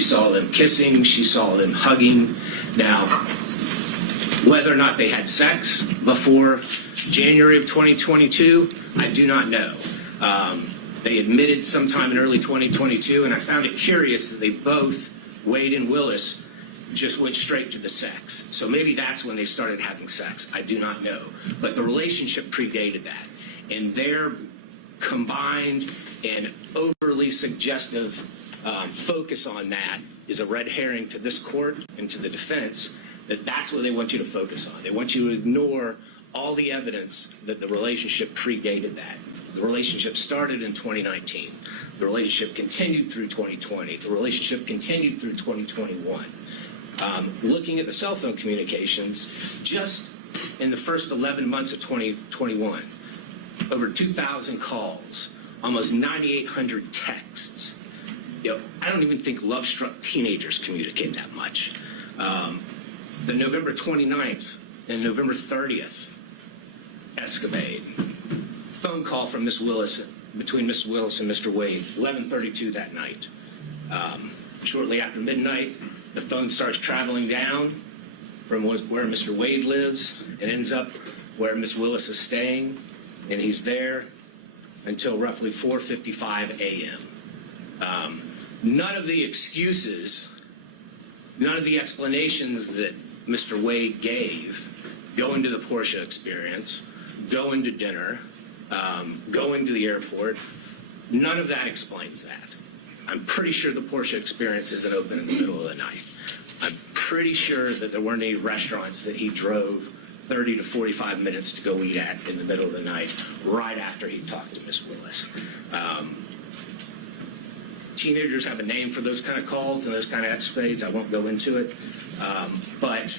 She saw them kissing. She saw them hugging. Now, whether or not they had sex before January of 2022, I do not know. They admitted sometime in early 2022, and I found it curious that they both, Wade and Willis, just went straight to the sex. So maybe that's when they started having sex. I do not know. But the relationship predated that. And their combined and overly suggestive focus on that is a red herring to this court and to the defense that that's what they want you to focus on. They want you to ignore all the evidence that the relationship predated that. The relationship started in 2019. The relationship continued through 2020. The relationship continued through 2021. Looking at the cell phone communications, just in the first 11 months of 2021, over 2,000 calls, almost 9,800 texts. You know, I don't even think love-struck teenagers communicate that much. The November 29th and November 30th escapade. Phone call from Miss Willis, between Miss Willis and Mr. Wade, 11:32 that night. Shortly after midnight, the phone starts traveling down from where Mr. Wade lives and ends up where Miss Willis is staying, and he's there until roughly 4:55 a.m. None of the excuses, none of the explanations that Mr. Wade gave, going to the Porsche experience, going to dinner, going to the airport, none of that explains that. I'm pretty sure the Porsche experience isn't open in the middle of the night. I'm pretty sure that there weren't any restaurants that he drove 30 to 45 minutes to go eat at in the middle of the night, right after he talked to Miss Willis. Teenagers have a name for those kind of calls and those kind of escapades. I won't go into it. But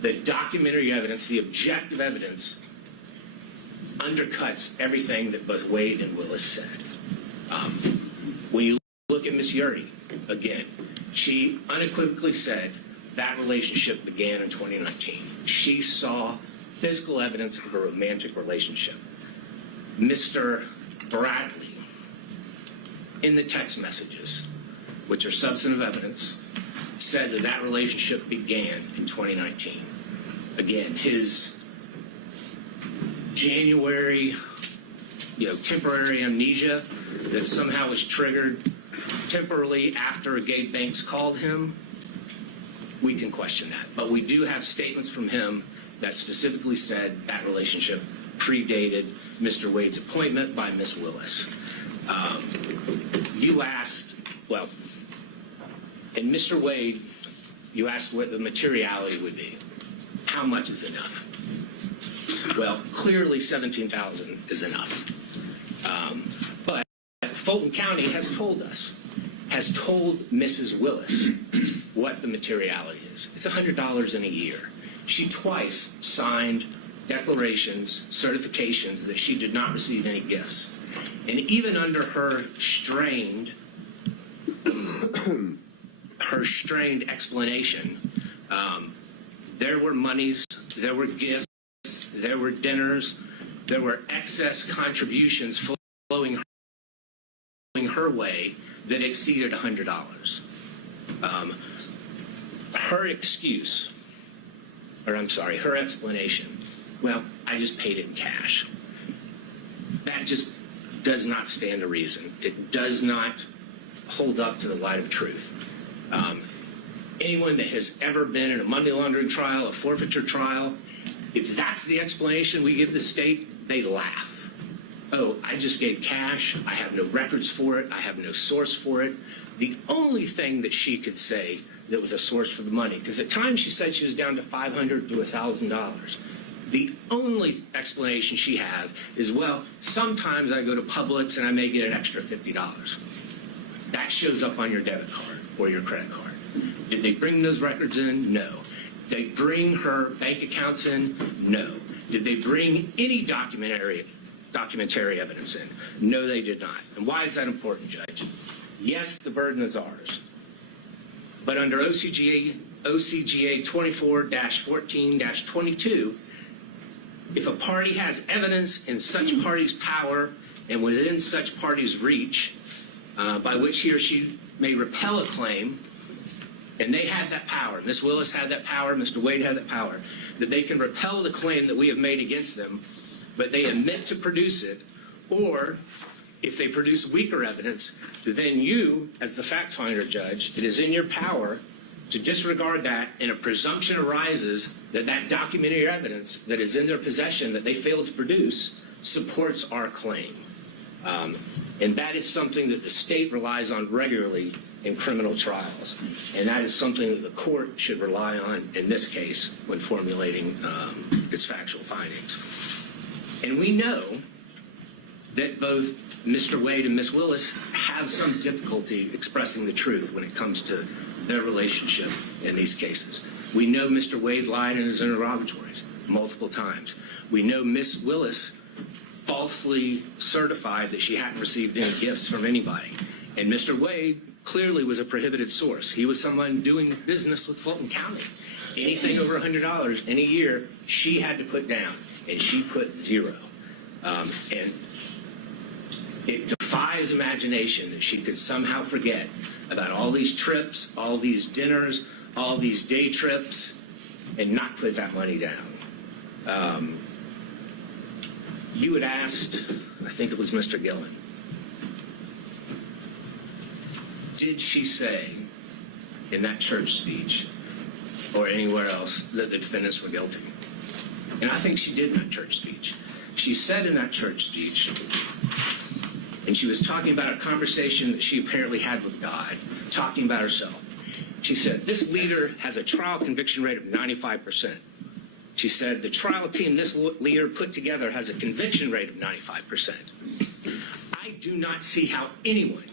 the documentary evidence, the objective evidence, undercuts everything that both Wade and Willis said. When you look at Miss Yurdy, again, she unequivocally said that relationship began in 2019. She saw physical evidence of a romantic relationship. Mr. Bradley, in the text messages, which are substantive evidence, said that that relationship began in 2019. Again, his January, temporary amnesia that somehow was triggered temporarily after Gabe Banks called him, we can question that. But we do have statements from him that specifically said that relationship predated Mr. Wade's appointment by Miss Willis. You asked, well, in Mr. Wade, you asked what the materiality would be. How much is enough? Well, clearly 17,000 is enough. But Fulton County has told Mrs. Willis what the materiality is. It's $100 in a year. She twice signed declarations, certifications that she did not receive any gifts. And even under her strained explanation, there were monies, there were gifts, there were dinners, there were excess contributions flowing her way that exceeded $100. Her explanation, well, I just paid it in cash. That just does not stand to reason. It does not hold up to the light of truth. Anyone that has ever been in a money laundering trial, a forfeiture trial, if that's the explanation we give the state, they laugh. Oh, I just gave cash. I have no records for it. I have no source for it. The only thing that she could say that was a source for the money, because at times she said she was down to $500 to $1,000. The only explanation she had is, well, sometimes I go to Publix and I may get an extra $50. That shows up on your debit card or your credit card. Did they bring those records in? No. Did they bring her bank accounts in? No. Did they bring any documentary evidence in? No, they did not. And why is that important, Judge? Yes, the burden is ours. But under OCGA 24-14-22, if a party has evidence in such party's power and within such party's reach, by which he or she may repel a claim, and they had that power. Ms. Willis had that power. Mr. Wade had that power, that they can repel the claim that we have made against them, but they admit to produce it, or if they produce weaker evidence, then you, as the fact finder judge, it is in your power to disregard that, and a presumption arises that that documentary evidence that is in their possession that they failed to produce supports our claim. And that is something that the state relies on regularly in criminal trials. And that is something that the court should rely on in this case when formulating its factual findings. And we know that both Mr. Wade and Ms. Willis have some difficulty expressing the truth when it comes to their relationship in these cases. We know Mr. Wade lied in his interrogatories multiple times. We know Ms. Willis falsely certified that she hadn't received any gifts from anybody. And Mr. Wade clearly was a prohibited source. He was someone doing business with Fulton County. Anything over $100 in a year, she had to put down, and she put zero. And it defies imagination that she could somehow forget about all these trips, all these dinners, all these day trips, and not put that money down. You had asked, I think it was Mr. Gillen, did she say in that church speech or anywhere else that the defendants were guilty? And I think she did in that church speech. She said in that church speech, and she was talking about a conversation that she apparently had with God, talking about herself. She said, this leader has a trial conviction rate of 95%. She said, the trial team this leader put together has a conviction rate of 95%. I do not see how anyone,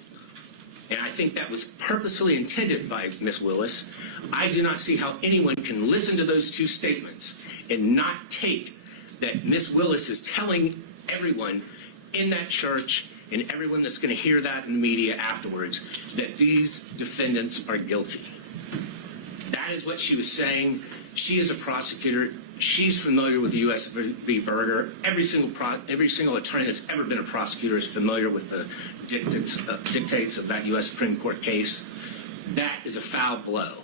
and I think that was purposefully intended by Ms. Willis, I do not see how anyone can listen to those two statements and not take that Ms. Willis is telling everyone in that church and everyone that's going to hear that in the media afterwards that these defendants are guilty. That is what she was saying. She is a prosecutor. She's familiar with the U.S. v. Berger. Every single attorney that's ever been a prosecutor is familiar with the dictates of that U.S. Supreme Court case. That is a foul blow.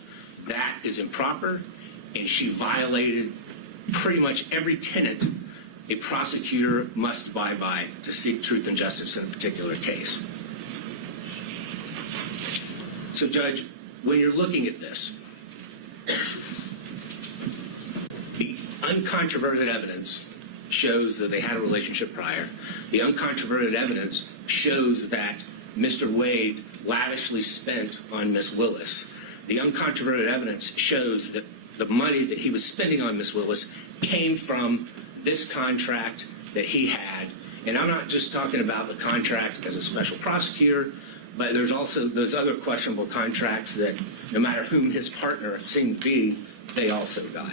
That is improper, and she violated pretty much every tenet a prosecutor must abide by to seek truth and justice in a particular case. So, Judge, when you're looking at this, the uncontroverted evidence shows that they had a relationship prior. The uncontroverted evidence shows that Mr. Wade lavishly spent on Ms. Willis. The uncontroverted evidence shows that the money that he was spending on Ms. Willis came from this contract that he had. And I'm not just talking about the contract as a special prosecutor, but there's also those other questionable contracts that no matter whom his partner seemed to be, they also got.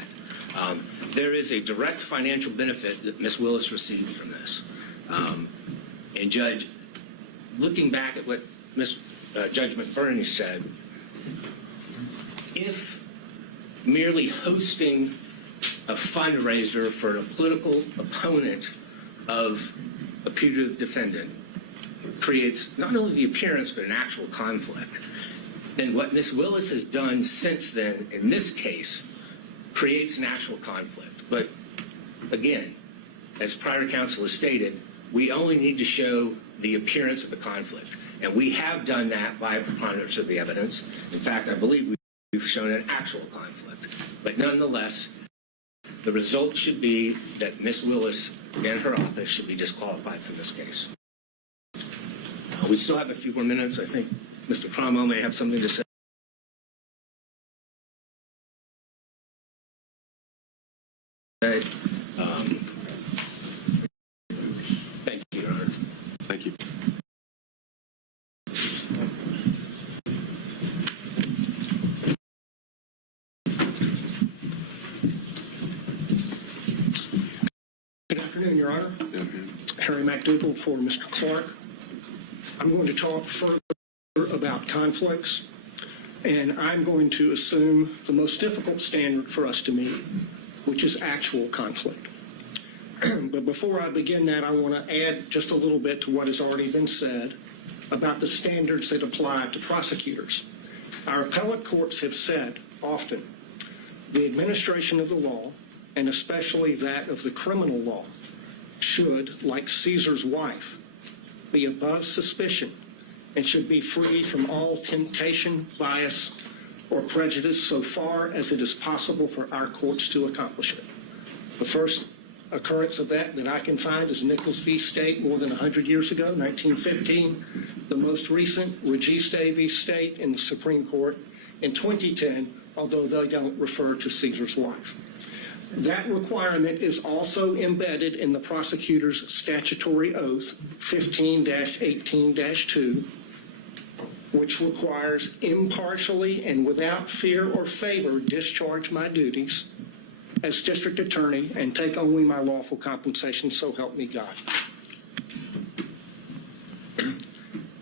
There is a direct financial benefit that Ms. Willis received from this. And Judge, looking back at what Judge McBurney said, if merely hosting a fundraiser for a political opponent of a putative defendant creates not only the appearance but an actual conflict, then what Ms. Willis has done since then in this case creates an actual conflict. But again, as prior counsel has stated, we only need to show the appearance of a conflict. And we have done that by a preponderance of the evidence. In fact, I believe we've shown an actual conflict. But nonetheless, the result should be that Ms. Willis and her office should be disqualified from this case. We still have a few more minutes. I think Mr. Cromwell may have something to say. Thank you, Your Honor. Thank you. Good afternoon, Your Honor. Harry McDougall for Mr. Clark. I'm going to talk further about conflicts, and I'm going to assume the most difficult standard for us to meet, which is actual conflict. But before I begin that, I want to add just a little bit to what has already been said about the standards that apply to prosecutors. Our appellate courts have said often, the administration of the law, and especially that of the criminal law, should, like Caesar's wife, be above suspicion and should be free from all temptation, bias, or prejudice so far as it is possible for our courts to accomplish it. The first occurrence of that I can find is Nichols v. State more than 100 years ago, 1915. The most recent, Registe v. State in the Supreme Court in 2010, although they don't refer to Caesar's wife. That requirement is also embedded in the prosecutor's statutory oath, 15-18-2, which requires impartially and without fear or favor discharge my duties as district attorney and take only my lawful compensation, so help me God.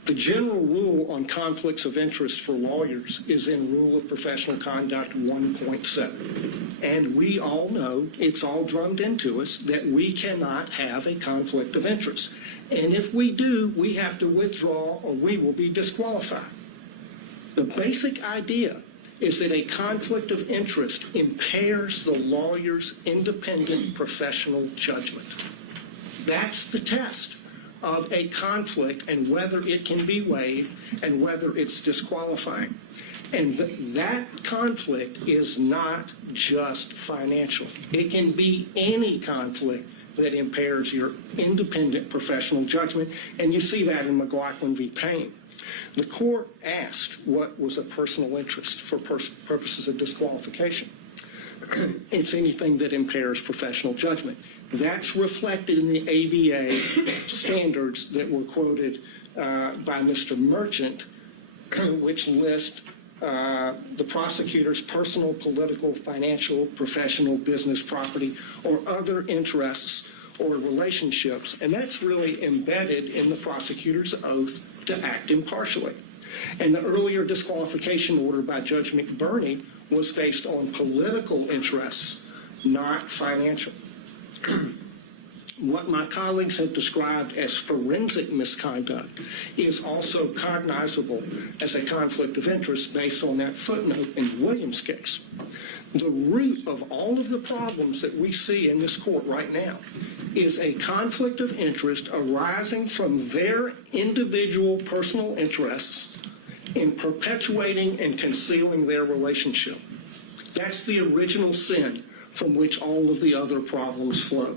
The general rule on conflicts of interest for lawyers is in Rule of Professional Conduct 1.7. And we all know, it's all drummed into us, that we cannot have a conflict of interest. And if we do, we have to withdraw or we will be disqualified. The basic idea is that a conflict of interest impairs the lawyer's independent professional judgment. That's the test of a conflict and whether it can be waived and whether it's disqualifying. And that conflict is not just financial. It can be any conflict that impairs your independent professional judgment, and you see that in McLaughlin v. Payne. The court asked what was a personal interest for purposes of disqualification. It's anything that impairs professional judgment. That's reflected in the ABA standards that were quoted by Mr. Merchant, which list the prosecutor's personal, political, financial, professional, business, property, or other interests or relationships. And that's really embedded in the prosecutor's oath to act impartially. And the earlier disqualification order by Judge McBurney was based on political interests, not financial. What my colleagues have described as forensic misconduct is also cognizable as a conflict of interest based on that footnote in Williams' case. The root of all of the problems that we see in this court right now is a conflict of interest arising from their individual personal interests in perpetuating and concealing their relationship. That's the original sin from which all of the other problems flow.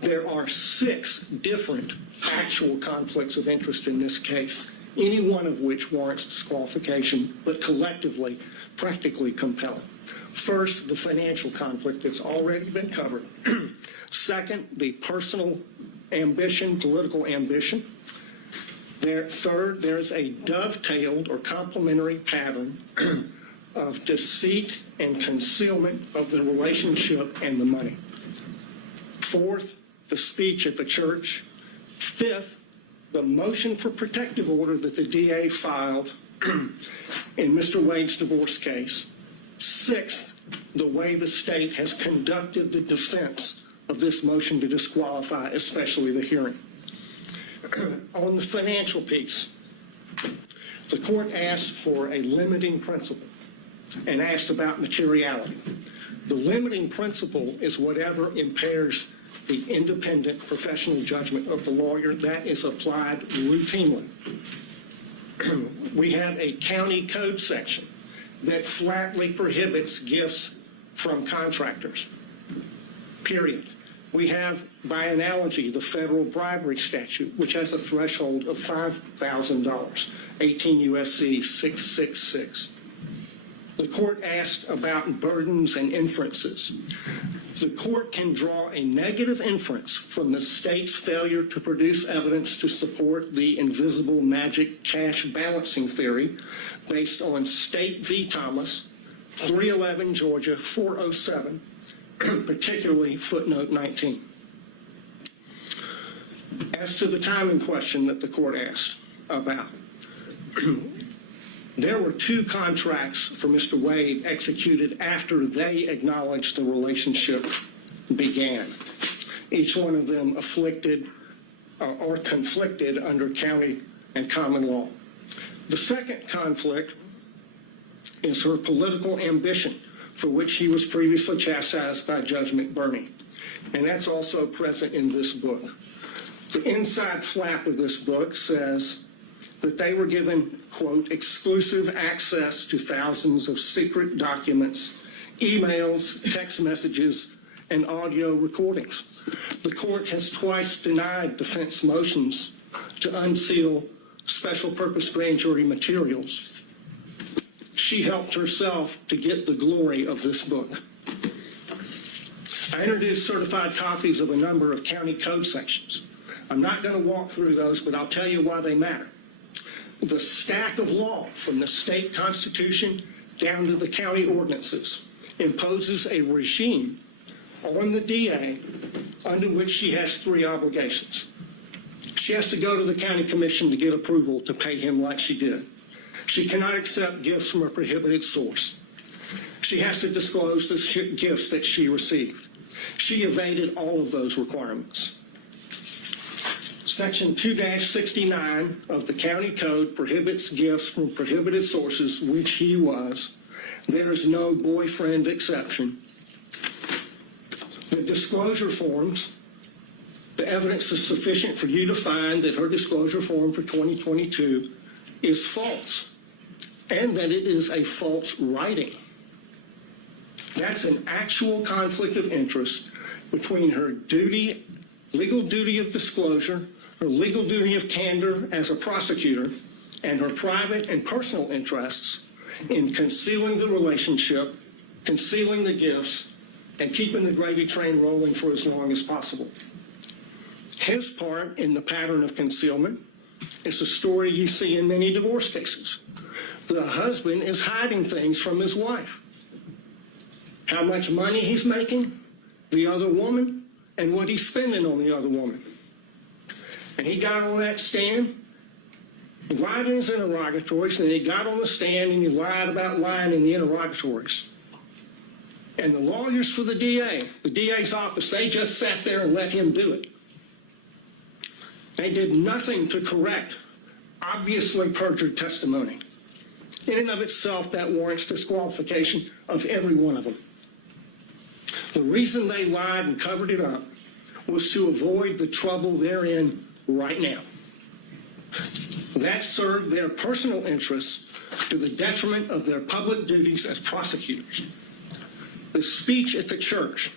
There are 6 different actual conflicts of interest in this case, any one of which warrants disqualification, but collectively, practically compelling. First, the financial conflict that's already been covered. Second, the personal ambition, political ambition. Third, there's a dovetailed or complementary pattern of deceit and concealment of the relationship and the money. Fourth, the speech at the church. Fifth, the motion for protective order that the DA filed in Mr. Wade's divorce case. Sixth, the way the state has conducted the defense of this motion to disqualify, especially the hearing. On the financial piece, the court asked for a limiting principle and asked about materiality. The limiting principle is whatever impairs the independent professional judgment of the lawyer. That is applied routinely. We have a county code section that flatly prohibits gifts from contractors, period. We have, by analogy, the federal bribery statute, which has a threshold of $5,000, 18 U.S.C. 666. The court asked about burdens and inferences. The court can draw a negative inference from the state's failure to produce evidence to support the invisible magic cash balancing theory based on State v. Thomas, 311 Georgia 407, particularly footnote 19. As to the timing question that the court asked about, there were 2 contracts for Mr. Wade executed after they acknowledged the relationship began. Each one of them afflicted or conflicted under county and common law. The second conflict is her political ambition, for which he was previously chastised by Judge McBurney. And that's also present in this book. The inside flap of this book says that they were given, quote, exclusive access to thousands of secret documents, emails, text messages, and audio recordings. The court has twice denied defense motions to unseal special purpose grand jury materials. She helped herself to get the glory of this book. I introduced certified copies of a number of county code sections. I'm not going to walk through those, but I'll tell you why they matter. The stack of law from the state constitution down to the county ordinances imposes a regime on the DA under which she has three obligations. She has to go to the county commission to get approval to pay him like she did. She cannot accept gifts from a prohibited source. She has to disclose the gifts that she received. She evaded all of those requirements. Section 2-69 of the county code prohibits gifts from prohibited sources, which he was. There is no boyfriend exception. The disclosure forms, the evidence is sufficient for you to find that her disclosure form for 2022 is false, and that it is a false writing. That's an actual conflict of interest between her duty, legal duty of disclosure, her legal duty of candor as a prosecutor, and her private and personal interests in concealing the relationship, concealing the gifts, and keeping the gravy train rolling for as long as possible. His part in the pattern of concealment is a story you see in many divorce cases. The husband is hiding things from his wife. How much money he's making, the other woman, and what he's spending on the other woman. And he got on that stand, he lied in his interrogatories, and he got on the stand and he lied about lying in the interrogatories. And the lawyers for the DA's office, they just sat there and let him do it. They did nothing to correct obviously perjured testimony. In and of itself, that warrants disqualification of every one of them. The reason they lied and covered it up was to avoid the trouble they're in right now. That served their personal interests to the detriment of their public duties as prosecutors. The speech at the church,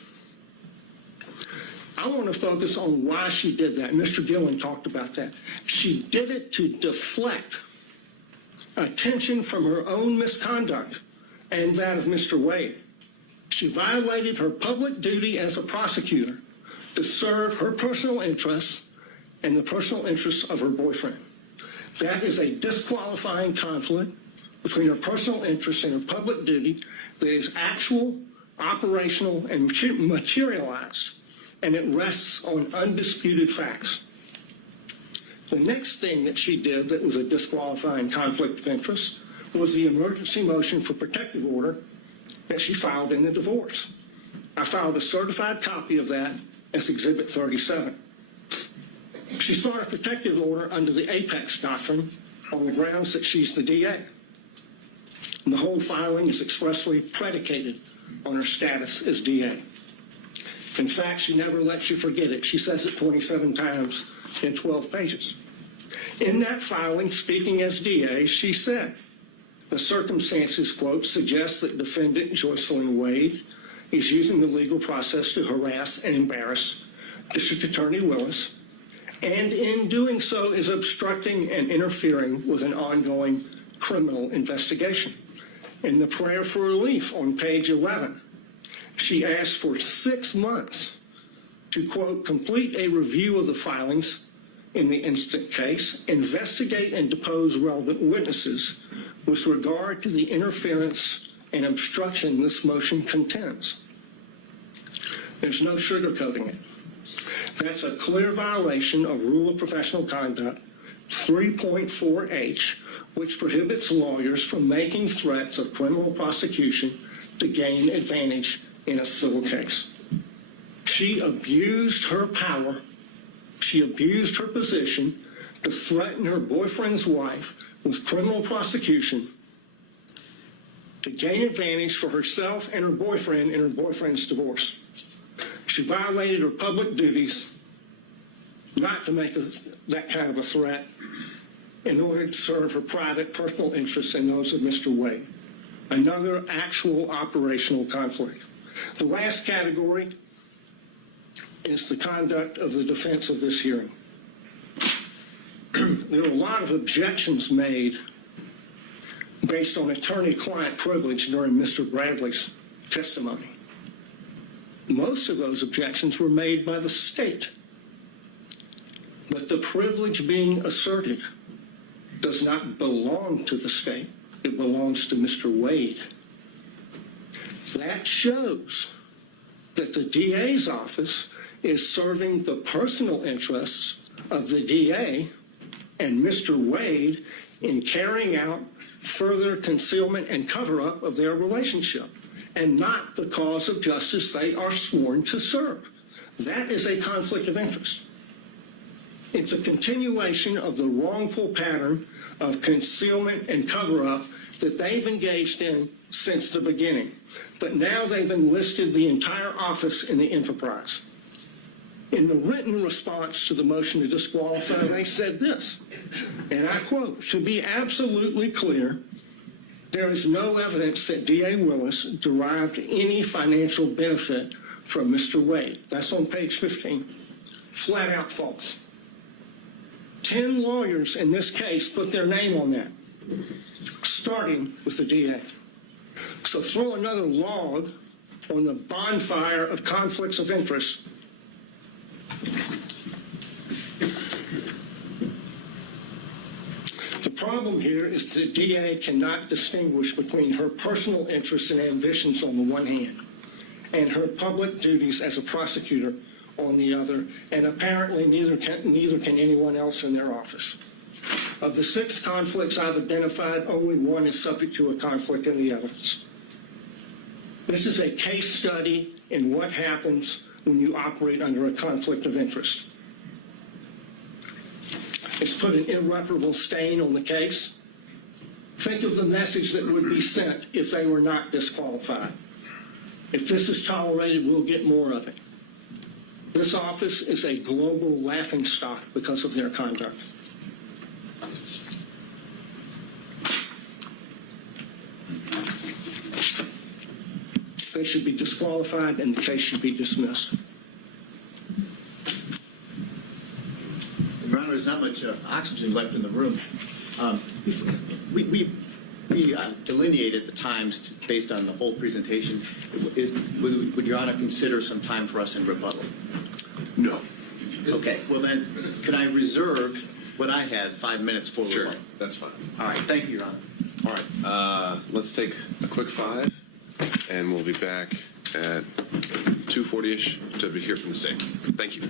I want to focus on why she did that. Mr. Gillen talked about that. She did it to deflect attention from her own misconduct and that of Mr. Wade. She violated her public duty as a prosecutor to serve her personal interests and the personal interests of her boyfriend. That is a disqualifying conflict between her personal interests and her public duty that is actual, operational, and materialized, and it rests on undisputed facts. The next thing that she did that was a disqualifying conflict of interest was the emergency motion for protective order that she filed in the divorce. I filed a certified copy of that as Exhibit 37. She sought a protective order under the Apex Doctrine on the grounds that she's the DA. The whole filing is expressly predicated on her status as DA. In fact, she never lets you forget it. She says it 27 times in 12 pages. In that filing, speaking as DA, she said, the circumstances, quote, suggest that defendant Joycelyn Wade is using the legal process to harass and embarrass District Attorney Willis, and in doing so is obstructing and interfering with an ongoing criminal investigation. In the prayer for relief on page 11, she asked for 6 months to, quote, complete a review of the filings in the instant case, investigate and depose relevant witnesses with regard to the interference and obstruction this motion contends. There's no sugarcoating it. That's a clear violation of Rule of Professional Conduct 3.4H, which prohibits lawyers from making threats of criminal prosecution to gain advantage in a civil case. She abused her power, she abused her position to threaten her boyfriend's wife with criminal prosecution to gain advantage for herself and her boyfriend in her boyfriend's divorce. She violated her public duties not to make that kind of a threat in order to serve her private personal interests and those of Mr. Wade. Another actual operational conflict. The last category is the conduct of the defense of this hearing. There were a lot of objections made based on attorney-client privilege during Mr. Bradley's testimony. Most of those objections were made by the state. But the privilege being asserted does not belong to the state. It belongs to Mr. Wade. That shows that the DA's office is serving the personal interests of the DA and Mr. Wade in carrying out further concealment and cover-up of their relationship, and not the cause of justice they are sworn to serve. That is a conflict of interest. It's a continuation of the wrongful pattern of concealment and cover-up that they've engaged in since the beginning. But now they've enlisted the entire office in the enterprise. In the written response to the motion to disqualify, they said this, and I quote, "To be absolutely clear, there is no evidence that DA Willis derived any financial benefit from Mr. Wade." That's on page 15. Flat out false. 10 lawyers in this case put their name on that, starting with the DA. So throw another log on the bonfire of conflicts of interest. The problem here is the DA cannot distinguish between her personal interests and ambitions on the one hand and her public duties as a prosecutor on the other, and apparently neither can anyone else in their office. Of the 6 conflicts I've identified, only one is subject to a conflict in the evidence. This is a case study in what happens when you operate under a conflict of interest. It's put an irreparable stain on the case. Think of the message that would be sent if they were not disqualified. If this is tolerated, we'll get more of it. This office is a global laughingstock because of their conduct. They should be disqualified and the case should be dismissed. Your Honor, there's not much oxygen left in the room. We delineated the times based on the whole presentation. Would Your Honor consider some time for us in rebuttal? No. Okay, well then, can I reserve what I had, 5 minutes for Sure, rebuttal? that's fine. All right, thank you, Your Honor. All right, let's take a quick 5, and we'll be back at 2:40-ish to hear from the state. Thank you.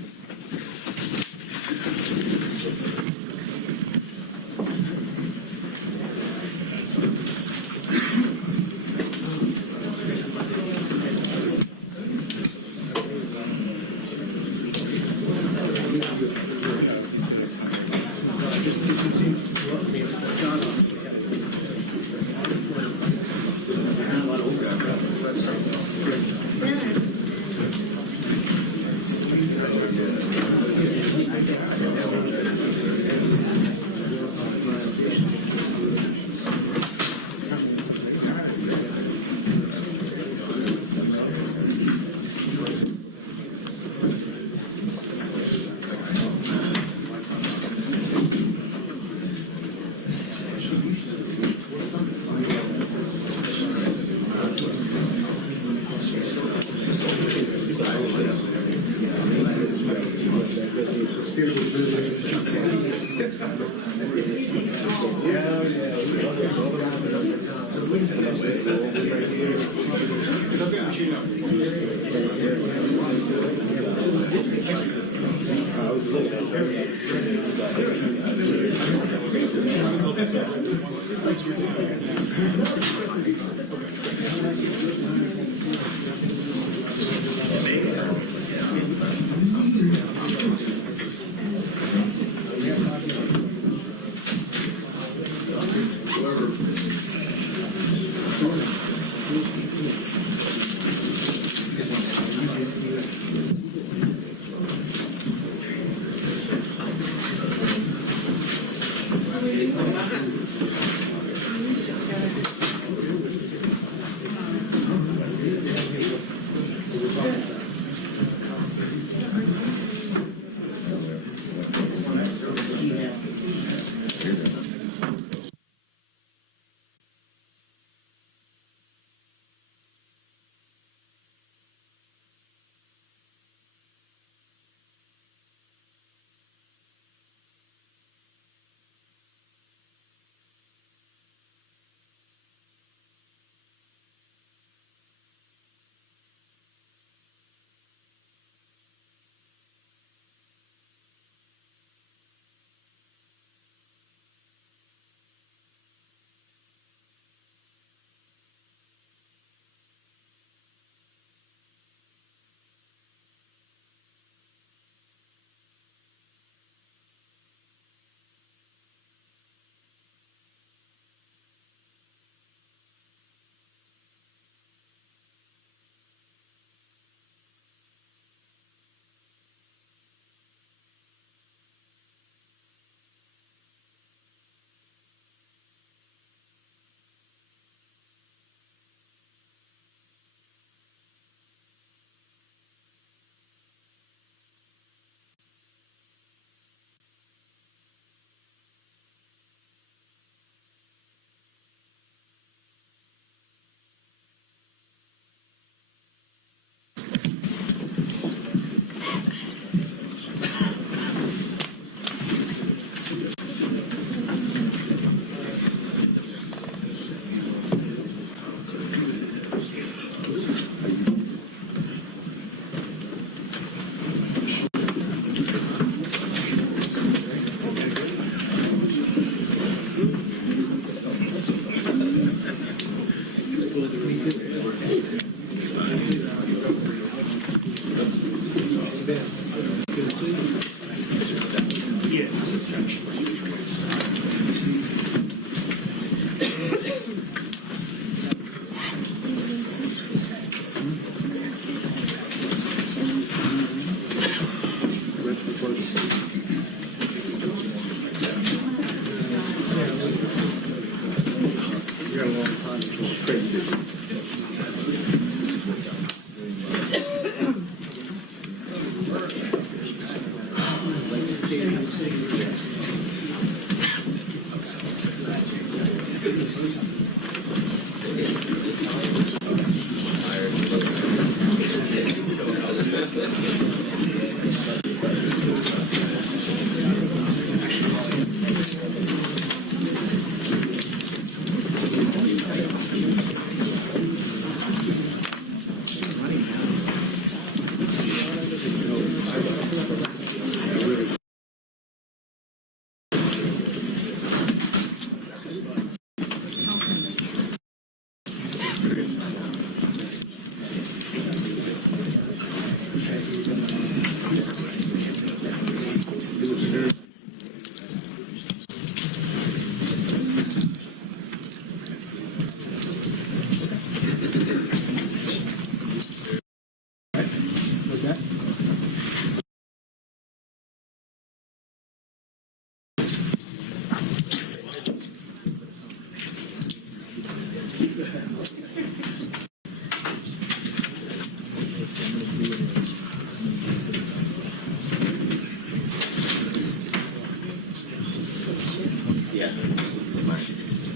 Yeah.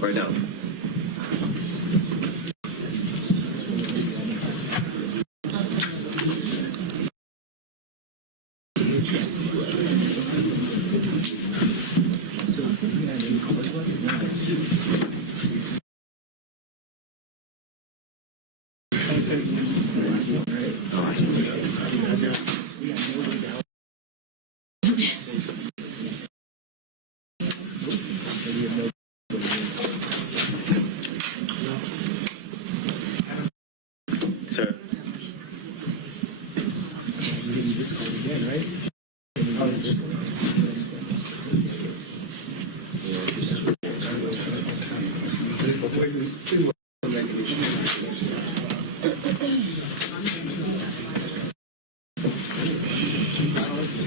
Or no. Sir.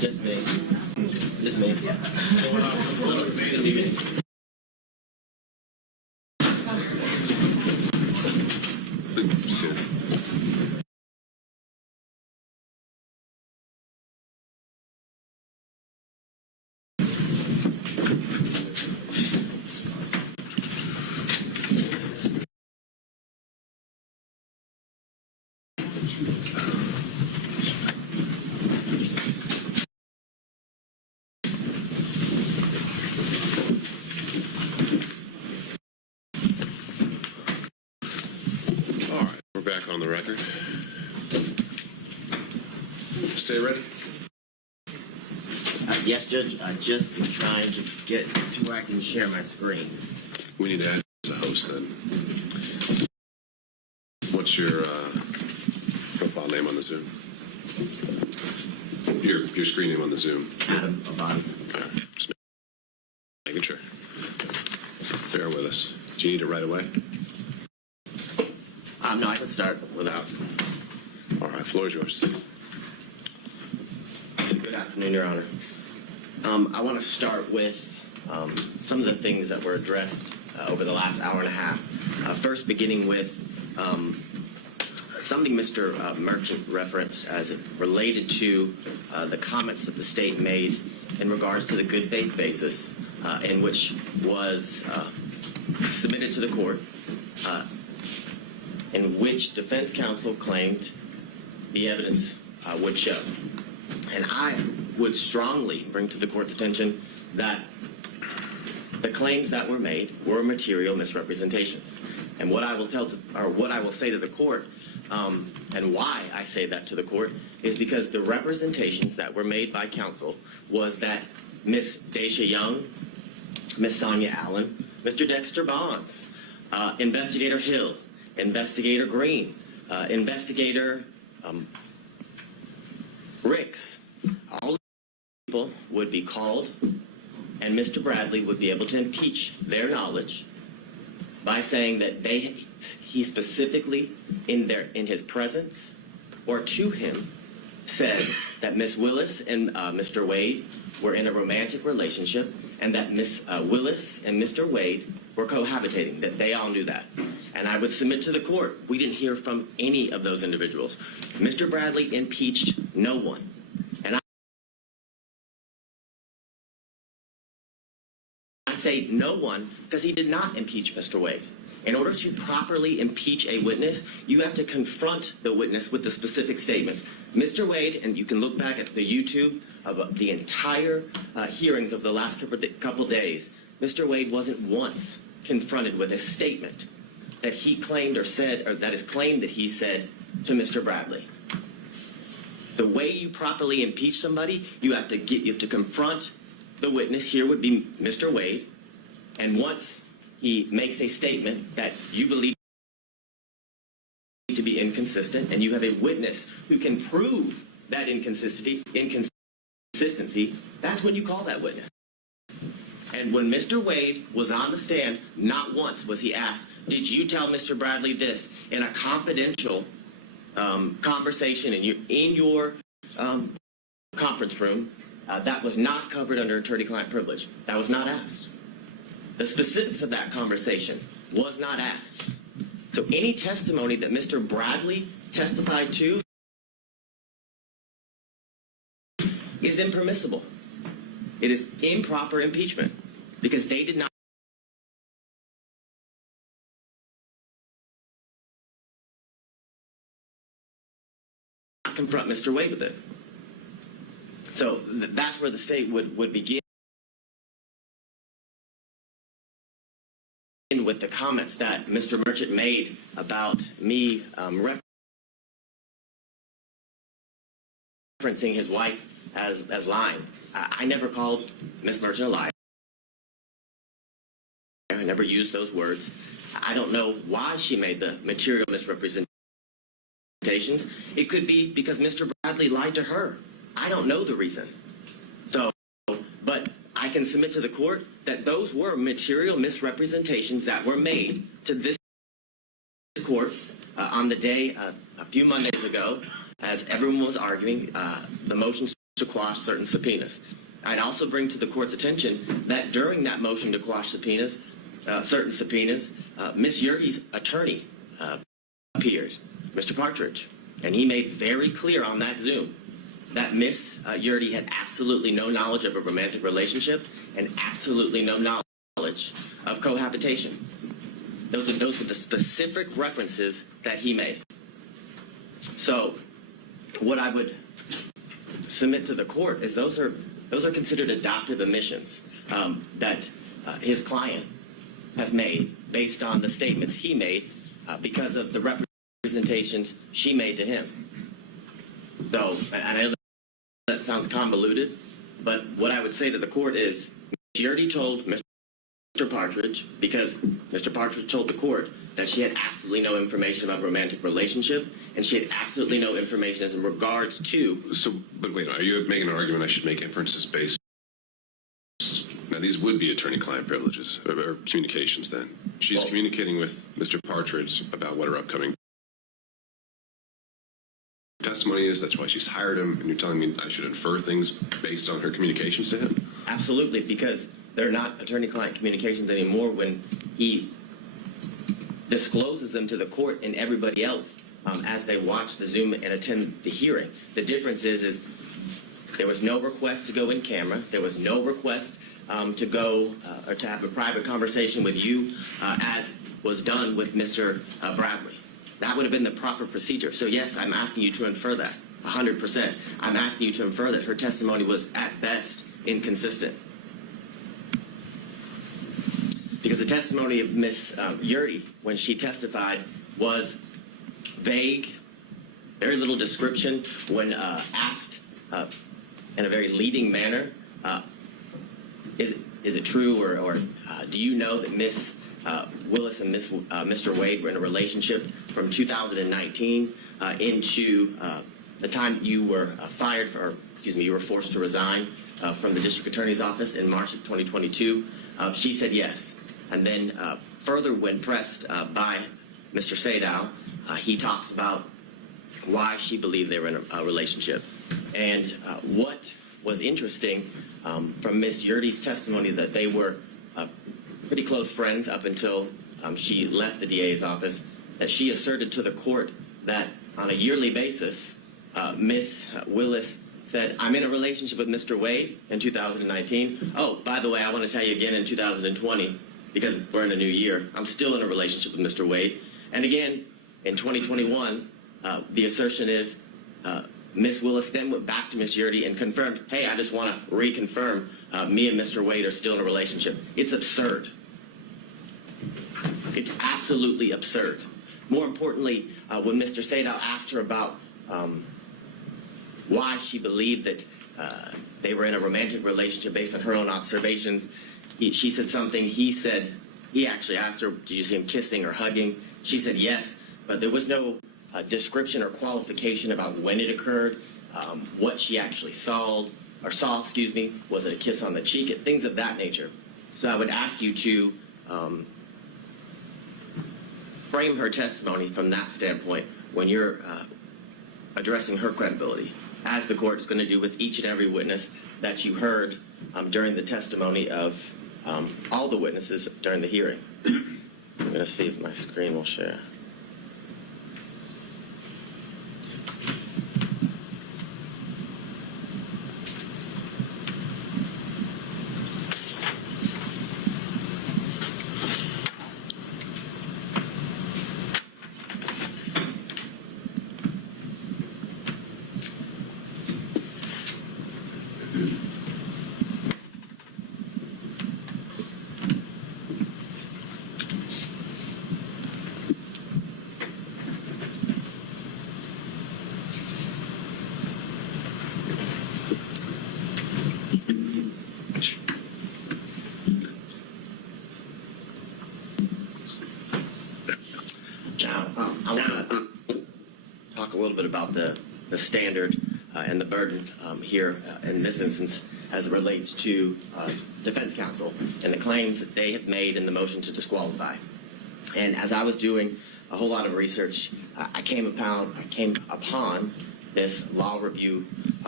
Just me. Just me. You see it? All right, we're back on the record. Stay ready. Yes, Judge. I just am trying to get to where I can share my screen. We need to add you as a host then. What's your profile name on the Zoom? Your screen name on the Zoom. Adam Abadi. All right, just making sure. Bear with us. Do you need it right away? No, I can start without. All right, floor is yours. Good afternoon, Your Honor. I want to start with some of the things that were addressed over the last hour and a half. First, beginning with something Mr. Merchant referenced as it related to the comments that the state made in regards to the good faith basis in which was submitted to the court, in which defense counsel claimed the evidence would show. And I would strongly bring to the court's attention that the claims that were made were material misrepresentations. And what I will say to the court, and why I say that to the court, is because the representations that were made by counsel was that Miss Daisha Young, Miss Sonia Allen, Mr. Dexter Bonds, Investigator Hill, Investigator Green, Investigator Ricks, all people would be called, and Mr. Bradley would be able to impeach their knowledge by saying that he specifically in his presence or to him said that Miss Willis and Mr. Wade were in a romantic relationship, and that Miss Willis and Mr. Wade were cohabitating, that they all knew that. And I would submit to the court, we didn't hear from any of those individuals. Mr. Bradley impeached no one. And I say no one because he did not impeach Mr. Wade. In order to properly impeach a witness, you have to confront the witness with the specific statements. Mr. Wade, and you can look back at the YouTube of the entire hearings of the last couple days, Mr. Wade wasn't once confronted with a statement that he claimed or said, or that is claimed that he said to Mr. Bradley. The way you properly impeach somebody, you have to confront the witness. Here would be Mr. Wade, and once he makes a statement that you believe to be inconsistent, and you have a witness who can prove that inconsistency, that's when you call that witness. And when Mr. Wade was on the stand, not once was he asked, did you tell Mr. Bradley this in a confidential conversation in your conference room that was not covered under attorney-client privilege? That was not asked. The specifics of that conversation was not asked. So any testimony that Mr. Bradley testified to is impermissible. It is improper impeachment because they did not confront Mr. Wade with it. So that's where the state would begin with the comments that Mr. Merchant made about me referencing his wife as lying. I never called Ms. Merchant a liar. I never used those words. I don't know why she made the material misrepresentations. It could be because Mr. Bradley lied to her. I don't know the reason. So, but I can submit to the court that those were material misrepresentations that were made to this court on the day a few Mondays ago as everyone was arguing the motions to quash certain subpoenas. I'd also bring to the court's attention that during that motion to quash subpoenas, certain subpoenas, Ms. Yurdy's attorney appeared, Mr. Partridge, and he made very clear on that Zoom that Ms. Yurdy had absolutely no knowledge of a romantic relationship and absolutely no knowledge of cohabitation. Those were the specific references that he made. So what I would submit to the court is those are considered adoptive admissions that his client has made based on the statements he made because of the representations she made to him. So, and I know that sounds convoluted, but what I would say to the court is she already told Mr. Partridge, because Mr. Partridge told the court that she had absolutely no information about romantic relationship, and she had absolutely no information as in regards to... So, but wait, are you making an argument I should make inferences based? Now, these would be attorney-client privileges, or communications then. She's communicating with Mr. Partridge about what her upcoming testimony is. That's why she's hired him, and you're telling me I should infer things based on her communications to him? Absolutely, because they're not attorney-client communications anymore when he discloses them to the court and everybody else as they watch the Zoom and attend the hearing. The difference is there was no request to go in camera. There was no request to go or to have a private conversation with you as was done with Mr. Bradley. That would have been the proper procedure. So yes, I'm asking you to infer that, 100%. I'm asking you to infer that her testimony was at best inconsistent. Because the testimony of Ms. Yurdy, when she testified, was vague, very little description. When asked in a very leading manner, is it true or do you know that Ms. Willis and Mr. Wade were in a relationship from 2019 into the time you were fired, or excuse me, you were forced to resign from the district attorney's office in March of 2022? She said yes. And then further, when pressed by Mr. Sadow, he talks about why she believed they were in a relationship. And what was interesting from Ms. Yurdy's testimony, that they were pretty close friends up until she left the DA's office, that she asserted to the court that on a yearly basis, Ms. Willis said, I'm in a relationship with Mr. Wade in 2019. Oh, by the way, I want to tell you again in 2020, because we're in a new year, I'm still in a relationship with Mr. Wade. And again, in 2021, the assertion is Ms. Willis then went back to Ms. Yurdy and confirmed, hey, I just want to reconfirm me and Mr. Wade are still in a relationship. It's absurd. It's absolutely absurd. More importantly, when Mr. Sadow asked her about why she believed that they were in a romantic relationship based on her own observations, she said something. He actually asked her, did you see him kissing or hugging? She said yes, but there was no description or qualification about when it occurred, what she actually saw, excuse me, was it a kiss on the cheek, things of that nature. So I would ask you to frame her testimony from that standpoint when you're addressing her credibility, as the court's going to do with each and every witness that you heard during the testimony of all the witnesses during the hearing. I'm going to see if my screen will share. I want to talk a little bit about the standard and the burden here in this instance as it relates to defense counsel and the claims that they have made in the motion to disqualify. And as I was doing a whole lot of research, I came upon this law review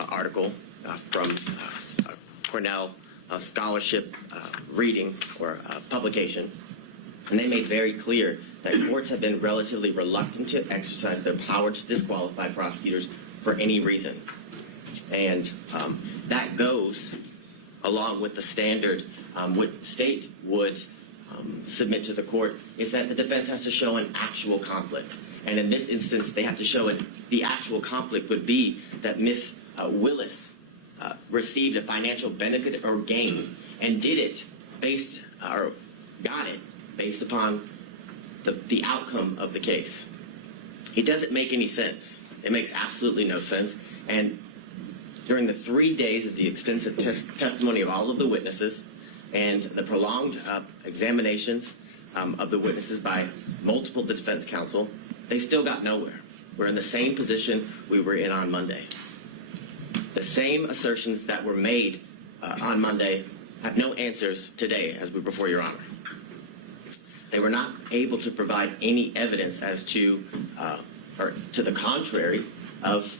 article from Cornell scholarship reading or publication. And they made very clear that courts have been relatively reluctant to exercise their power to disqualify prosecutors for any reason. And that goes along with the standard. What the state would submit to the court is that the defense has to show an actual conflict. And in this instance, they have to show it. The actual conflict would be that Ms. Willis received a financial benefit or gain and did it based, or got it based upon the outcome of the case. It doesn't make any sense. It makes absolutely no sense. And during the 3 days of the extensive testimony of all of the witnesses and the prolonged examinations of the witnesses by multiple defense counsel, they still got nowhere. We're in the same position we were in on Monday. The same assertions that were made on Monday have no answers today as we before Your Honor. They were not able to provide any evidence as to, or to the contrary of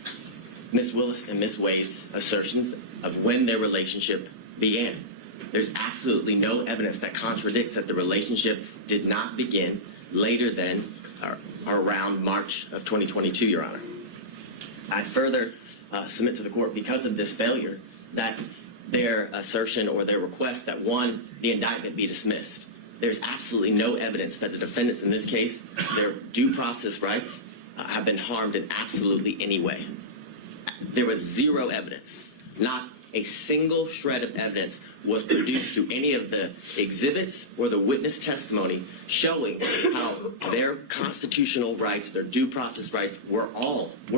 Ms. Willis and Ms. Wade's assertions of when their relationship began. There's absolutely no evidence that contradicts that the relationship did not begin later than or around March of 2022, Your Honor. I further submit to the court, because of this failure, that their assertion or their request that, one, the indictment be dismissed. There's absolutely no evidence that the defendants in this case, their due process rights, have been harmed in absolutely any way. There was zero evidence. Not a single shred of evidence was produced through any of the exhibits or the witness testimony showing how their constitutional rights, their due process rights, were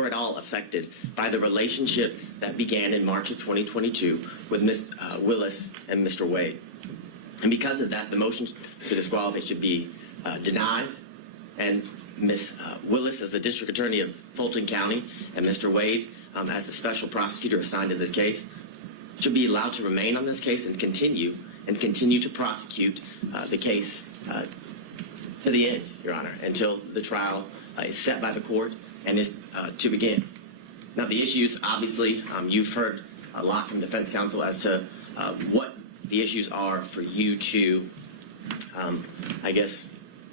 at all affected by the relationship that began in March of 2022 with Ms. Willis and Mr. Wade. And because of that, the motion to disqualify should be denied, and Ms. Willis, as the District Attorney of Fulton County, and Mr. Wade, as the special prosecutor assigned to this case, should be allowed to remain on this case and continue to prosecute the case to the end, Your Honor, until the trial is set by the court and is to begin. Now, the issues, obviously, you've heard a lot from defense counsel as to what the issues are for you to, I guess,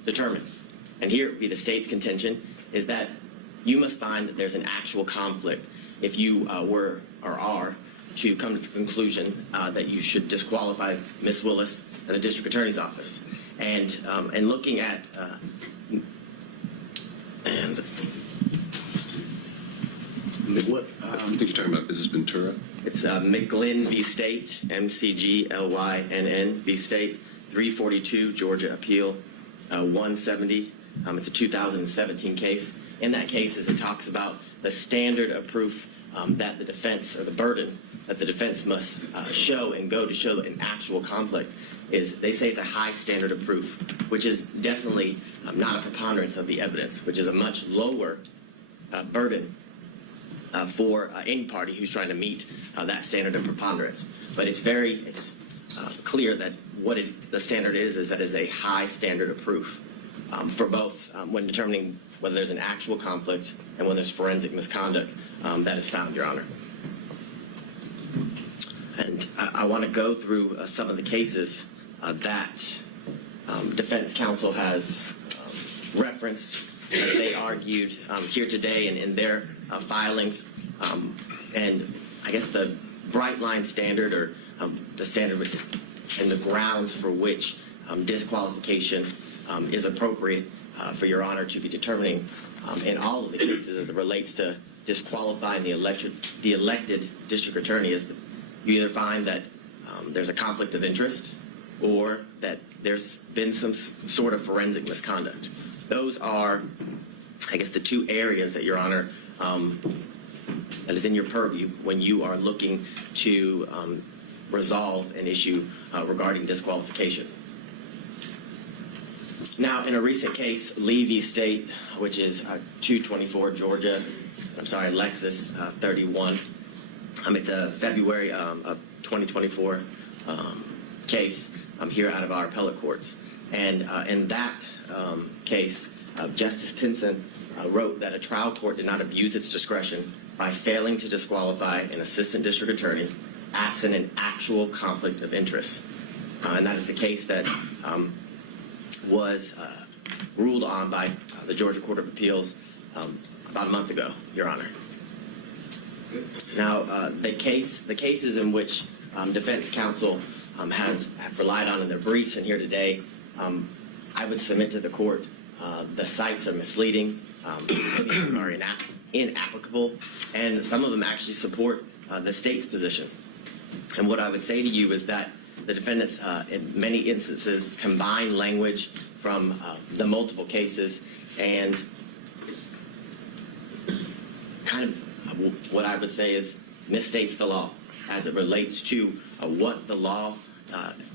determine. And here would be the state's contention, is that you must find that there's an actual conflict if you were or are to come to the conclusion that you should disqualify Ms. Willis and the District Attorney's Office. And looking at What, I think you're talking about, is this Ventura? it's McGlynn v. State, McGlynn v. State, 342 Georgia Appeal 170. It's a 2017 case. In that case, as it talks about the standard of proof that the defense, or the burden that the defense must show and go to show an actual conflict, is they say it's a high standard of proof, which is definitely not a preponderance of the evidence, which is a much lower burden for any party who's trying to meet that standard of preponderance. But it's clear that what the standard is that it's a high standard of proof for both when determining whether there's an actual conflict and when there's forensic misconduct that is found, Your Honor. And I want to go through some of the cases that defense counsel has referenced, that they argued here today and in their filings. And I guess the bright line standard, or the standard and the grounds for which disqualification is appropriate for Your Honor to be determining in all of the cases as it relates to disqualifying the elected district attorney, is that you either find that there's a conflict of interest or that there's been some sort of forensic misconduct. Those are, I guess, the two areas that, Your Honor, that is in your purview when you are looking to resolve an issue regarding disqualification. Now, in a recent case, Levy State, which is 224 Georgia, I'm sorry, Lexus 31. It's a February of 2024 case here out of our appellate courts. And in that case, Justice Pinson wrote that a trial court did not abuse its discretion by failing to disqualify an assistant district attorney absent an actual conflict of interest. And that is the case that was ruled on by the Georgia Court of Appeals about a month ago, Your Honor. Now, the cases in which defense counsel have relied on in their briefs and here today, I would submit to the court the cites are misleading, are inapplicable, and some of them actually support the state's position. And what I would say to you is that the defendants, in many instances, combine language from the multiple cases and kind of what I would say is misstates the law as it relates to what the law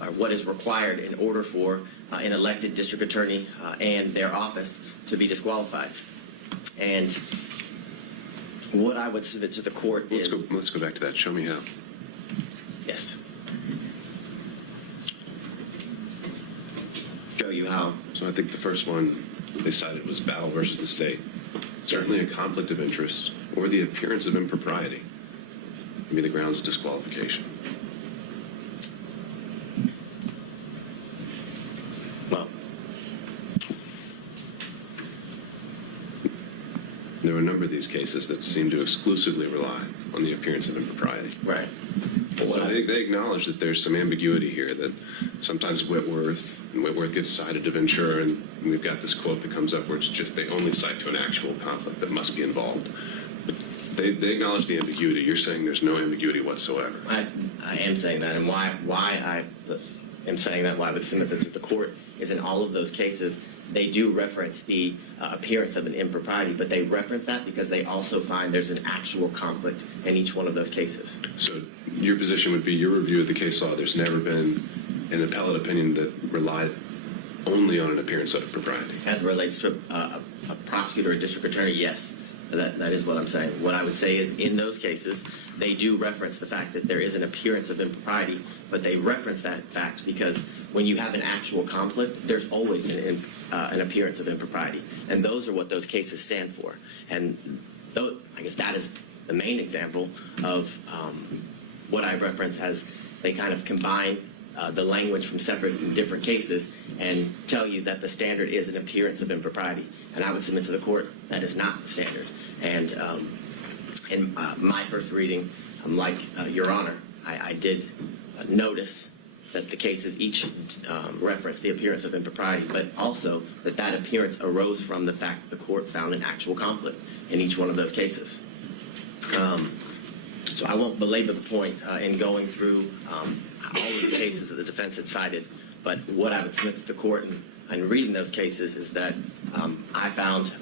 or what is required in order for an elected district attorney and their office to be disqualified. And what I would submit to the court is... Let's go back to that. Show me how. Yes. Show you how. So I think the first one they cited was Battle versus the state. Certainly a conflict of interest or the appearance of impropriety would be the grounds of disqualification. Well, There were a number of these cases that seem to exclusively rely on the appearance of impropriety. right. So they acknowledge that there's some ambiguity here, that sometimes Whitworth gets cited to Ventura, and we've got this quote that comes up where it's just they only cite to an actual conflict that must be involved. They acknowledge the ambiguity. You're saying there's no ambiguity whatsoever. I am saying that, and why I am saying that, why I would submit it to the court, is in all of those cases, they do reference the appearance of an impropriety, but they reference that because they also find there's an actual conflict in each one of those cases. So your position would be, your review of the case law, there's never been an appellate opinion that relied only on an appearance of impropriety. As it relates to a prosecutor or district attorney, yes. That is what I'm saying. What I would say is in those cases, they do reference the fact that there is an appearance of impropriety, but they reference that fact because when you have an actual conflict, there's always an appearance of impropriety. And those are what those cases stand for. And I guess that is the main example of what I reference as they kind of combine the language from separate and different cases and tell you that the standard is an appearance of impropriety. And I would submit to the court that is not the standard. And in my first reading, like Your Honor, I did notice that the cases each reference the appearance of impropriety, but also that appearance arose from the fact that the court found an actual conflict in each one of those cases. So I won't belabor the point in going through all of the cases that the defense had cited, but what I would submit to the court in reading those cases is that I found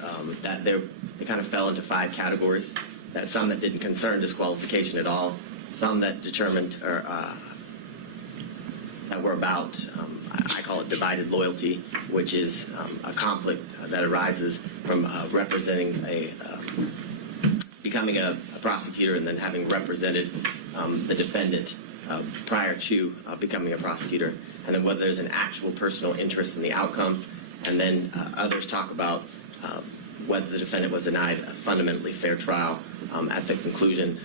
that they kind of fell into 5 categories, that some that didn't concern disqualification at all, some that determined or that were about, I call it divided loyalty, which is a conflict that arises from representing becoming a prosecutor and then having represented the defendant prior to becoming a prosecutor, and then whether there's an actual personal interest in the outcome, and then others talk about whether the defendant was denied a fundamentally fair trial at the conclusion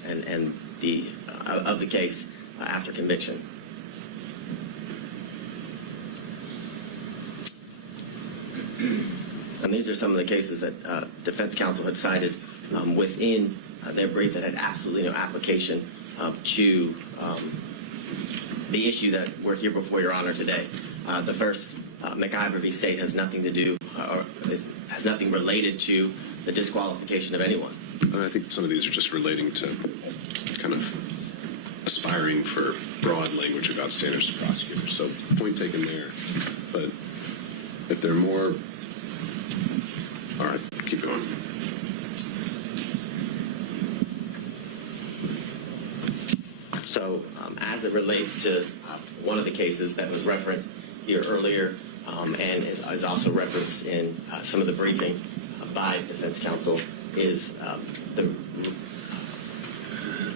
of the case after conviction. And these are some of the cases that defense counsel had cited within their brief that had absolutely no application to the issue that we're here before Your Honor today. The first, McIver v. State, has nothing to do or has nothing related to the disqualification of anyone. I think some of these are just relating to kind of aspiring for broad language about standards of prosecutors. So point taken there. But if there are more, all right, keep going. So as it relates to one of the cases that was referenced here earlier, and is also referenced in some of the briefing by defense counsel, is the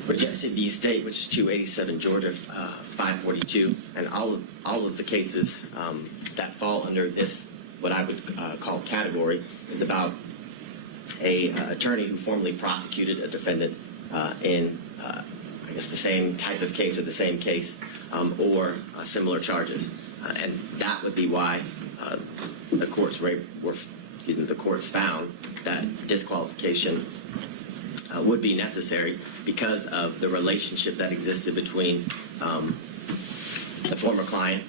Regested v. State, which is 287 Georgia 542, and all of the cases that fall under this, what I would call category, is about a attorney who formerly prosecuted a defendant in I guess the same type of case or the same case or similar charges, and that would be why the courts found that disqualification would be necessary because of the relationship that existed between the former client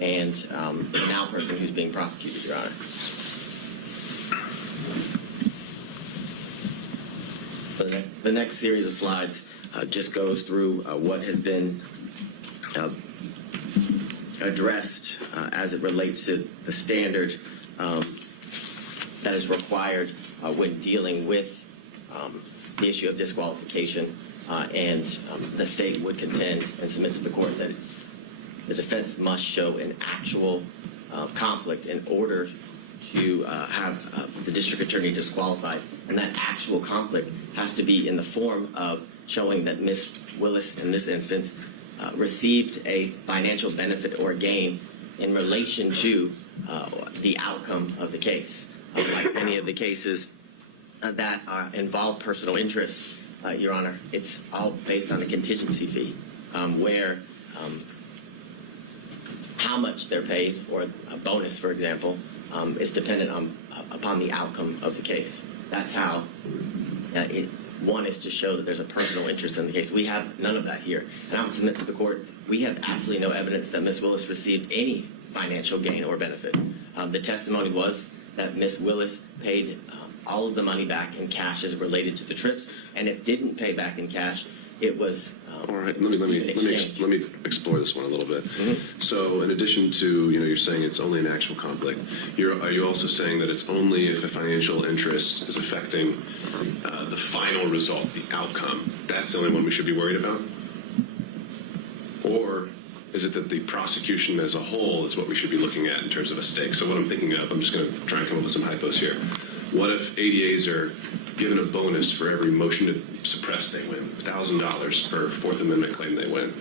and the now person who's being prosecuted, Your Honor. The next series of slides just goes through what has been addressed as it relates to the standard that is required when dealing with the issue of disqualification, and the state would contend and submit to the court that the defense must show an actual conflict in order to have the district attorney disqualified, and that actual conflict has to be in the form of showing that Ms. Willis, in this instance, received a financial benefit or gain in relation to the outcome of the case. Like many of the cases that involve personal interest, Your Honor, it's all based on a contingency fee, where how much they're paid, or a bonus, for example, is dependent upon the outcome of the case. That's how one is to show that there's a personal interest in the case. We have none of that here. And I would submit to the court, we have absolutely no evidence that Ms. Willis received any financial gain or benefit. The testimony was that Ms. Willis paid all of the money back in cash as related to the trips, and if didn't pay back in cash, it was all right. Let me explore this one a little bit. Mm-hmm. So, in addition to you're saying it's only an actual conflict, are you also saying that it's only if a financial interest is affecting the final result, the outcome? That's the only one we should be worried about, or is it that the prosecution as a whole is what we should be looking at in terms of a stake? So, what I'm thinking of, I'm just going to try and come up with some hypos here. What if ADAs are given a bonus for every motion to suppress they win, $1,000 per Fourth Amendment claim they win?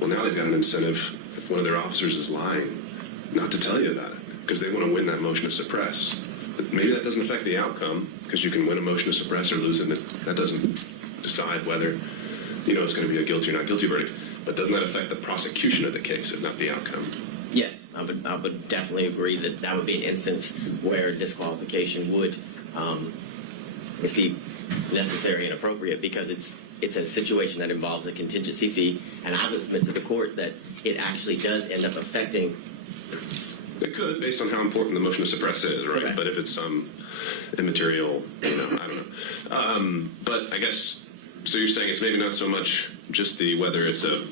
Well, now they've got an incentive, if one of their officers is lying, not to tell you about it, because they want to win that motion to suppress. But maybe that doesn't affect the outcome, because you can win a motion to suppress or lose it, and that doesn't decide whether it's going to be a guilty or not guilty verdict. But doesn't that affect the prosecution of the case, if not the outcome? Yes, I would definitely agree that would be an instance where disqualification would be necessary and appropriate, because it's a situation that involves a contingency fee, and I would submit to the court that it actually does end up affecting. It could, based on how important the motion to suppress is, right? Correct. But if it's some immaterial, I don't know. But I guess, so you're saying it's maybe not so much just whether it's a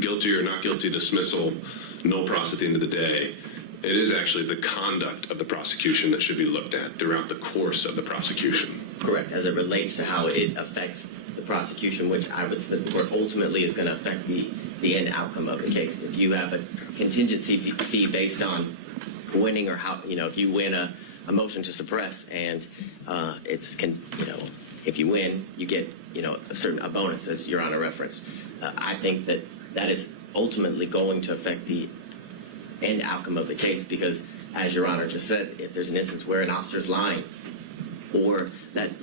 guilty or not guilty dismissal, no pros at the end of the day. It is actually the conduct of the prosecution that should be looked at throughout the course of the prosecution. Correct, as it relates to how it affects the prosecution, which I would submit the court ultimately is going to affect the end outcome of the case. If you have a contingency fee based on winning, or how, if you win a motion to suppress and if you win, you get, a bonus, as Your Honor referenced. I think that is ultimately going to affect the end outcome of the case, because, as Your Honor just said, if there's an instance where an officer is lying, or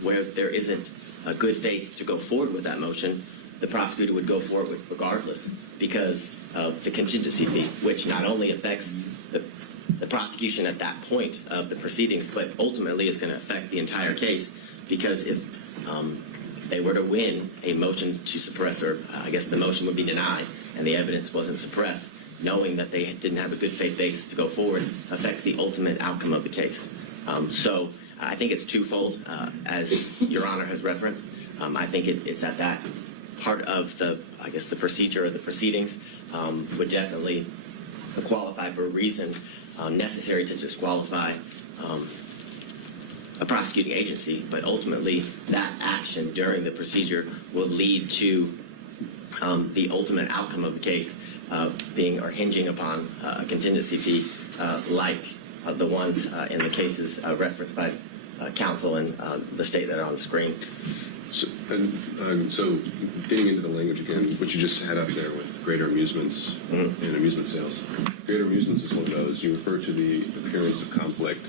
where there isn't a good faith to go forward with that motion, the prosecutor would go forward with regardless, because of the contingency fee, which not only affects the prosecution at that point of the proceedings, but ultimately is going to affect the entire case, because if they were to win a motion to suppress, or I guess the motion would be denied, and the evidence wasn't suppressed, knowing that they didn't have a good faith basis to go forward affects the ultimate outcome of the case. So I think it's twofold, as Your Honor has referenced. I think it's at that part of the procedure or the proceedings would definitely qualify for a reason necessary to disqualify a prosecuting agency, but ultimately that action during the procedure will lead to the ultimate outcome of the case being or hinging upon a contingency fee like the ones in the cases referenced by counsel and the state that are on the screen. So, so getting into the language again, what you just had up there with greater amusements and amusement sales. Greater amusements is one of those. You refer to the appearance of conflict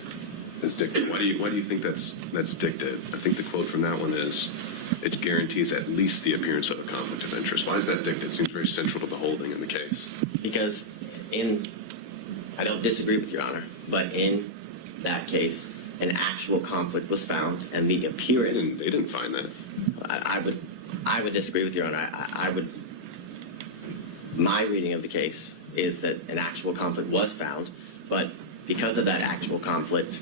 as dicta. Why do you think that's dicta? I think the quote from that one is, it guarantees at least the appearance of a conflict of interest. Why is that dicta? It seems very central to the holding in the case. Because I don't disagree with Your Honor, but in that case, an actual conflict was found, and the appearance. They didn't find that. I would disagree with Your Honor. My reading of the case is that an actual conflict was found, but because of that actual conflict,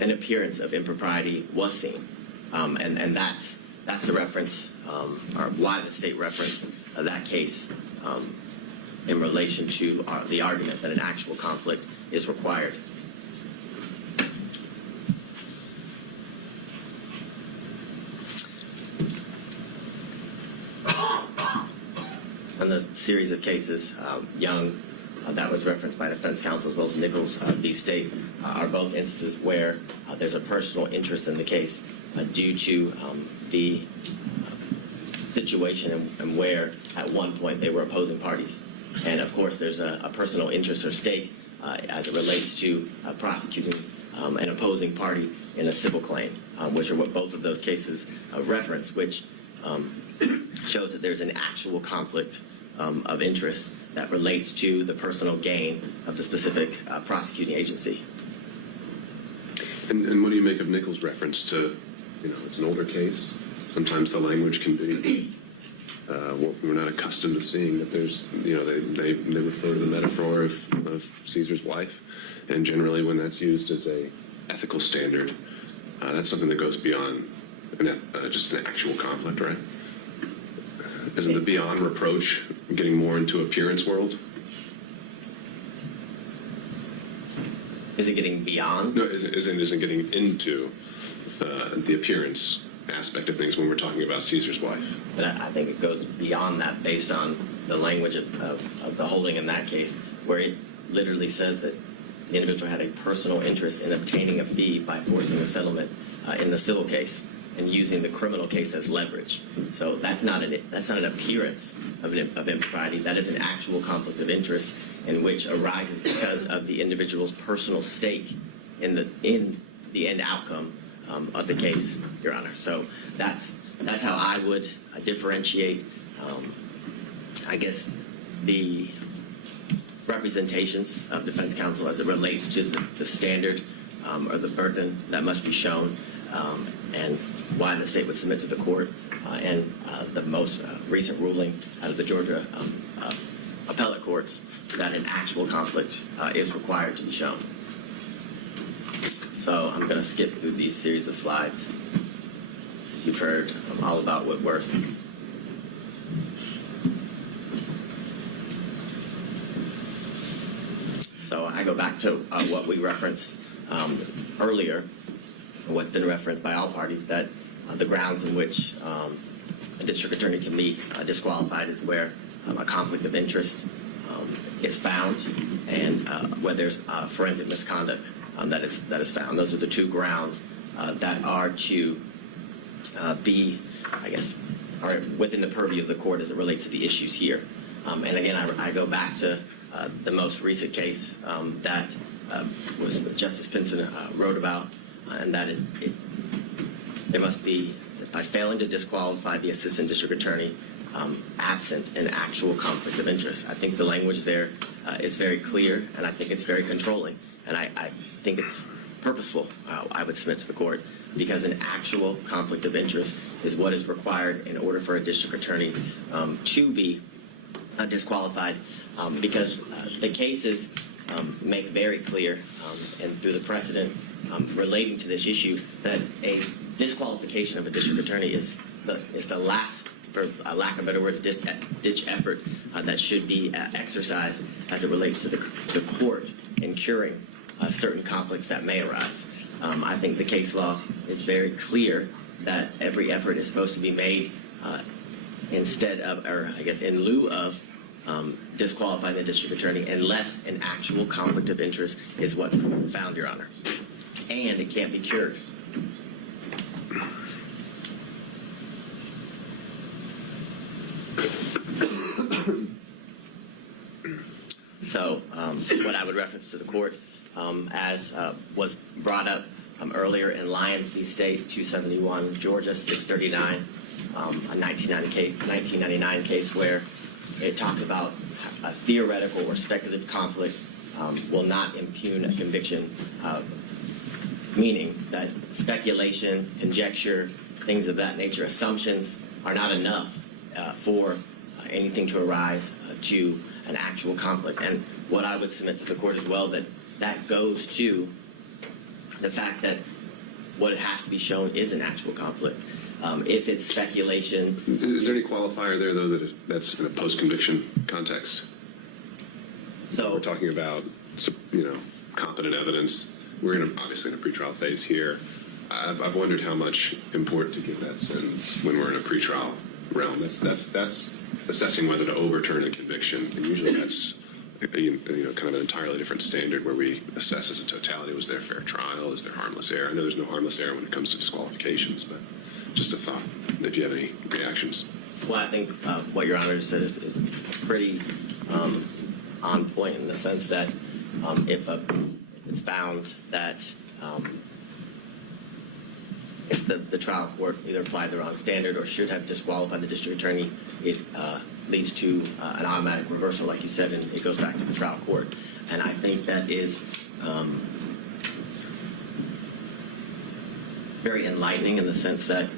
an appearance of impropriety was seen, and that's the reference, or why the state referenced that case in relation to the argument that an actual conflict is required. On the series of cases, Young, that was referenced by defense counsel, as well as Nichols, these state are both instances where there's a personal interest in the case due to the situation and where at one point they were opposing parties. And of course, there's a personal interest or stake as it relates to prosecuting an opposing party in a civil claim, which are what both of those cases reference, which shows that there's an actual conflict of interest that relates to the personal gain of the specific prosecuting agency. And what do you make of Nichols' reference to, it's an older case. Sometimes the language can be, we're not accustomed to seeing that there's, they refer to the metaphor of Caesar's wife. And generally when that's used as a ethical standard, that's something that goes beyond just an actual conflict, right? Isn't the beyond reproach getting more into appearance world? Is it getting beyond? No, isn't getting into the appearance aspect of things when we're talking about Caesar's wife. But I think it goes beyond that based on the language of the holding in that case, where it literally says that the individual had a personal interest in obtaining a fee by forcing a settlement in the civil case and using the criminal case as leverage. So that's not an appearance of impropriety. That is an actual conflict of interest in which arises because of the individual's personal stake in the end outcome of the case, Your Honor. So that's how I would differentiate, I guess, the representations of defense counsel as it relates to the standard or the burden that must be shown, and why the state would submit to the court, and the most recent ruling out of the Georgia appellate courts that an actual conflict is required to be shown. So I'm going to skip through these series of slides. You've heard all about Whitworth. So I go back to what we referenced earlier, what's been referenced by all parties, that the grounds in which a district attorney can be disqualified is where a conflict of interest is found, and where there's forensic misconduct that is found. Those are the two grounds that are to be, I guess, are within the purview of the court as it relates to the issues here. And again, I go back to the most recent case that was Justice Pinson wrote about, and that there must be, by failing to disqualify the assistant district attorney, absent an actual conflict of interest. I think the language there is very clear, and I think it's very controlling, and I think it's purposeful, I would submit to the court, because an actual conflict of interest is what is required in order for a district attorney to be disqualified, because the cases make very clear, and through the precedent relating to this issue, that a disqualification of a district attorney is the last, for lack of better words, ditch effort that should be exercised as it relates to the court in curing certain conflicts that may arise. I think the case law is very clear that every effort is supposed to be made instead of, or I guess in lieu of, disqualify the district attorney unless an actual conflict of interest is what's found, Your Honor. And it can't be cured. So what I would reference to the court, as was brought up earlier in Lyons v. State, 271, Georgia, 639, a 1999 case where it talked about a theoretical or speculative conflict will not impugn a conviction, meaning that speculation, conjecture, things of that nature, assumptions are not enough for anything to arise to an actual conflict. And what I would submit to the court as well, that goes to the fact that what has to be shown is an actual conflict. If it's speculation. Is there any qualifier there, though, that's in a post-conviction context? So We're talking about, competent evidence. We're obviously in a pretrial phase here. I've wondered how much import to give that sentence when we're in a pretrial realm. That's assessing whether to overturn a conviction, and usually that's kind of an entirely different standard where we assess as a totality. Was there a fair trial? Is there harmless error? I know there's no harmless error when it comes to disqualifications, but just a thought, if you have any reactions. Well, I think what Your Honor just said is pretty on point in the sense that if it's found that if the trial court either applied the wrong standard or should have disqualified the district attorney, it leads to an automatic reversal, like you said, and it goes back to the trial court. And I think that is very enlightening in the sense that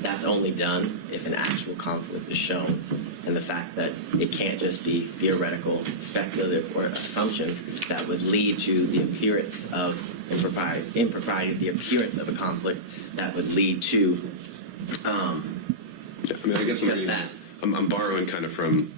that's only done if an actual conflict is shown. And the fact that it can't just be theoretical, speculative, or assumptions that would lead to the appearance of impropriety, the appearance of a conflict that would lead to I guess just that. I'm borrowing kind of from,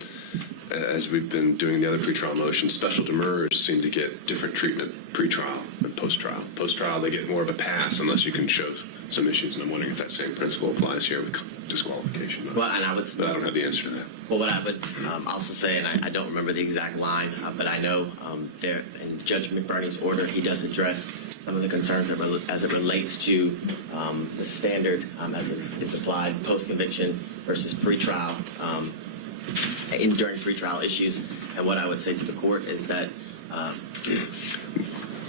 as we've been doing the other pretrial motions, special demurrers seem to get different treatment pre-trial and post-trial. Post-trial, they get more of a pass unless you can show some issues, and I'm wondering if that same principle applies here with disqualification. Well, and but I don't have the answer to that. Well, what I would also say, and I don't remember the exact line, but I know there in Judge McBurney's order, he does address some of the concerns as it relates to the standard as it's applied post-conviction versus pre-trial during pre-trial issues. And what I would say to the court is that.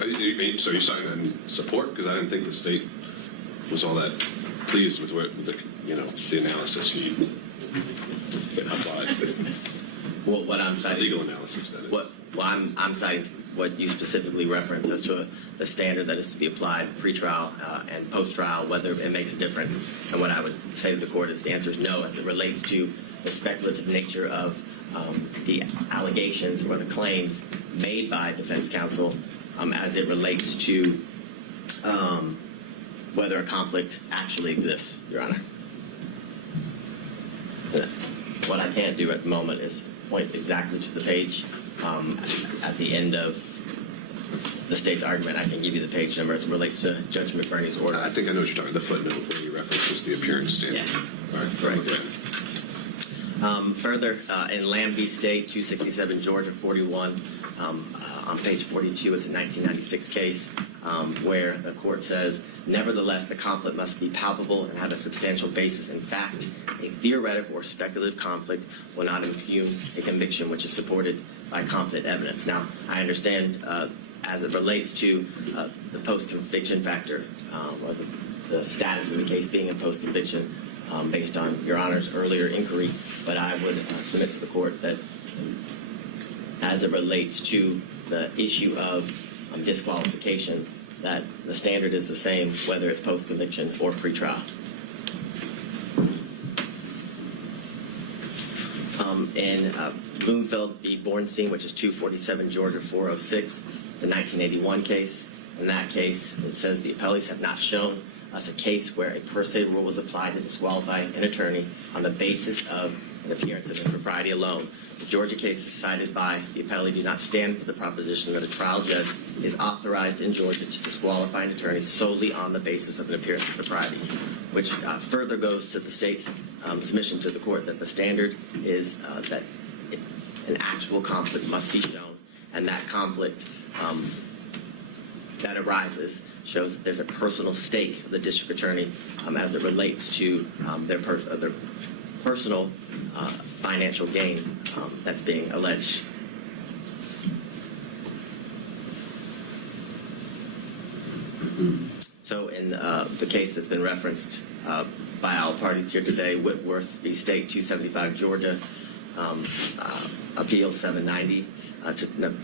So you're signing in support? Because I didn't think the state was all that pleased with the analysis you applied. Well, what I'm citing. Legal analysis, that is. I'm citing what you specifically referenced as to the standard that is to be applied pre-trial and post-trial, whether it makes a difference. And what I would say to the court is the answer is no, as it relates to the speculative nature of the allegations or the claims made by defense counsel as it relates to whether a conflict actually exists, Your Honor. What I can't do at the moment is point exactly to the page at the end of the state's argument. I can give you the page number as it relates to Judge McBurney's order. I think I know what you're talking about. The footnote where you reference the appearance standard. Yes. All right. Correct. Further, in Lamb v. State, 267 Georgia 41, on page 42, it's a 1996 case where the court says, nevertheless, the conflict must be palpable and have a substantial basis in fact. A theoretical or speculative conflict will not impugn a conviction which is supported by competent evidence. Now, I understand as it relates to the post-conviction factor or the status of the case being a post-conviction based on Your Honor's earlier inquiry, but I would submit to the court that as it relates to the issue of disqualification, that the standard is the same whether it's post-conviction or pre-trial. In Bloomfield v. Bornstein, which is 247 Georgia 406, it's a 1981 case. In that case, it says the appellees have not shown us a case where a per se rule was applied to disqualify an attorney on the basis of an appearance of impropriety alone. The Georgia cases cited by the appellee do not stand for the proposition that a trial judge is authorized in Georgia to disqualify an attorney solely on the basis of an appearance of propriety, which further goes to the state's submission to the court that the standard is that an actual conflict must be shown, and that conflict that arises shows that there's a personal stake of the district attorney as it relates to their personal financial gain that's being alleged. So in the case that's been referenced by all parties here today, Whitworth v. State, 275 Georgia, Appeal 790,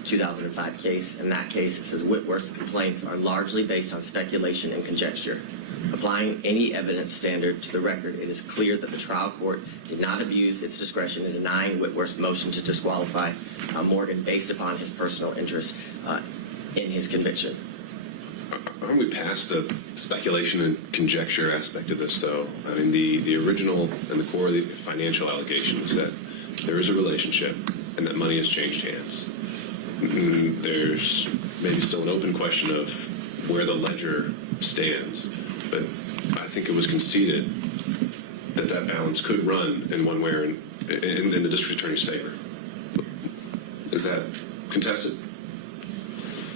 2005 case. In that case, it says Whitworth's complaints are largely based on speculation and conjecture. Applying any evidence standard to the record, it is clear that the trial court did not abuse its discretion in denying Whitworth's motion to disqualify Morgan based upon his personal interest in his conviction. Aren't we past the speculation and conjecture aspect of this, though? I mean, the original and the core of the financial allegation is that there is a relationship and that money has changed hands. There's maybe still an open question of where the ledger stands, but I think it was conceded that that balance could run in one way or in the district attorney's favor. Is that contested?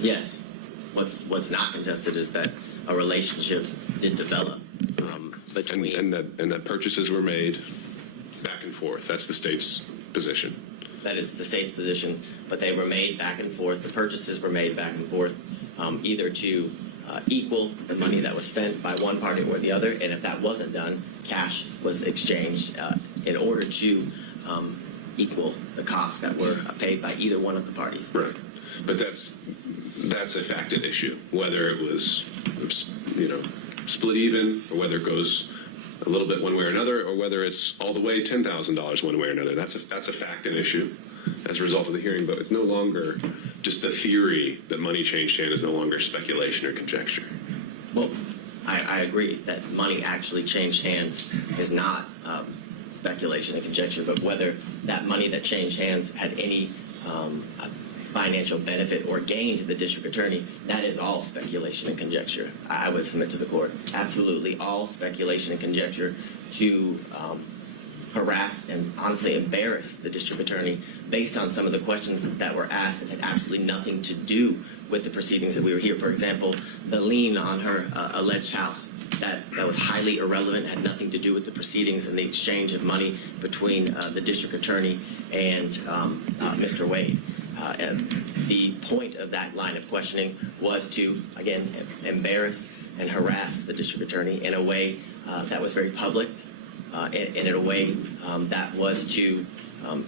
Yes. What's not contested is that a relationship did develop between And that purchases were made back and forth. That's the state's position. that is the state's position, but they were made back and forth. The purchases were made back and forth, either to equal the money that was spent by one party or the other, and if that wasn't done, cash was exchanged in order to equal the costs that were paid by either one of the parties. Right. But that's a facted issue, whether it was, split even, or whether it goes a little bit one way or another, or whether it's all the way $10,000 one way or another. That's a facted issue as a result of the hearing, but it's no longer just the theory that money changed hands is no longer speculation or conjecture. Well, I agree that money actually changed hands is not speculation and conjecture, but whether that money that changed hands had any financial benefit or gain to the district attorney, that is all speculation and conjecture. I would submit to the court. Absolutely all speculation and conjecture to harass and honestly embarrass the district attorney based on some of the questions that were asked that had absolutely nothing to do with the proceedings that we were here. For example, the lien on her alleged house. That was highly irrelevant, had nothing to do with the proceedings and the exchange of money between the district attorney and Mr. Wade. And the point of that line of questioning was to, again, embarrass and harass the district attorney in a way that was very public, and in a way that was to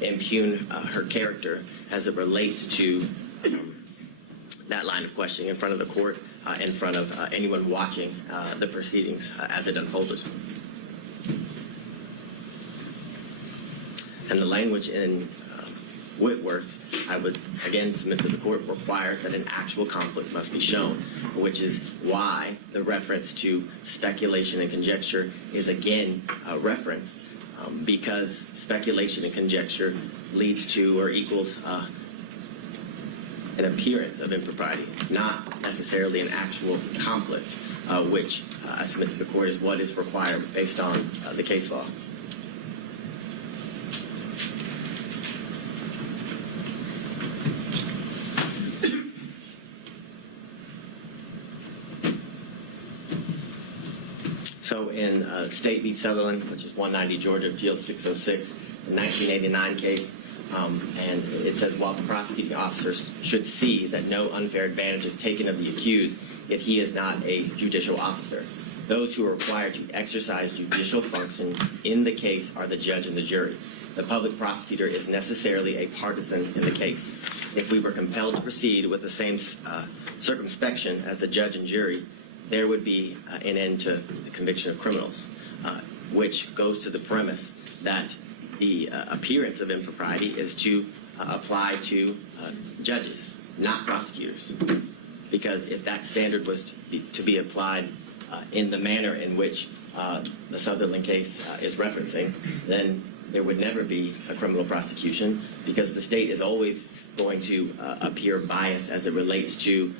impugn her character as it relates to that line of questioning in front of the court, in front of anyone watching the proceedings as it unfolded. And the language in Whitworth, I would again submit to the court, requires that an actual conflict must be shown, which is why the reference to speculation and conjecture is again a reference, because speculation and conjecture leads to or equals an appearance of impropriety, not necessarily an actual conflict, which I submit to the court is what is required based on the case law. So in State v. Sutherland, which is 190 Georgia Appeal 606, it's a 1989 case, and it says, while the prosecuting officers should see that no unfair advantage is taken of the accused, yet he is not a judicial officer. Those who are required to exercise judicial function in the case are the judge and the jury. The public prosecutor is necessarily a partisan in the case. If we were compelled to proceed with the same circumspection as the judge and jury, there would be an end to the conviction of criminals, which goes to the premise that the appearance of impropriety is to apply to judges, not prosecutors. Because if that standard was to be applied in the manner in which the Sutherland case is referencing, then there would never be a criminal prosecution, because the state is always going to appear biased as it relates to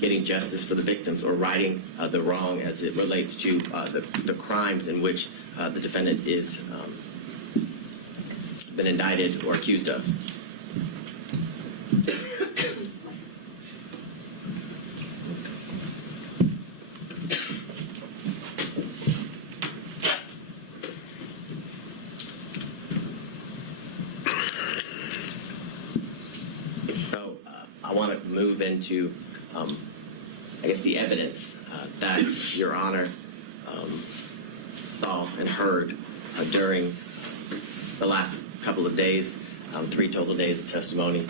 getting justice for the victims or righting the wrong as it relates to the crimes in which the defendant is been indicted or accused of. So I want to move into, I guess, the evidence that Your Honor saw and heard during the last couple of days, 3 total days of testimony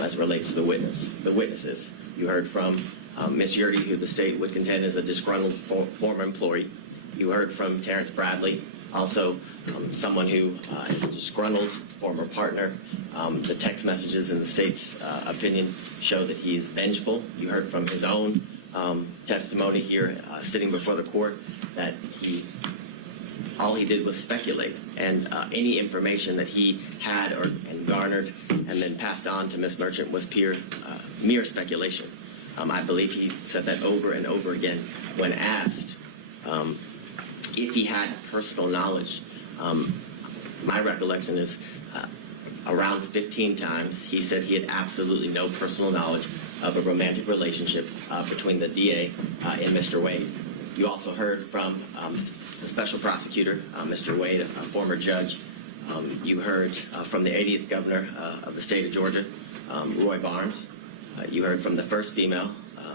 as it relates to the witnesses. You heard from Ms. Yurdy, who the state would contend is a disgruntled former employee. You heard from Terrence Bradley, also someone who is a disgruntled former partner. The text messages in the state's opinion show that he is vengeful. You heard from his own testimony here sitting before the court that all he did was speculate, and any information that he had and garnered and then passed on to Ms. Merchant was mere speculation. I believe he said that over and over again when asked if he had personal knowledge. My recollection is around 15 times he said he had absolutely no personal knowledge of a romantic relationship between the DA and Mr. Wade. You also heard from the special prosecutor, Mr. Wade, a former judge. You heard from the 80th governor of the state of Georgia, Roy Barnes. You heard from the first female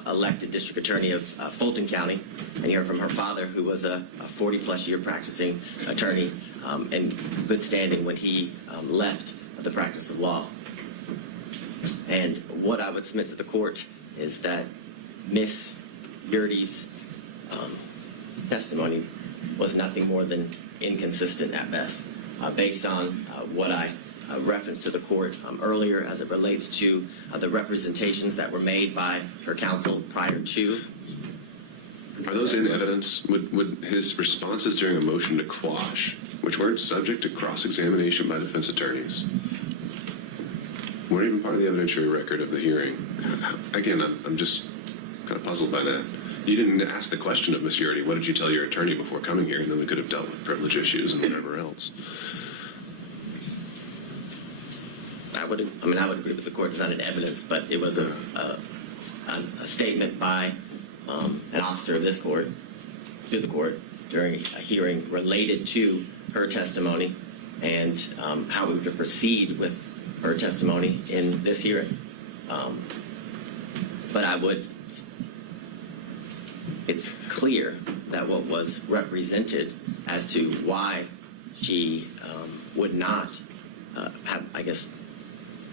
elected district attorney of Fulton County, and you heard from her father, who was a 40-plus year practicing attorney in good standing when he left the practice of law. And what I would submit to the court is that Miss Yurdy's testimony was nothing more than inconsistent at best, based on what I referenced to the court earlier as it relates to the representations that were made by her counsel prior to. Are those in evidence? Would his responses during a motion to quash, which weren't subject to cross-examination by defense attorneys, weren't even part of the evidentiary record of the hearing? Again, I'm just kind of puzzled by that. You didn't ask the question of Ms. Yurdy, what did you tell your attorney before coming here? And then we could have dealt with privilege issues and whatever else. I would agree with the court. It's not an evidence, but it was a statement by an officer of this court to the court during a hearing related to her testimony and how we would proceed with her testimony in this hearing. But it's clear that what was represented as to why she would not have, I guess,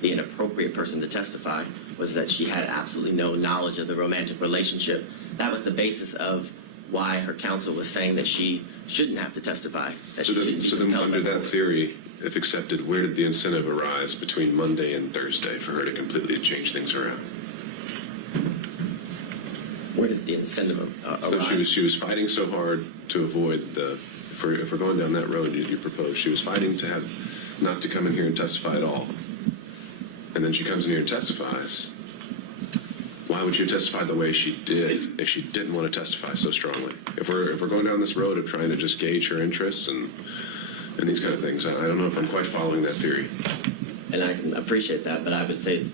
be an appropriate person to testify was that she had absolutely no knowledge of the romantic relationship. That was the basis of why her counsel was saying that she shouldn't have to testify. So then under that theory, if accepted, where did the incentive arise between Monday and Thursday for her to completely change things around? Where did the incentive arise? So she was fighting so hard to avoid if we're going down that road you proposed, she was fighting to have not to come in here and testify at all. And then she comes in here and testifies. Why would she testify the way she did if she didn't want to testify so strongly? If we're going down this road of trying to just gauge her interests and these kind of things, I don't know if I'm quite following that theory. And I can appreciate that, but I would say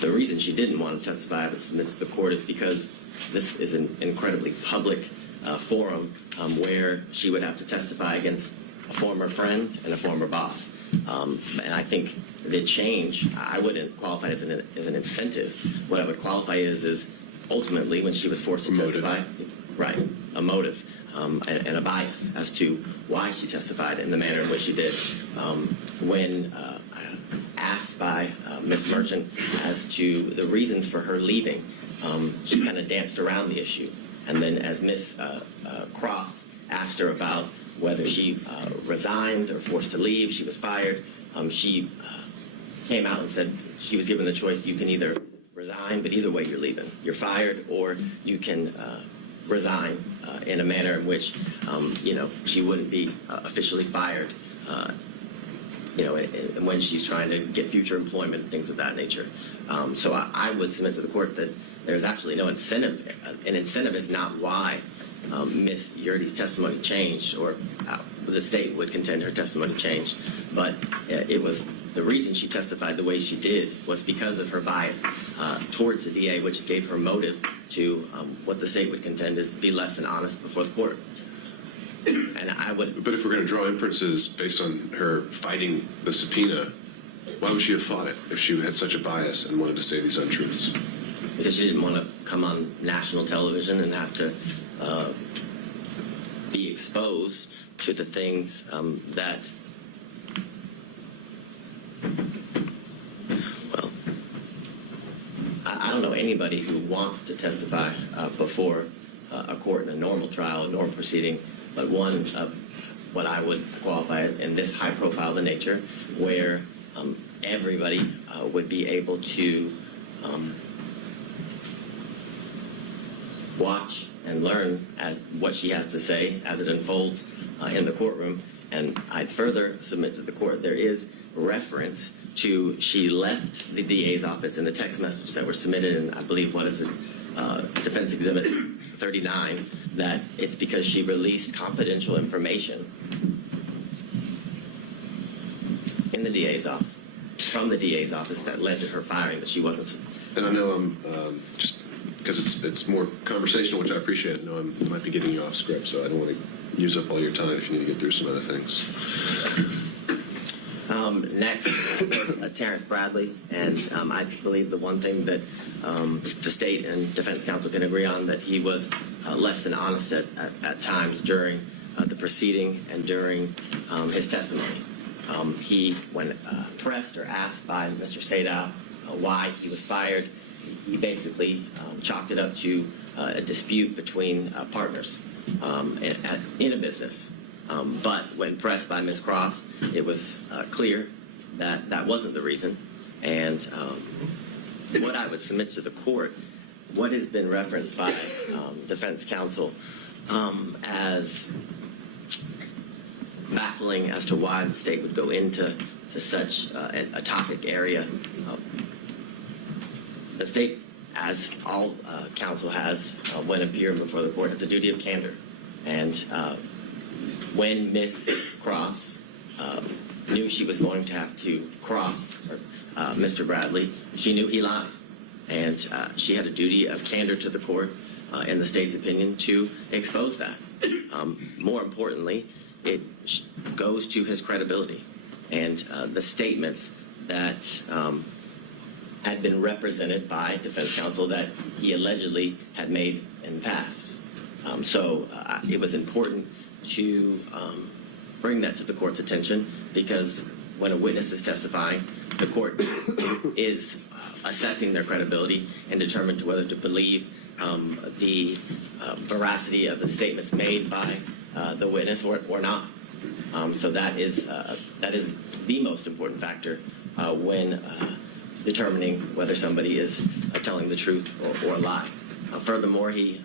the reason she didn't want to testify, I would submit to the court, is because this is an incredibly public forum where she would have to testify against a former friend and a former boss. And I think the change, I wouldn't qualify it as an incentive. What I would qualify is ultimately when she was forced to testify, right, a motive and a bias as to why she testified in the manner in which she did. When asked by Ms. Merchant as to the reasons for her leaving, she kind of danced around the issue. And then as Ms. Cross asked her about whether she resigned or forced to leave, she was fired, she came out and said she was given the choice: you can either resign, but either way you're leaving. You're fired, or you can resign in a manner in which, she wouldn't be officially fired, and when she's trying to get future employment and things of that nature. So I would submit to the court that there's absolutely no incentive. An incentive is not why Ms. Yurdy's testimony changed, or the state would contend her testimony changed, but it was the reason she testified the way she did was because of her bias towards the DA, which gave her motive to what the state would contend is be less than honest before the court. And I would. But if we're going to draw inferences based on her fighting the subpoena, why would she have fought it if she had such a bias and wanted to say these untruths? Because she didn't want to come on national television and have to be exposed to the things that, well, I don't know anybody who wants to testify before a court in a normal trial, a normal proceeding, but one of what I would qualify in this high profile of nature where everybody would be able to watch and learn at what she has to say as it unfolds in the courtroom. And I'd further submit to the court there is reference to she left the DA's office in the text message that were submitted in, I believe, what is it, Defense Exhibit 39, that it's because she released confidential information in the DA's office, from the DA's office, that led to her firing, that she wasn't. And I know I'm just because it's more conversational, which I appreciate. I know I might be getting you off script, so I don't want to use up all your time if you need to get through some other things. Next, Terrence Bradley, and I believe the one thing that the state and defense counsel can agree on, that he was less than honest at times during the proceeding and during his testimony. He, when pressed or asked by Mr. Sadow why he was fired, he basically chalked it up to a dispute between partners in a business. But when pressed by Ms. Cross, it was clear that that wasn't the reason. And what I would submit to the court, what has been referenced by defense counsel as baffling as to why the state would go into such a topic area. The state, as all counsel has when appearing before the court, has a duty of candor. And when Ms. Cross knew she was going to have to cross Mr. Bradley, she knew he lied. And she had a duty of candor to the court, in the state's opinion, to expose that. More importantly, it goes to his credibility and the statements that had been represented by defense counsel that he allegedly had made in the past. So it was important to bring that to the court's attention, because when a witness is testifying, the court is assessing their credibility and determined whether to believe the veracity of the statements made by the witness or not. So that is the most important factor when determining whether somebody is telling the truth or a lie. Furthermore, he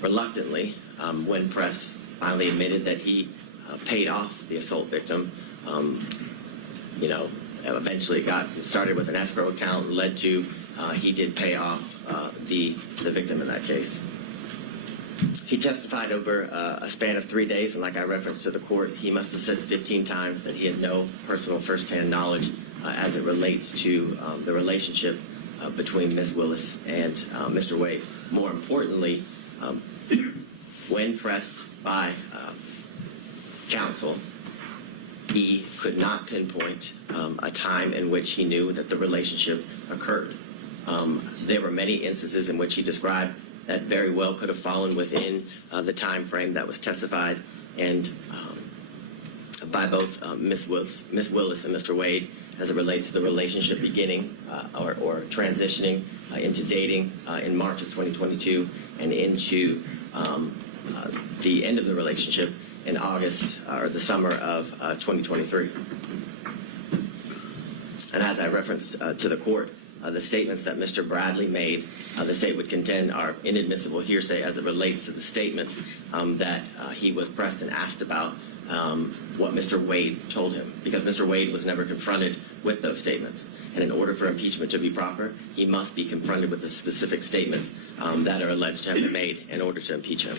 reluctantly, when pressed, finally admitted that he paid off the assault victim. Eventually it got started with an escrow account, led to he did pay off the victim in that case. He testified over a span of 3 days, and like I referenced to the court, he must have said 15 times that he had no personal firsthand knowledge as it relates to the relationship between Ms. Willis and Mr. Wade. More importantly, when pressed by counsel, he could not pinpoint a time in which he knew that the relationship occurred. There were many instances in which he described that very well could have fallen within the time frame that was testified and by both Ms. Willis and Mr. Wade as it relates to the relationship beginning or transitioning into dating in March of 2022 and into the end of the relationship in August or the summer of 2023. And as I referenced to the court, the statements that Mr. Bradley made, the state would contend are inadmissible hearsay as it relates to the statements that he was pressed and asked about what Mr. Wade told him, because Mr. Wade was never confronted with those statements. And in order for impeachment to be proper, he must be confronted with the specific statements that are alleged to have been made in order to impeach him.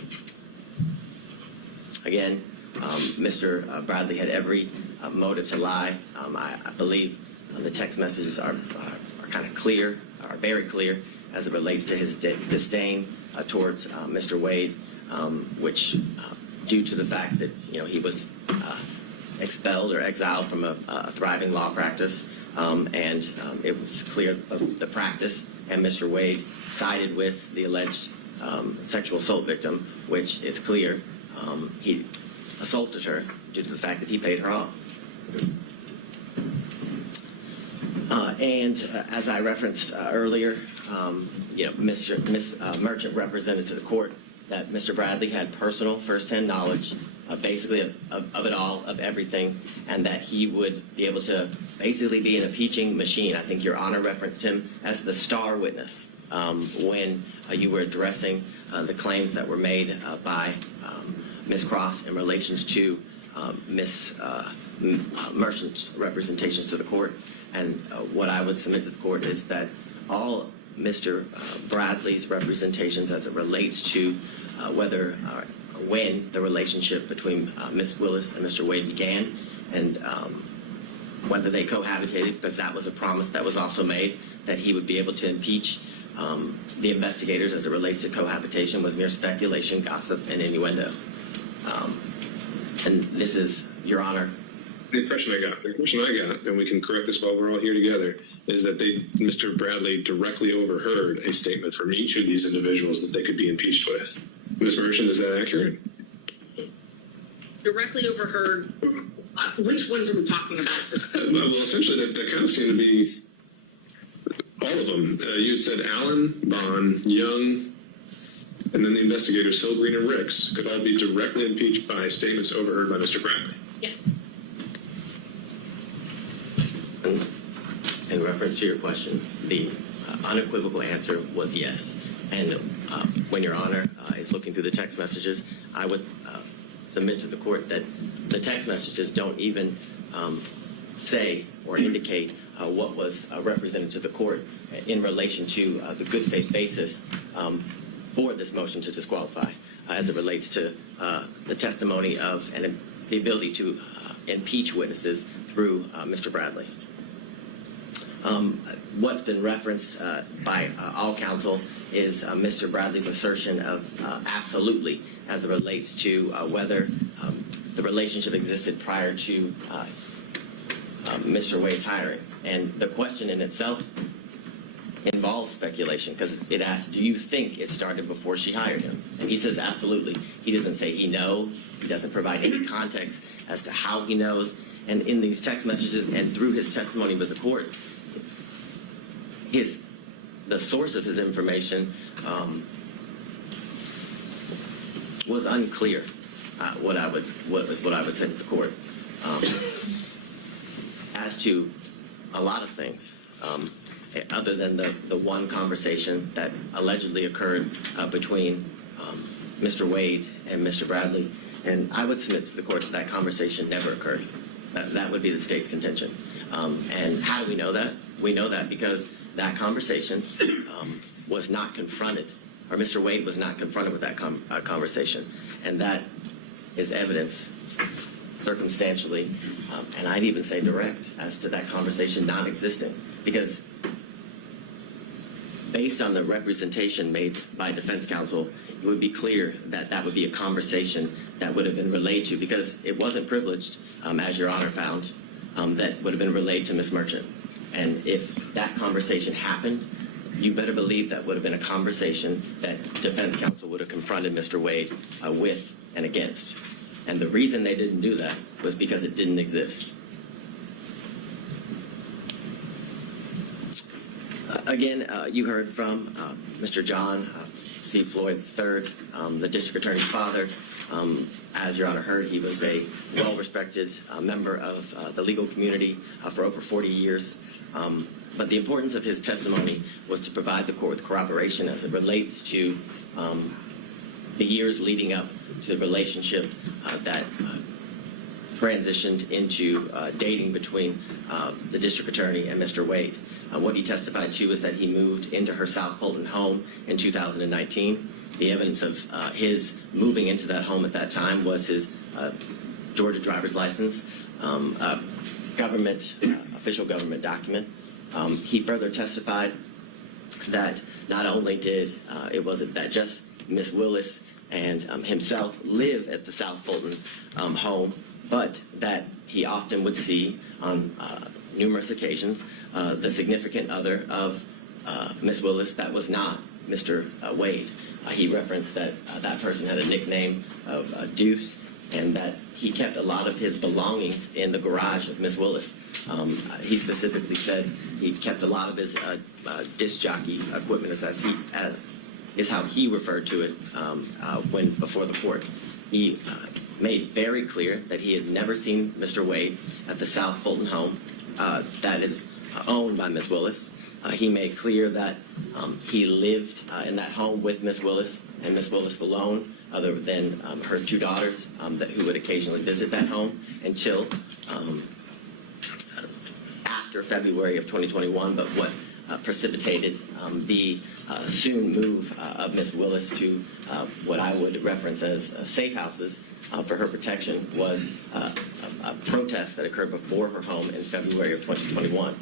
Again, Mr. Bradley had every motive to lie. I believe the text messages are kind of clear, are very clear as it relates to his disdain towards Mr. Wade, which due to the fact that he was expelled or exiled from a thriving law practice, and it was clear the practice, and Mr. Wade sided with the alleged sexual assault victim, which is clear he assaulted her due to the fact that he paid her off. And as I referenced earlier, Ms. Merchant represented to the court that Mr. Bradley had personal firsthand knowledge basically of it all, of everything, and that he would be able to basically be an impeaching machine. I think Your Honor referenced him as the star witness when you were addressing the claims that were made by Ms. Cross in relations to Ms. Merchant's representations to the court. And what I would submit to the court is that all Mr. Bradley's representations as it relates to whether when the relationship between Ms. Willis and Mr. Wade began, and whether they cohabitated, because that was a promise that was also made, that he would be able to impeach the investigators as it relates to cohabitation, was mere speculation, gossip, and innuendo. And this is, Your Honor. The impression I got, and we can correct this while we're all here together, is that Mr. Bradley directly overheard a statement from each of these individuals that they could be impeached with. Ms. Merchant, is that accurate? Directly overheard. Which ones are we talking about specifically? Well, essentially, that kind of seemed to be all of them. You had said Allen, Bond, Young, and then the investigators, Hill, Green, and Ricks, could all be directly impeached by statements overheard by Mr. Bradley. Yes. In reference to your question, the unequivocal answer was yes. And when Your Honor is looking through the text messages, I would submit to the court that the text messages don't even say or indicate what was represented to the court in relation to the good faith basis for this motion to disqualify as it relates to the testimony of and the ability to impeach witnesses through Mr. Bradley. What's been referenced by all counsel is Mr. Bradley's assertion of absolutely as it relates to whether the relationship existed prior to Mr. Wade's hiring. And the question in itself involves speculation, because it asks, do you think it started before she hired him? And he says absolutely. He doesn't say he knows. He doesn't provide any context as to how he knows. And in these text messages and through his testimony with the court, the source of his information was unclear. What I would say to the court as to a lot of things, other than the one conversation that allegedly occurred between Mr. Wade and Mr. Bradley, and I would submit to the court that that conversation never occurred. That would be the state's contention. And how do we know that? We know that because that conversation was not confronted, or Mr. Wade was not confronted with that conversation. And that is evidence circumstantially, and I'd even say direct, as to that conversation non-existent. Because based on the representation made by defense counsel, it would be clear that that would be a conversation that would have been relayed to, because it wasn't privileged, as Your Honor found, that would have been relayed to Ms. Merchant. And if that conversation happened, you better believe that would have been a conversation that defense counsel would have confronted Mr. Wade with and against. And the reason they didn't do that was because it didn't exist. Again, you heard from Mr. John C. Floyd III, the district attorney's father. As Your Honor heard, he was a well-respected member of the legal community for over 40 years. But the importance of his testimony was to provide the court with corroboration as it relates to the years leading up to the relationship that transitioned into dating between the district attorney and Mr. Wade. What he testified to is that he moved into her South Fulton home in 2019, The evidence of his moving into that home at that time was his Georgia driver's license, a official government document. He further testified that not only did it wasn't that just Miss Willis and himself live at the South Fulton home, but that he often would see on numerous occasions the significant other of Miss Willis that was not Mr. Wade. He referenced that that person had a nickname of Deuce, and that he kept a lot of his belongings in the garage of Miss Willis. He specifically said he kept a lot of his disc jockey equipment, is how he referred to it when before the court. He made very clear that he had never seen Mr. Wade at the South Fulton home that is owned by Miss Willis. He made clear that he lived in that home with Miss Willis and Miss Willis alone, other than her two daughters who would occasionally visit that home until after February of 2021. But what precipitated the soon move of Miss Willis to what I would reference as safe houses for her protection was a protest that occurred before her home in February of 2021.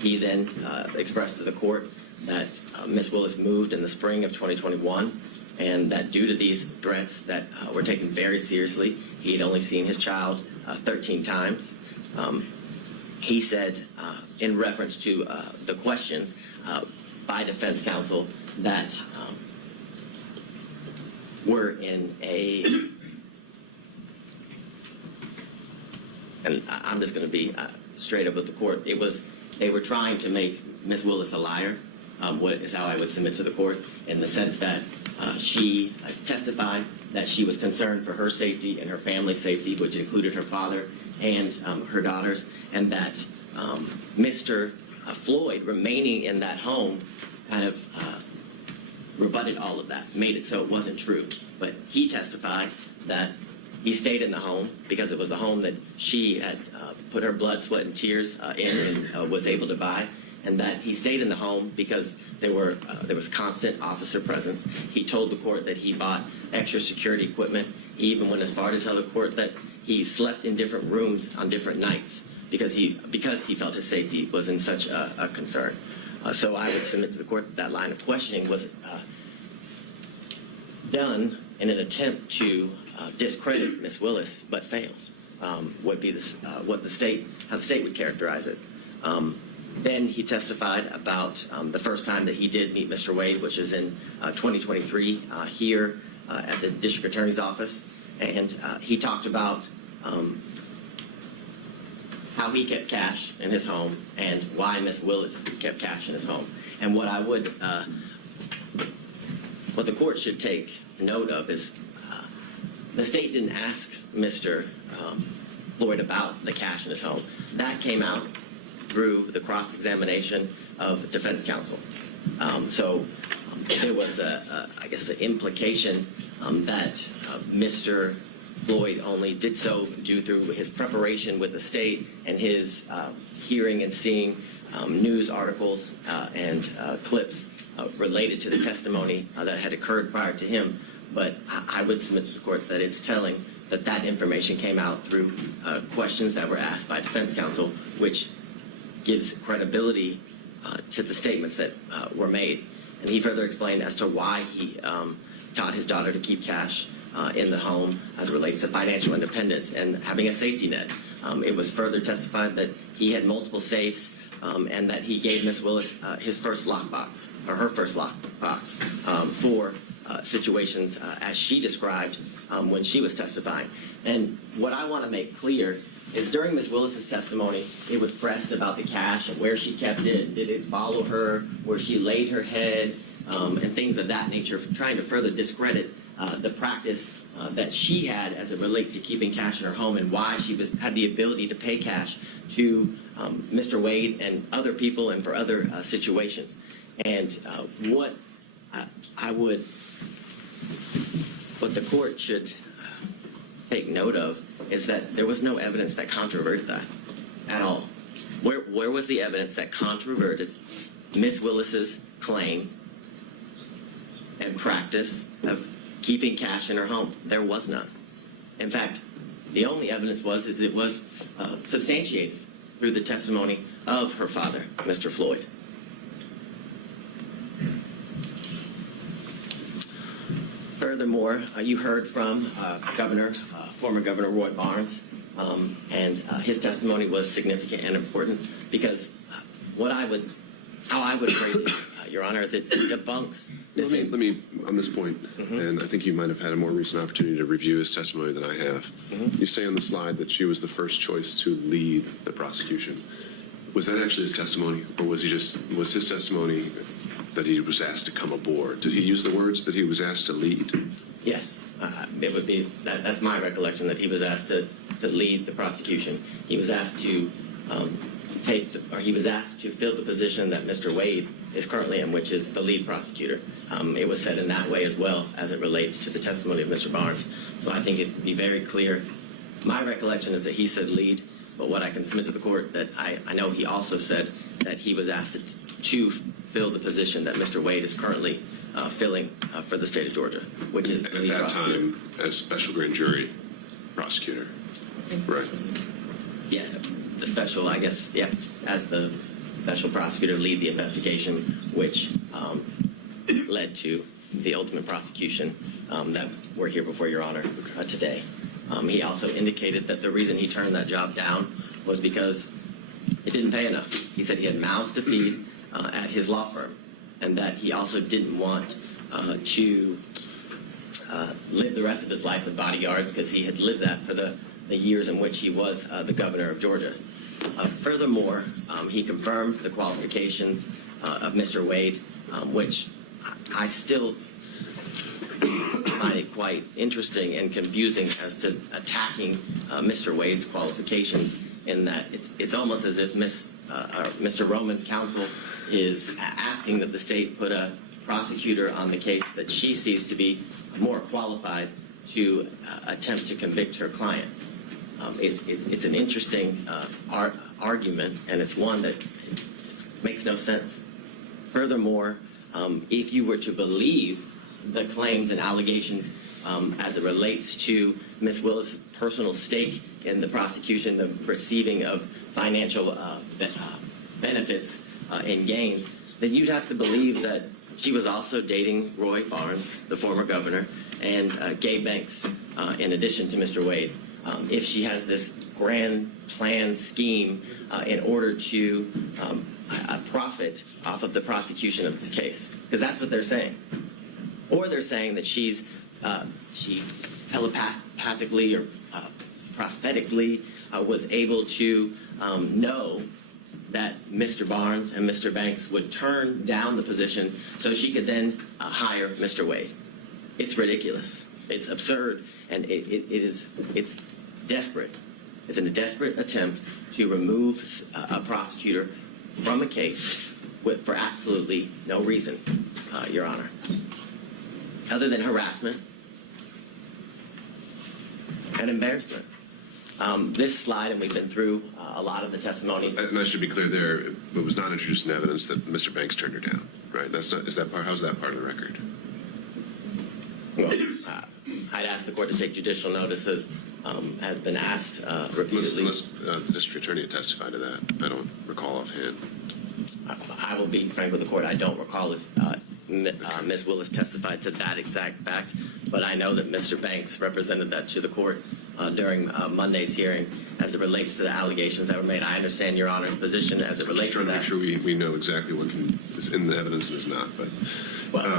He then expressed to the court that Miss Willis moved in the spring of 2021, and that due to these threats that were taken very seriously, he had only seen his child 13 times. He said, in reference to the questions by defense counsel that were in a, and I'm just going to be straight up with the court, they were trying to make Miss Willis a liar, what is how I would submit to the court, in the sense that she testified that she was concerned for her safety and her family's safety, which included her father and her daughters, and that Mr. Floyd remaining in that home kind of rebutted all of that, made it so it wasn't true. But he testified that he stayed in the home because it was a home that she had put her blood, sweat, and tears in and was able to buy, and that he stayed in the home because there was constant officer presence. He told the court that he bought extra security equipment. He even went as far to tell the court that he slept in different rooms on different nights because he felt his safety was in such a concern. So I would submit to the court that line of questioning was done in an attempt to discredit Miss Willis, but failed. Would be how the state would characterize it. Then he testified about the first time that he did meet Mr. Wade, which is in 2023 here at the district attorney's office, and he talked about how he kept cash in his home and why Miss Willis kept cash in his home. And what the court should take note of is the state didn't ask Mr. Floyd about the cash in his home. That came out through the cross-examination of defense counsel. So there was, I guess, the implication that Mr. Floyd only did so due through his preparation with the state and his hearing and seeing news articles and clips related to the testimony that had occurred prior to him. But I would submit to the court that it's telling that information came out through questions that were asked by defense counsel, which gives credibility to the statements that were made. And he further explained as to why he taught his daughter to keep cash in the home as it relates to financial independence and having a safety net. It was further testified that he had multiple safes and that he gave Miss Willis his first lockbox, or her first lockbox, for situations as she described when she was testifying. And what I want to make clear is during Ms. Willis's testimony, it was pressed about the cash and where she kept it, did it follow her, where she laid her head, and things of that nature, trying to further discredit the practice that she had as it relates to keeping cash in her home and why she had the ability to pay cash to Mr. Wade and other people and for other situations. And what the court should take note of is that there was no evidence that controverted that at all. Where was the evidence that controverted Miss Willis's claim and practice of keeping cash in her home. There was none. In fact, the only evidence it was substantiated through the testimony of her father, Mr. Floyd. Furthermore, you heard from former Governor Roy Barnes, and his testimony was significant and important because how I would phrase it, Your Honor, is it debunks. Let me on this point, and I think you might have had a more recent opportunity to review his testimony than I have. You say on the slide that she was the first choice to lead the prosecution. Was that actually his testimony, or was his testimony that he was asked to come aboard? Did he use the words that he was asked to lead? Yes, it would be. That's my recollection, that he was asked to lead the prosecution. He was asked to he was asked to fill the position that Mr. Wade is currently in, which is the lead prosecutor. It was said in that way as well as it relates to the testimony of Mr. Barnes. So I think it'd be very clear. My recollection is that he said lead, but what I can submit to the court that I know he also said that he was asked to fill the position that Mr. Wade is currently filling for the state of Georgia, which is the lead prosecutor. At that time, as special grand jury prosecutor, right? Yeah, the special, I guess, yeah, as the special prosecutor, lead the investigation, which led to the ultimate prosecution that we're here before Your Honor today. He also indicated that the reason he turned that job down was because it didn't pay enough. He said he had mouths to feed at his law firm, and that he also didn't want to live the rest of his life with bodyguards because he had lived that for the years in which he was the governor of Georgia. Furthermore, he confirmed the qualifications of Mr. Wade, which I still find it quite interesting and confusing as to attacking Mr. Wade's qualifications, in that it's almost as if Mr. Roman's counsel is asking that the state put a prosecutor on the case that she sees to be more qualified to attempt to convict her client. It's an interesting argument, and it's one that makes no sense. Furthermore, if you were to believe the claims and allegations as it relates to Ms. Willis' personal stake in the prosecution, the receiving of financial benefits and gains, then you'd have to believe that she was also dating Roy Barnes, the former governor, and Gay Banks, in addition to Mr. Wade. If she has this grand plan scheme in order to profit off of the prosecution of this case, because that's what they're saying. Or they're saying that she telepathically or prophetically was able to know that Mr. Barnes and Mr. Banks would turn down the position so she could then hire Mr. Wade. It's ridiculous. It's absurd, and it's desperate. It's a desperate attempt to remove a prosecutor from a case for absolutely no reason, Your Honor, other than harassment and embarrassment. This slide, and we've been through a lot of the testimony. And I should be clear there, it was not introduced in evidence that Mr. Banks turned her down, right? How's that part of the record? Well, I'd ask the court to take judicial notices, has been asked repeatedly. Unless the district attorney had testified to that. I don't recall offhand. I will be frank with the court. I don't recall if Ms. Willis testified to that exact fact, but I know that Mr. Banks represented that to the court during Monday's hearing as it relates to the allegations that were made. I understand Your Honor's position as it relates to that. Just trying to make sure we know exactly what is in the evidence and is not, but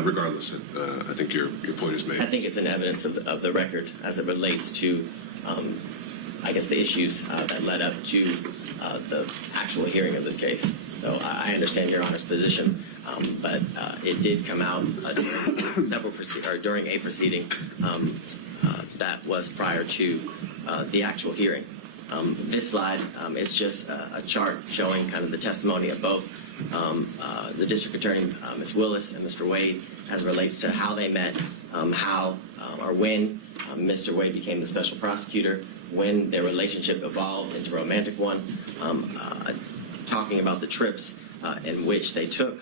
regardless, I think your point is made. I think it's an evidence of the record as it relates to, I guess, the issues that led up to the actual hearing of this case. So I understand Your Honor's position, but it did come out during a proceeding that was prior to the actual hearing. This slide is just a chart showing kind of the testimony of both the district attorney, Ms. Willis, and Mr. Wade, as it relates to how they met, how or when Mr. Wade became the special prosecutor, when their relationship evolved into a romantic one, talking about the trips in which they took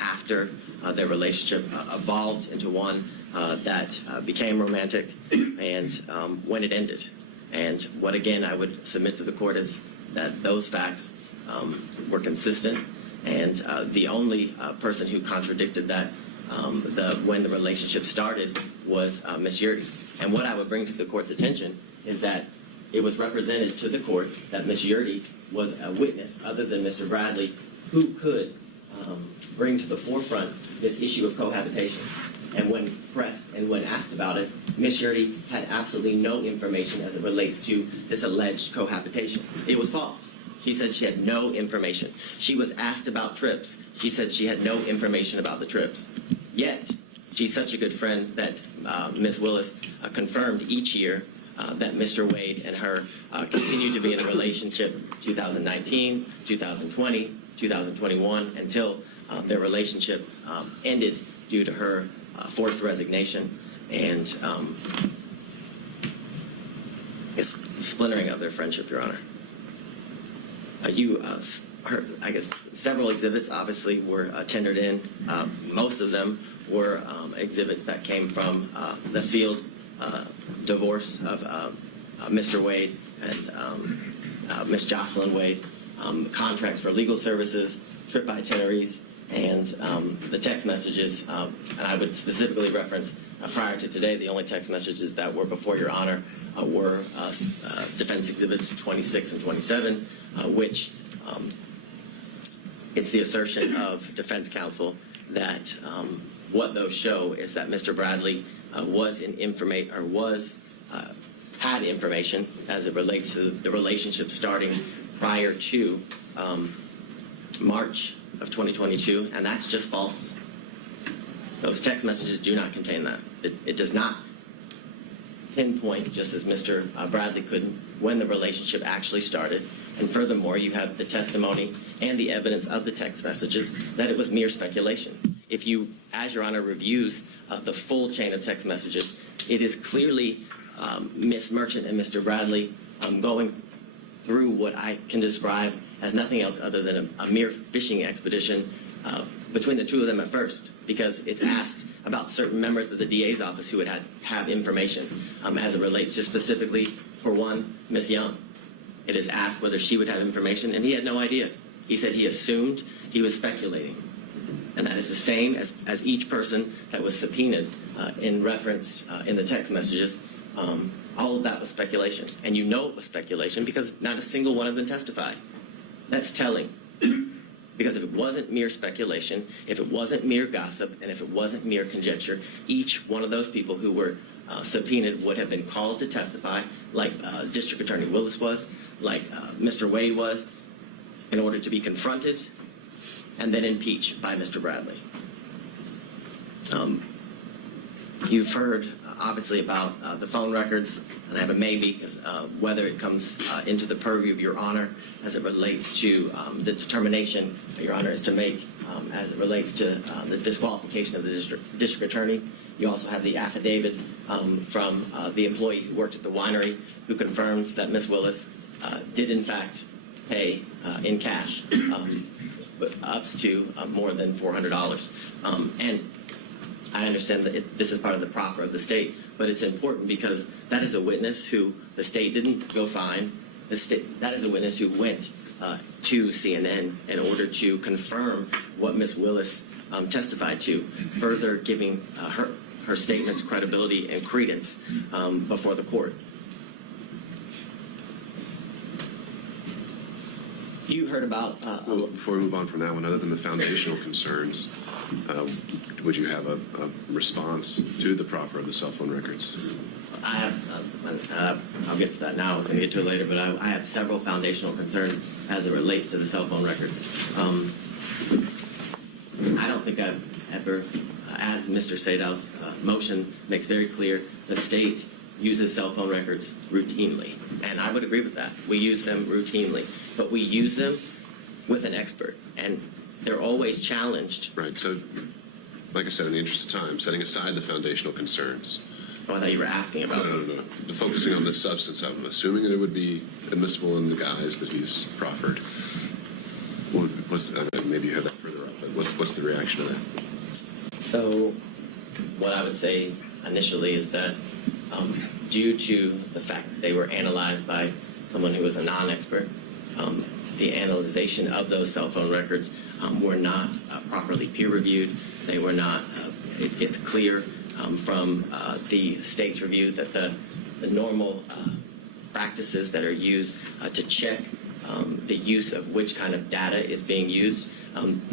after their relationship evolved into one that became romantic, and when it ended. And what, again, I would submit to the court is that those facts were consistent, and the only person who contradicted that when the relationship started was Ms. Yurdy. And what I would bring to the court's attention is that it was represented to the court that Ms. Yurdy was a witness other than Mr. Bradley who could bring to the forefront this issue of cohabitation. And when pressed and when asked about it, Ms. Yurdy had absolutely no information as it relates to this alleged cohabitation. It was false. She said she had no information. She was asked about trips. She said she had no information about the trips. Yet, she's such a good friend that Ms. Willis confirmed each year that Mr. Wade and her continued to be in a relationship 2019, 2020, 2021, until their relationship ended due to her forced resignation and splintering of their friendship, Your Honor. I guess several exhibits obviously were tendered in. Most of them were exhibits that came from the sealed divorce of Mr. Wade and Ms. Jocelyn Wade, contracts for legal services, trip itineraries, and the text messages. And I would specifically reference prior to today, the only text messages that were before Your Honor were defense exhibits 26 and 27, which it's the assertion of defense counsel that what those show is that Mr. Bradley had information as it relates to the relationship starting prior to March of 2022, and that's just false. Those text messages do not contain that. It does not pinpoint, just as Mr. Bradley couldn't, when the relationship actually started. And furthermore, you have the testimony and the evidence of the text messages that it was mere speculation. If you, as Your Honor, reviews the full chain of text messages, it is clearly Ms. Merchant and Mr. Bradley going through what I can describe as nothing else other than a mere fishing expedition between the two of them at first, because it's asked about certain members of the DA's office who would have information as it relates just specifically, for one, Ms. Young. It is asked whether she would have information, and he had no idea. He said he assumed, he was speculating. And that is the same as each person that was subpoenaed in reference in the text messages. All of that was speculation. And you know it was speculation because not a single one of them testified. That's telling. Because if it wasn't mere speculation, if it wasn't mere gossip, and if it wasn't mere conjecture, each one of those people who were subpoenaed would have been called to testify, like District Attorney Willis was, like Mr. Wade was, in order to be confronted and then impeached by Mr. Bradley. You've heard, obviously, about the phone records, and I have a maybe, because whether it comes into the purview of Your Honor as it relates to the determination that Your Honor is to make as it relates to the disqualification of the district attorney. You also have the affidavit from the employee who worked at the winery who confirmed that Ms. Willis did, in fact, pay in cash, but ups to more than $400. And I understand that this is part of the proffer of the state, but it's important because that is a witness who the state didn't go find. That is a witness who went to CNN in order to confirm what Ms. Willis testified to, further giving her statement's credibility and credence before the court. You heard about... Well, before we move on from that one, other than the foundational concerns, would you have a response to the proffer of the cell phone records? I have, I'll get to that now, I was going to get to it later, but I have several foundational concerns as it relates to the cell phone records. I don't think I've ever, as Mr. Sadow's motion makes very clear, the state uses cell phone records routinely. And I would agree with that. We use them routinely. But we use them with an expert. And they're always challenged. Right. So, like I said, in the interest of time, setting aside the foundational concerns. Oh, I thought you were asking about No. Focusing on the substance of them, assuming that it would be admissible in the guise that he's proffered. Maybe you have that further up, but what's the reaction to that? So, what I would say initially is that due to the fact that they were analyzed by someone who was a non-expert, the analyzation of those cell phone records were not properly peer-reviewed. They were not, it's clear from the state's review that the normal practices that are used to check the use of which kind of data is being used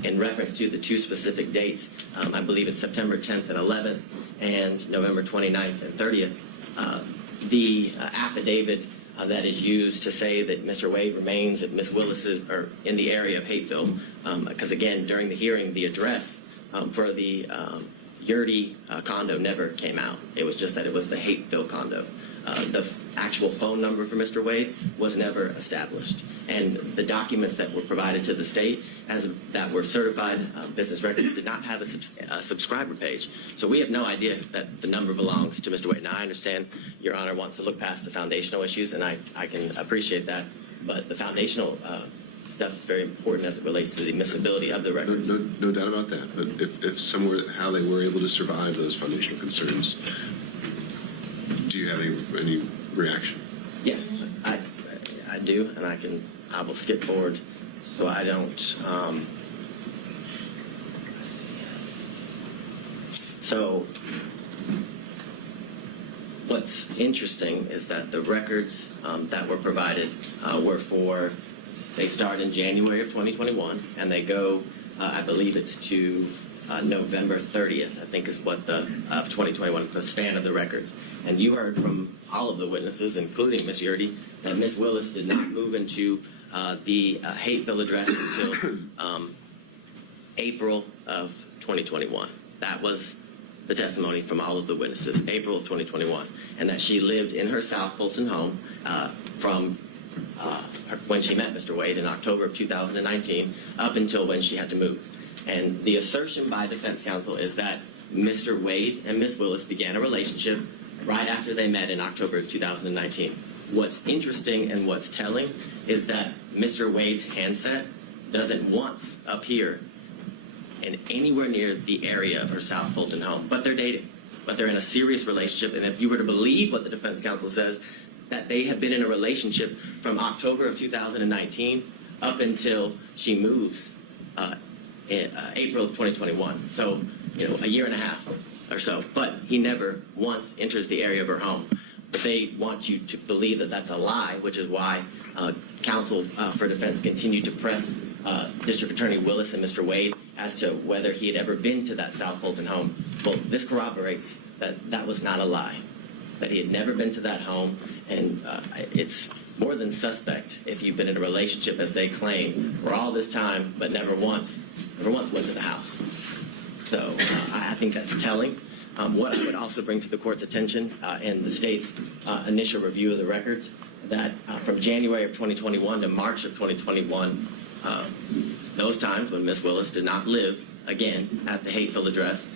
in reference to the two specific dates, I believe it's September 10th and 11th and November 29th and 30th, the affidavit that is used to say that Mr. Wade remains at Ms. Willis's or in the area of Hateville, because again, during the hearing, the address for the Yurdy condo never came out. It was just that it was the Hateville condo. The actual phone number for Mr. Wade was never established. And the documents that were provided to the state that were certified business records did not have a subscriber page. So we have no idea that the number belongs to Mr. Wade. Now, I understand Your Honor wants to look past the foundational issues, and I can appreciate that. But the foundational stuff is very important as it relates to the admissibility of the records. No doubt about that. But if somewhere, how they were able to survive those foundational concerns, do you have any reaction? Yes, I do, and I will skip forward so I don't. So what's interesting is that the records that were provided they start in January of 2021 and they go, I believe it's to November 30th, I think is what of 2021, the span of the records. And you heard from all of the witnesses, including Ms. Yurdy, that Ms. Willis did not move into the Hateville address until April of 2021. That was the testimony from all of the witnesses, April of 2021, and that she lived in her South Fulton home from when she met Mr. Wade in October of 2019 up until when she had to move. And the assertion by defense counsel is that Mr. Wade and Ms. Willis began a relationship right after they met in October of 2019. What's interesting and what's telling is that Mr. Wade's handset doesn't once appear in anywhere near the area of her South Fulton home, but they're dating, but they're in a serious relationship. And if you were to believe what the defense counsel says, that they have been in a relationship from October of 2019 up until she moves in April of 2021. So, a year and a half or so. But he never once enters the area of her home. But they want you to believe that that's a lie, which is why counsel for defense continued to press District Attorney Willis and Mr. Wade as to whether he had ever been to that South Fulton home. Well, this corroborates that that was not a lie, that he had never been to that home, and it's more than suspect if you've been in a relationship, as they claim, for all this time, but never once went to the house. So I think that's telling. What I would also bring to the court's attention in the state's initial review of the records, that from January of 2021 to March of 2021, those times when Ms. Willis did not live, again, at the Hateville address,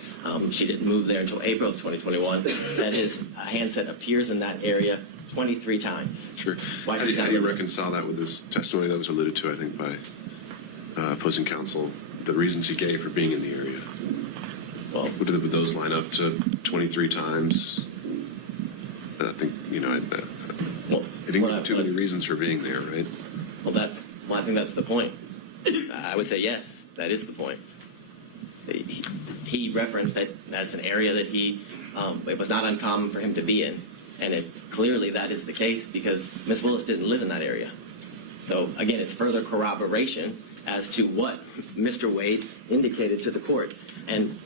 she didn't move there until April of 2021, that his handset appears in that area 23 times. Sure. Why How she's do not you living? reconcile that with this testimony that was alluded to, I think, by opposing counsel, the reasons he gave for being in the area? Well, Would those line up to 23 times? I think, well, he didn't what give too many reasons for being there, right? Well, I think that's the point. I would say yes, that is the point. He referenced that that's an area that it was not uncommon for him to be in. And clearly that is the case because Ms. Willis didn't live in that area. So again, it's further corroboration as to what Mr. Wade indicated to the court. And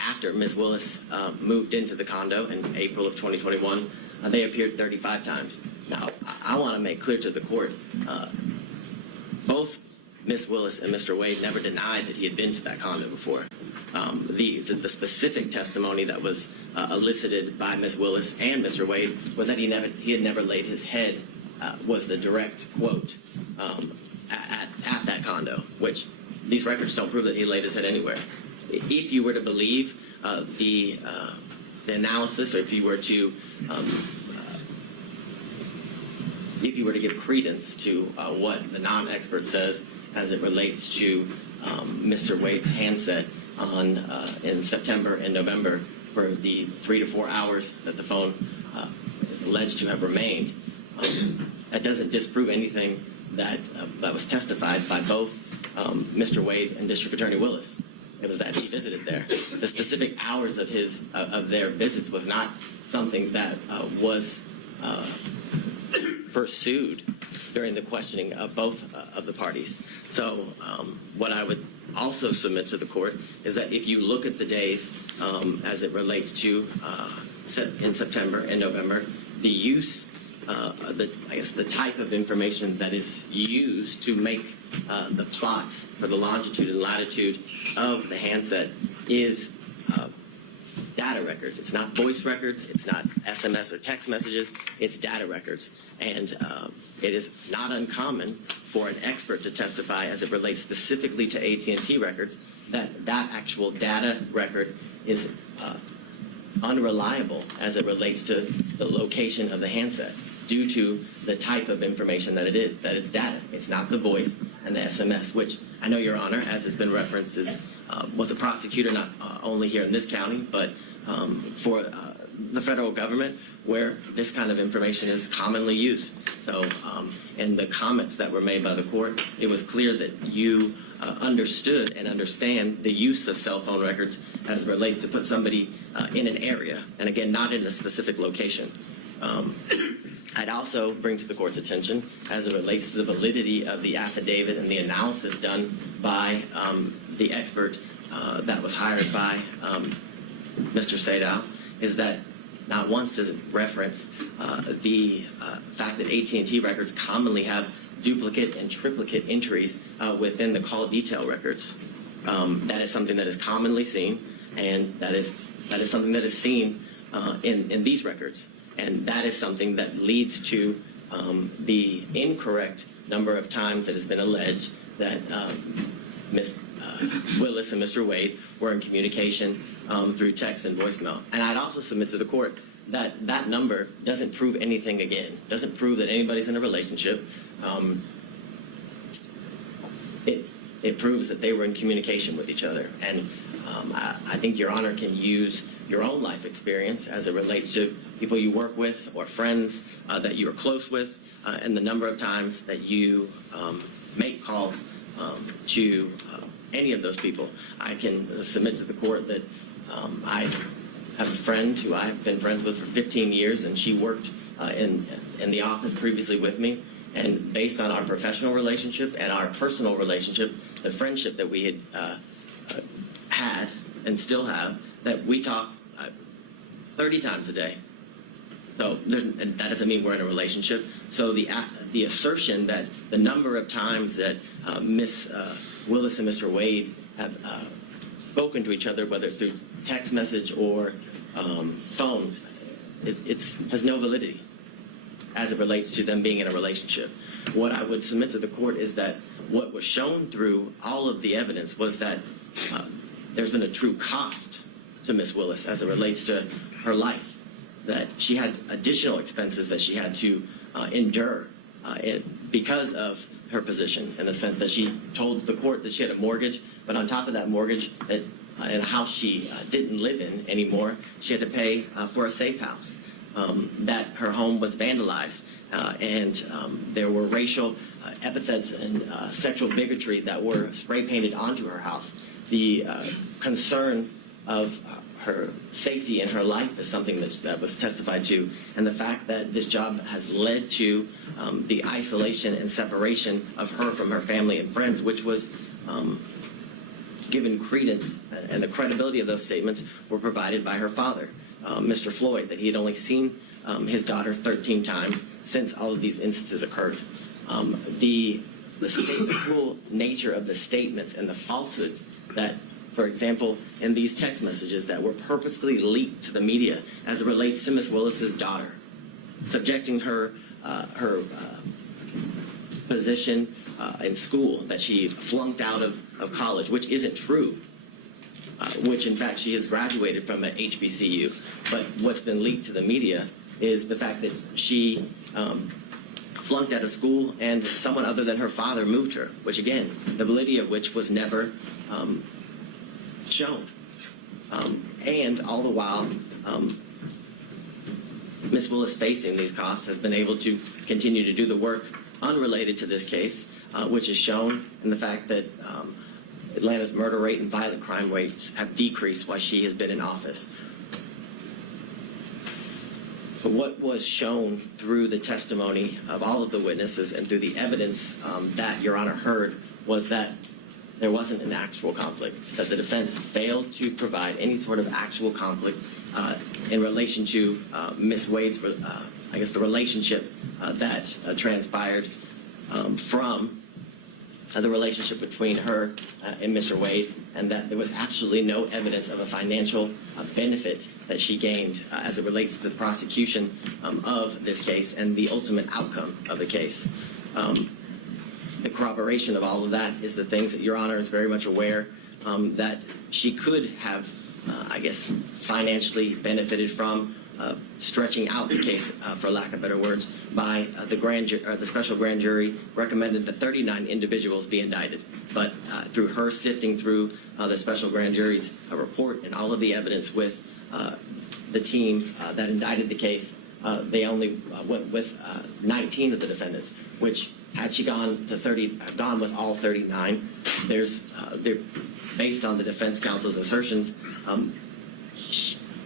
after Ms. Willis moved into the condo in April of 2021, they appeared 35 times. Now, I want to make clear to the court, both Ms. Willis and Mr. Wade never denied that he had been to that condo before. The specific testimony that was elicited by Ms. Willis and Mr. Wade was that he had never laid his head, was the direct quote, at that condo, which these records don't prove that he laid his head anywhere. If you were to believe the analysis, or if you were to give credence to what the non-expert says as it relates to Mr. Wade's handset in September and November for the 3 to 4 hours that the phone is alleged to have remained. That doesn't disprove anything that was testified by both Mr. Wade and District Attorney Willis. It was that he visited there. The specific hours of their visits was not something that was pursued during the questioning of both of the parties. So what I would also submit to the court is that if you look at the days as it relates to in September and November, the use, the type of information that is used to make the plots for the longitude and latitude of the handset is data records. It's not voice records. It's not SMS or text messages. It's data records. And it is not uncommon for an expert to testify as it relates specifically to AT&T records that actual data record is unreliable as it relates to the location of the handset due to the type of information that it is, that it's data. It's not the voice and the SMS, which I know, Your Honor, as has been referenced, was a prosecutor not only here in this county, but for the federal government, where this kind of information is commonly used. So in the comments that were made by the court, it was clear that you understood and understand the use of cell phone records as it relates to put somebody in an area, and again, not in a specific location. I'd also bring to the court's attention, as it relates to the validity of the affidavit and the analysis done by the expert that was hired by Mr. Sadow, is that not once does it reference the fact that AT&T records commonly have duplicate and triplicate entries within the call detail records. That is something that is commonly seen, and that is something that is seen in these records. And that is something that leads to the incorrect number of times that has been alleged that Ms. Willis and Mr. Wade were in communication through text and voicemail. And I'd also submit to the court that that number doesn't prove anything again, doesn't prove that anybody's in a relationship. It proves that they were in communication with each other. And I think Your Honor can use your own life experience as it relates to people you work with or friends that you are close with, and the number of times that you make calls to any of those people. I can submit to the court that I have a friend who I've been friends with for 15 years, and she worked in the office previously with me. And based on our professional relationship and our personal relationship, the friendship that we had and still have, that we talk 30 times a day. So and that doesn't mean we're in a relationship. So the assertion that the number of times that Ms. Willis and Mr. Wade have spoken to each other, whether it's through text message or phone, it has no validity as it relates to them being in a relationship. What I would submit to the court is that what was shown through all of the evidence was that there's been a true cost to Ms. Willis as it relates to her life, that she had additional expenses that she had to endure because of her position, in the sense that she told the court that she had a mortgage, but on top of that mortgage, that in a house she didn't live in anymore, she had to pay for a safe house, that her home was vandalized, and there were racial epithets and sexual bigotry that were spray painted onto her house. The concern of her safety and her life is something that was testified to, and the fact that this job has led to the isolation and separation of her from her family and friends, which was given credence, and the credibility of those statements were provided by her father, Mr. Floyd, that he had only seen his daughter 13 times since all of these instances occurred. The cruel nature of the statements and the falsehoods that, for example, in these text messages that were purposefully leaked to the media as it relates to Ms. Willis's daughter, subjecting her position in school, that she flunked out of college, which isn't true, which in fact she has graduated from an HBCU. But what's been leaked to the media is the fact that she flunked out of school and someone other than her father moved her, which again, the validity of which was never shown. And all the while, Ms. Willis, facing these costs, has been able to continue to do the work unrelated to this case, which is shown in the fact that Atlanta's murder rate and violent crime rates have decreased while she has been in office. But what was shown through the testimony of all of the witnesses and through the evidence that Your Honor heard was that there wasn't an actual conflict, that the defense failed to provide any sort of actual conflict in relation to Ms. Wade's, I guess, the relationship that transpired from the relationship between her and Mr. Wade, and that there was absolutely no evidence of a financial benefit that she gained as it relates to the prosecution of this case and the ultimate outcome of the case. The corroboration of all of that is the things that Your Honor is very much aware that she could have, I guess, financially benefited from stretching out the case, for lack of better words, by the special grand jury recommended that 39 individuals be indicted. But through her sifting through the special grand jury's report and all of the evidence with the team that indicted the case, they only went with 19 of the defendants, which had she gone with all 39, based on the defense counsel's assertions,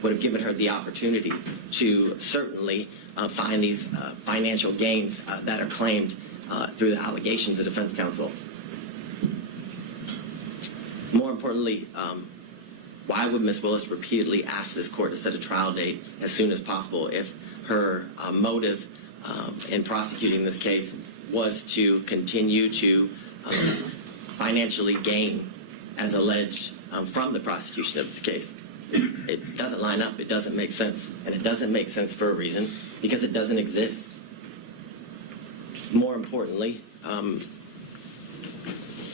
would have given her the opportunity to certainly find these financial gains that are claimed through the allegations of defense counsel. More importantly, why would Ms. Willis repeatedly ask this court to set a trial date as soon as possible if her motive in prosecuting this case was to continue to financially gain, as alleged, from the prosecution of this case? It doesn't line up, it doesn't make sense, and it doesn't make sense for a reason, because it doesn't exist. More importantly,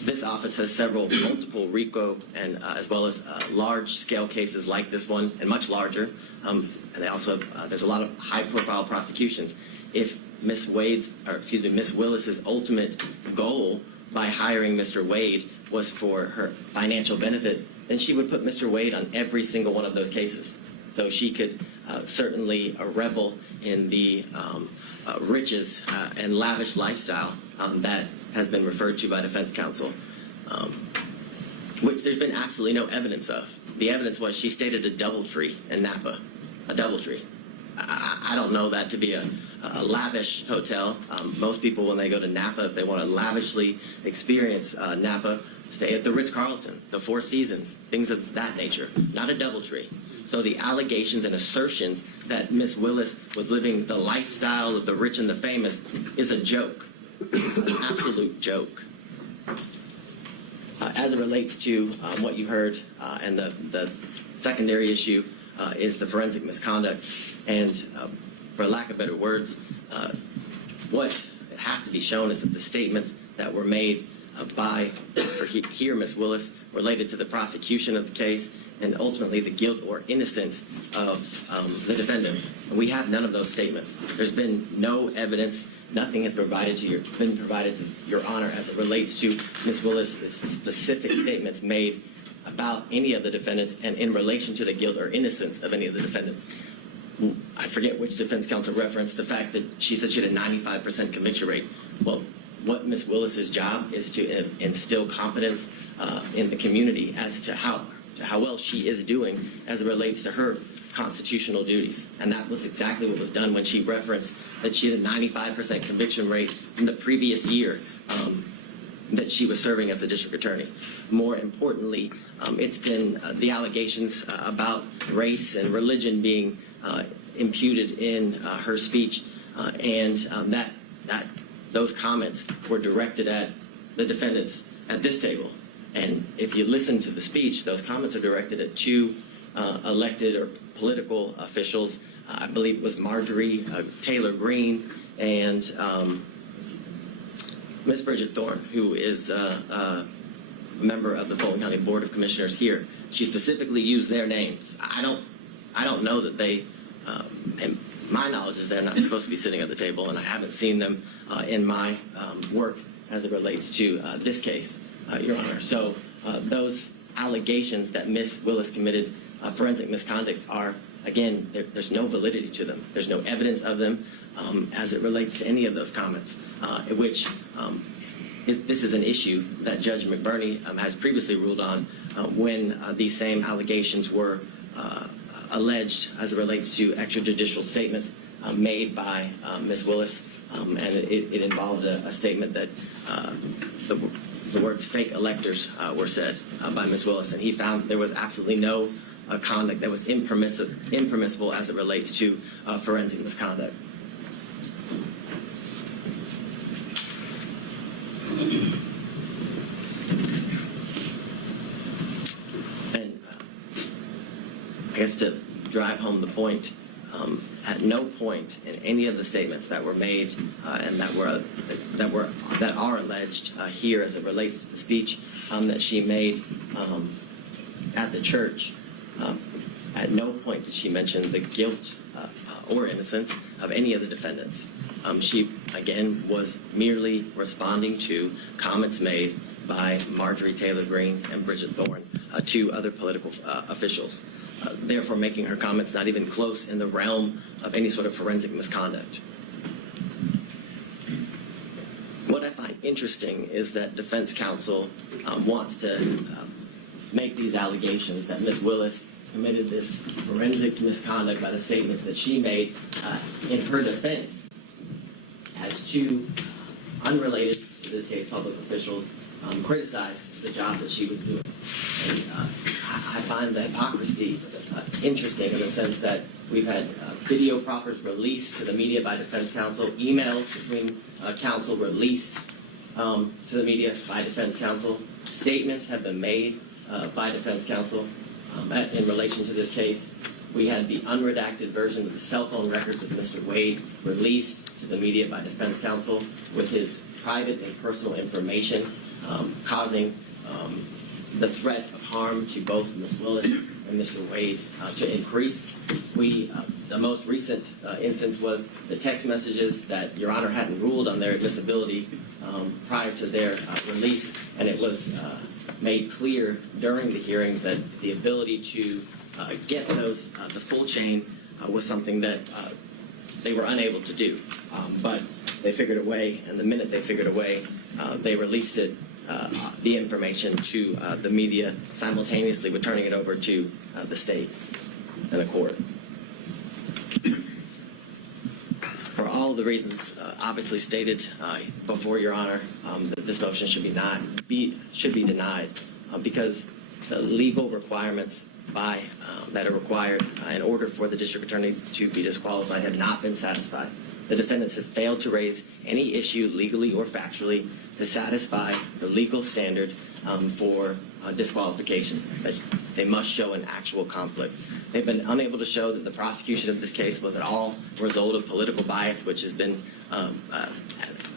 this office has multiple RICO and as well as large-scale cases like this one, and much larger, and they also have, there's a lot of high-profile prosecutions. If Ms. Willis's ultimate goal by hiring Mr. Wade was for her financial benefit, then she would put Mr. Wade on every single one of those cases. So she could certainly revel in the riches and lavish lifestyle that has been referred to by defense counsel, which there's been absolutely no evidence of. The evidence was she stayed at a DoubleTree in Napa, a DoubleTree. I don't know that to be a lavish hotel. Most people, when they go to Napa, if they want to lavishly experience Napa, stay at the Ritz-Carlton, the Four Seasons, things of that nature, not a DoubleTree. So the allegations and assertions that Ms. Willis was living the lifestyle of the rich and the famous is a joke, an absolute joke. As it relates to what you heard, and the secondary issue is the forensic misconduct. And for lack of better words, what has to be shown is that the statements that were made by Ms. Willis related to the prosecution of the case and ultimately the guilt or innocence of the defendants. And we have none of those statements. There's been no evidence. Nothing has been provided to Your Honor as it relates to Ms. Willis' specific statements made about any of the defendants and in relation to the guilt or innocence of any of the defendants. I forget which defense counsel referenced the fact that she said she had a 95% conviction rate. Well, what Ms. Willis's job is to instill confidence in the community as to how well she is doing as it relates to her constitutional duties. And that was exactly what was done when she referenced that she had a 95% conviction rate in the previous year that she was serving as the district attorney. More importantly, it's been the allegations about race and religion being imputed in her speech, and that those comments were directed at the defendants at this table. And if you listen to the speech, those comments are directed at two elected or political officials. I believe it was Marjorie Taylor Greene and Ms. Bridget Thorne, who is a member of the Fulton County Board of Commissioners here. She specifically used their names. I don't know that they my knowledge is they're not supposed to be sitting at the table, and I haven't seen them in my work as it relates to this case, Your Honor. So those allegations that Ms. Willis committed forensic misconduct are, again, there's no validity to them. There's no evidence of them as it relates to any of those comments, which this is an issue that Judge McBurney has previously ruled on when these same allegations were alleged as it relates to extrajudicial statements made by Ms. Willis, and it involved a statement that the words fake electors were said by Ms. Willis, and he found there was absolutely no conduct that was impermissible as it relates to forensic misconduct. And I guess to drive home the point, at no point in any of the statements that were made and that are alleged here as it relates to the speech that she made at the church, at no point did she mention the guilt or innocence of any of the defendants. She, again, was merely responding to comments made by Marjorie Taylor Greene and Bridget Thorne, two other political officials, therefore making her comments not even close in the realm of any sort of forensic misconduct. What I find interesting is that defense counsel wants to make these allegations that Ms. Willis committed this forensic misconduct by the statements that she made in her defense as two unrelated, to this case, public officials criticized the job that she was doing. And I find the hypocrisy interesting in the sense that we've had video proffers released to the media by defense counsel, emails between counsel released to the media by defense counsel, statements have been made by defense counsel in relation to this case. We had the unredacted version of the cell phone records of Mr. Wade released to the media by defense counsel with his private and personal information causing the threat of harm to both Ms. Willis and Mr. Wade to increase. The most recent instance was the text messages that Your Honor hadn't ruled on their admissibility prior to their release, and it was made clear during the hearings that the ability to get those, the full chain, was something that they were unable to do. But they figured a way, and the minute they figured a way, they released it, the information to the media, simultaneously with turning it over to the state and the court. For all the reasons obviously stated before Your Honor, that this motion should be denied because the legal requirements that are required in order for the district attorney to be disqualified have not been satisfied. The defendants have failed to raise any issue legally or factually to satisfy the legal standard for disqualification. They must show an actual conflict. They've been unable to show that the prosecution of this case was at all a result of political bias, which has been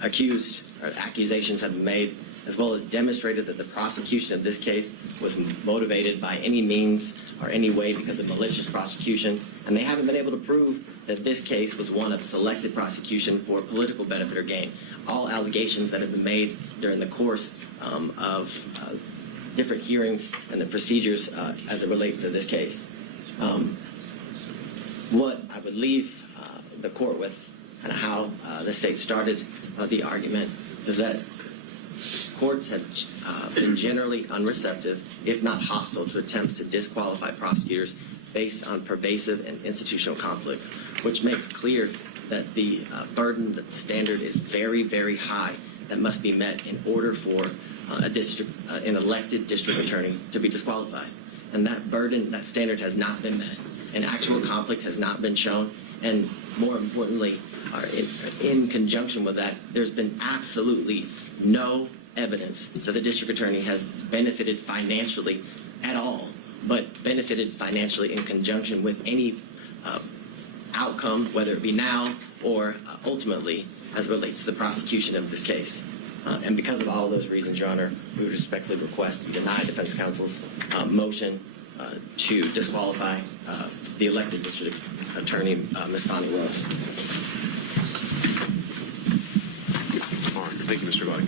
accused, or accusations have been made, as well as demonstrated that the prosecution of this case was motivated by any means or any way because of malicious prosecution, and they haven't been able to prove that this case was one of selected prosecution for political benefit or gain. All allegations that have been made during the course of different hearings and the procedures as it relates to this case. What I would leave the court with and how the state started the argument is that courts have been generally unreceptive, if not hostile, to attempts to disqualify prosecutors based on pervasive and institutional conflicts, which makes clear that the burden, that the standard is very, very high that must be met in order for an elected district attorney to be disqualified. And that burden, that standard has not been met. An actual conflict has not been shown. And more importantly, in conjunction with that, there's been absolutely no evidence that the district attorney has benefited financially at all, but benefited financially in conjunction with any outcome, whether it be now or ultimately as it relates to the prosecution of this case. And because of all of those reasons, Your Honor, we would respectfully request you deny defense counsel's motion to disqualify the elected district attorney, Ms. Fani Willis. All right, thank you, Mr. White.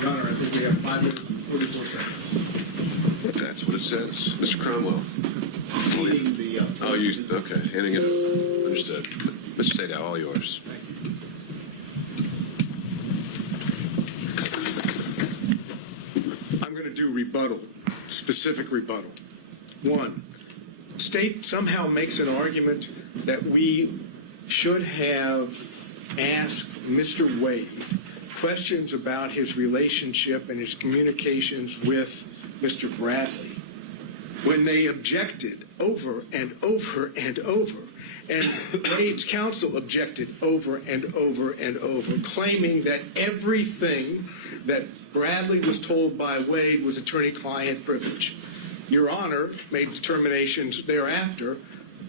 Your Honor, I think we have 5 minutes and 44 seconds. That's what it says. Mr. Cromwell. Ceding the, Oh, okay, handing it over. Understood. Mr. Sadow, all yours. I'm going to do rebuttal, specific rebuttal. One, state somehow makes an argument that we should have asked Mr. Wade questions about his relationship and his communications with Mr. Bradley when they objected over and over and over. And Wade's counsel objected over and over and over, claiming that everything that Bradley was told by Wade was attorney-client privilege. Your Honor made determinations thereafter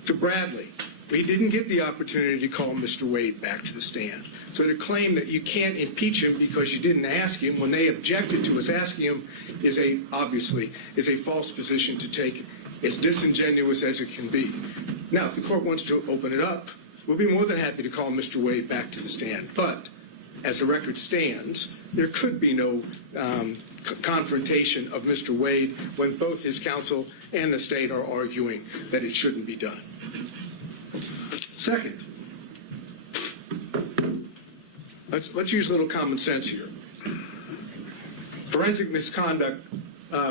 to Bradley. We didn't get the opportunity to call Mr. Wade back to the stand. So to claim that you can't impeach him because you didn't ask him when they objected to us asking him obviously is a false position to take, as disingenuous as it can be. Now, if the court wants to open it up, we'll be more than happy to call Mr. Wade back to the stand. But as the record stands, there could be no confrontation of Mr. Wade when both his counsel and the state are arguing that it shouldn't be done. Second, let's use a little common sense here. Forensic misconduct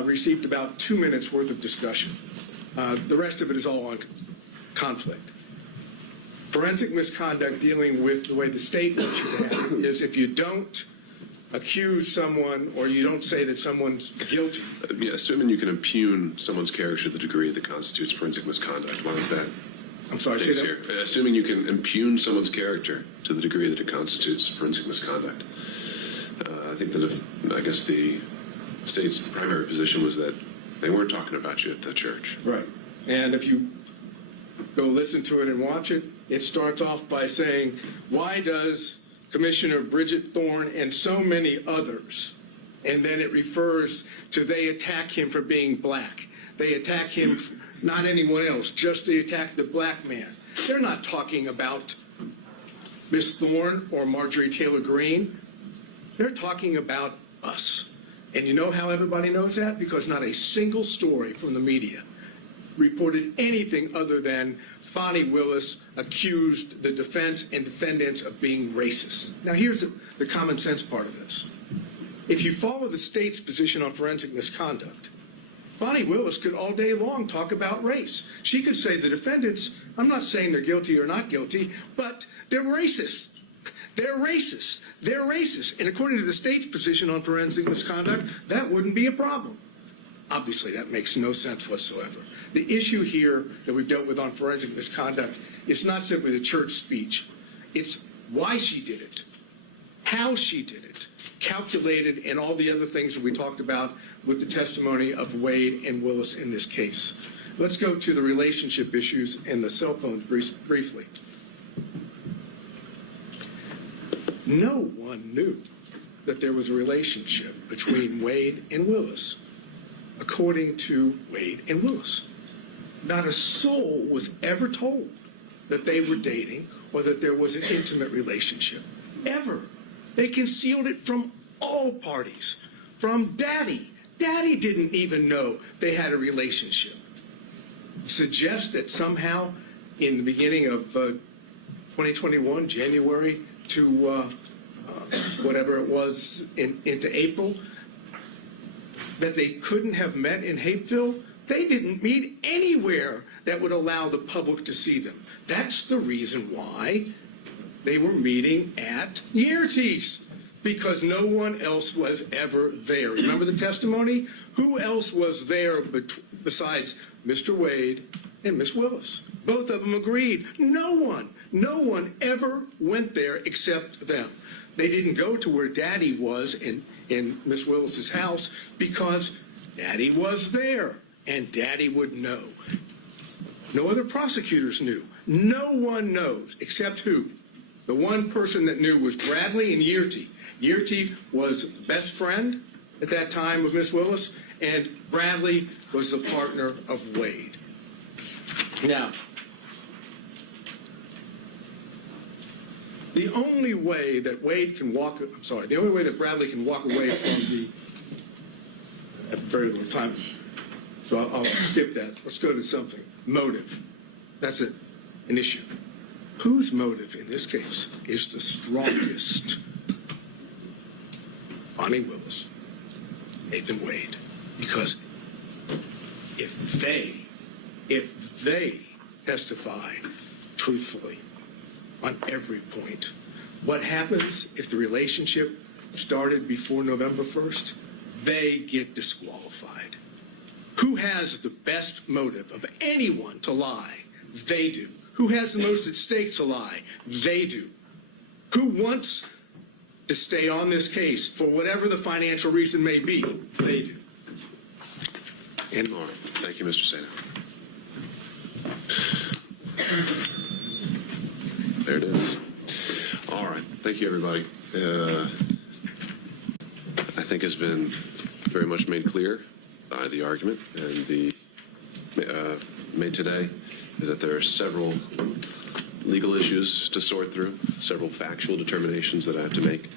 received about 2 minutes worth of discussion. The rest of it is all on conflict. Forensic misconduct dealing with the way the state wants you to have it is if you don't accuse someone or you don't say that someone's guilty. Yeah, assuming you can impugn someone's character to the degree that constitutes forensic misconduct, why is that? I'm sorry, say that. Here. Assuming you can impugn someone's character to the degree that it constitutes forensic misconduct, I think that I guess the state's primary position was that they weren't talking about you at the church. Right. And if you go listen to it and watch it, it starts off by saying, why does Commissioner Bridget Thorne and so many others, and then it refers to they attack him for being black. They attack him, not anyone else, just they attack the black man. They're not talking about Miss Thorne or Marjorie Taylor Greene. They're talking about us. And you know how everybody knows that? Because not a single story from the media reported anything other than Fani Willis accused the defense and defendants of being racist. Now here's the common sense part of this. If you follow the state's position on forensic misconduct, Fani Willis could all day long talk about race. She could say the defendants, I'm not saying they're guilty or not guilty, but they're racist. They're racist. They're racist. And according to the state's position on forensic misconduct, that wouldn't be a problem. Obviously, that makes no sense whatsoever. The issue here that we've dealt with on forensic misconduct is not simply the church speech. It's why she did it, how she did it, calculated, and all the other things that we talked about with the testimony of Wade and Willis in this case. Let's go to the relationship issues and the cell phones briefly. No one knew that there was a relationship between Wade and Willis, according to Wade and Willis. Not a soul was ever told that they were dating or that there was an intimate relationship, ever. They concealed it from all parties, from Daddy. Daddy didn't even know they had a relationship. Suggest that somehow in the beginning of 2021, January to whatever it was into April, that they couldn't have met in Hapeville. They didn't meet anywhere that would allow the public to see them. That's the reason why they were meeting at Yearties, because no one else was ever there. Remember the testimony? Who else was there besides Mr. Wade and Miss Willis? Both of them agreed. No one ever went there except them. They didn't go to where Daddy was in Miss Willis's house because Daddy was there and Daddy would know. No other prosecutors knew. No one knows except who? The one person that knew was Bradley and Yearty. Yearty was best friend at that time with Miss Willis, and Bradley was the partner of Wade. Now, the only way that the only way that Bradley can walk away from the, at very little time, so I'll skip that. Let's go to something. Motive. That's an issue. Whose motive in this case is the strongest? Fani Willis, Nathan Wade. Because if they testify truthfully on every point, what happens if the relationship started before November 1st? They get disqualified. Who has the best motive of anyone to lie? They do. Who has the most at stake to lie? They do. Who wants to stay on this case for whatever the financial reason may be? They do. And All right. Thank you, Mr. Sano. There it is. All right. Thank you, everybody. I think has been very much made clear by the argument and the made today is that there are several legal issues to sort through, several factual determinations that I have to make,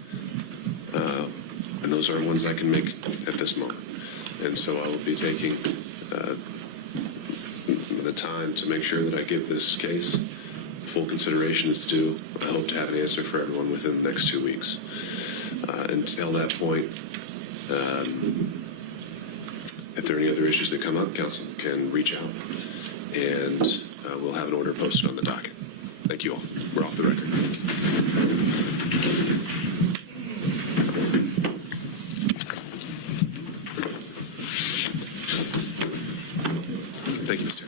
and those aren't ones I can make at this moment. And so I will be taking the time to make sure that I give this case full consideration it's due. I hope to have an answer for everyone within the next 2 weeks. Until that point, if there are any other issues that come up, council can reach out, and we'll have an order posted on the docket. Thank you all. We're off the record. Thank you, Mr.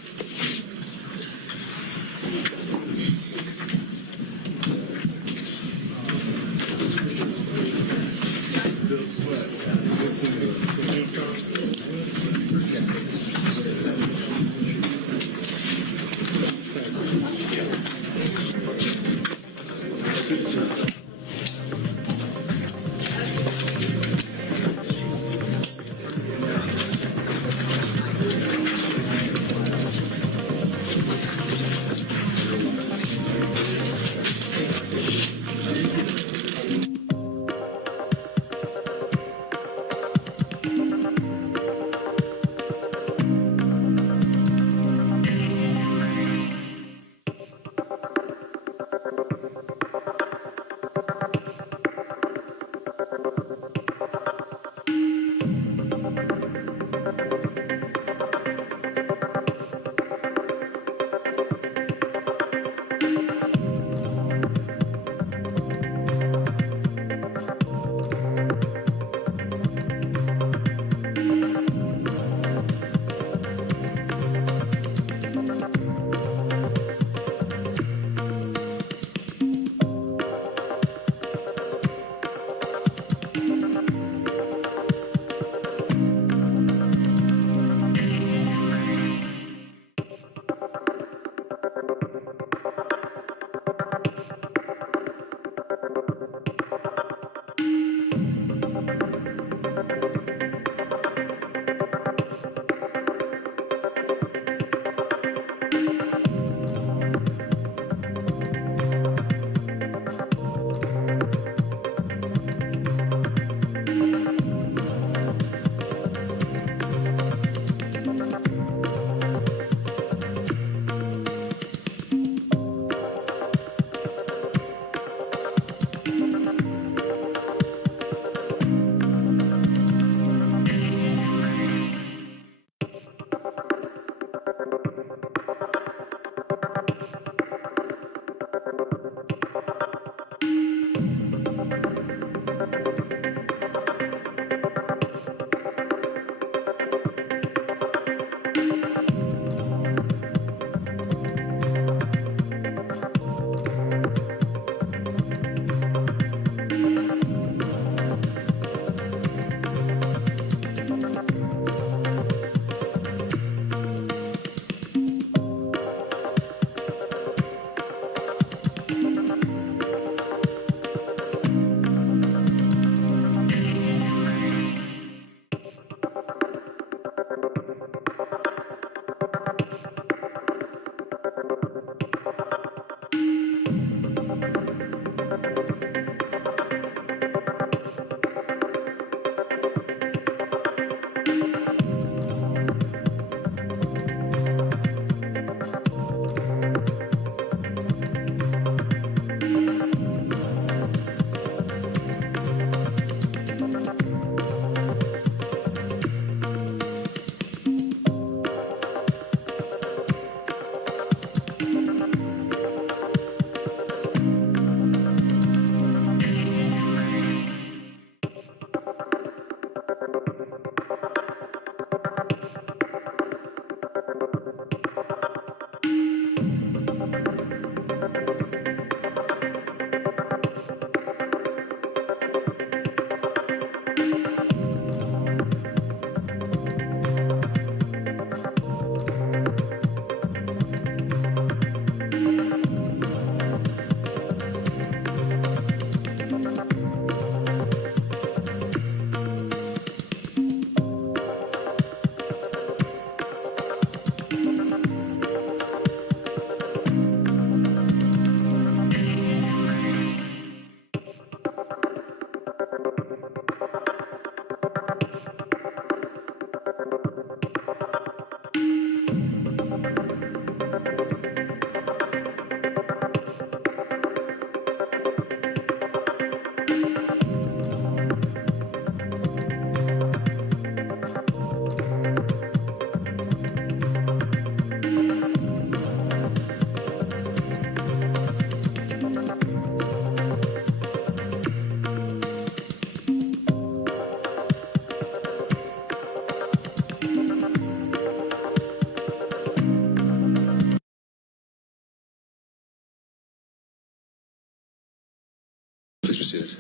be seated.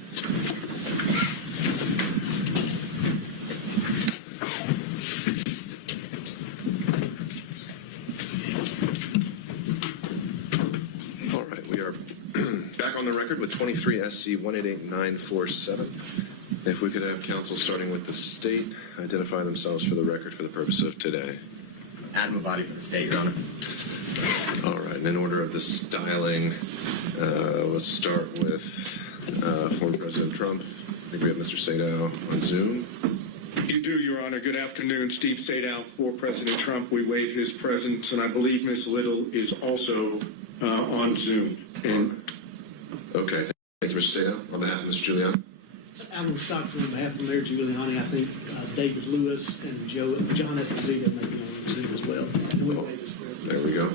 All right, we are back on the record with 23 SC 188947. If we could have counsel starting with the state identify themselves for the record for the purpose of today. Adam Avati for the state, Your Honor. All right, and in order of the styling, let's start with former President Trump. I think we have Mr. Sadow on Zoom. You do, Your Honor. Good afternoon. Steve Sadow for President Trump. We waive his presence, and I believe Ms. Little is also on Zoom. And Okay, thank you, Mr. Sadow. On behalf of Mr. Giuliani. Alan Stockton on behalf of Mayor Giuliani. I think David Lewis and John Esposito may be on Zoom as well. And we waive his presence. There we go.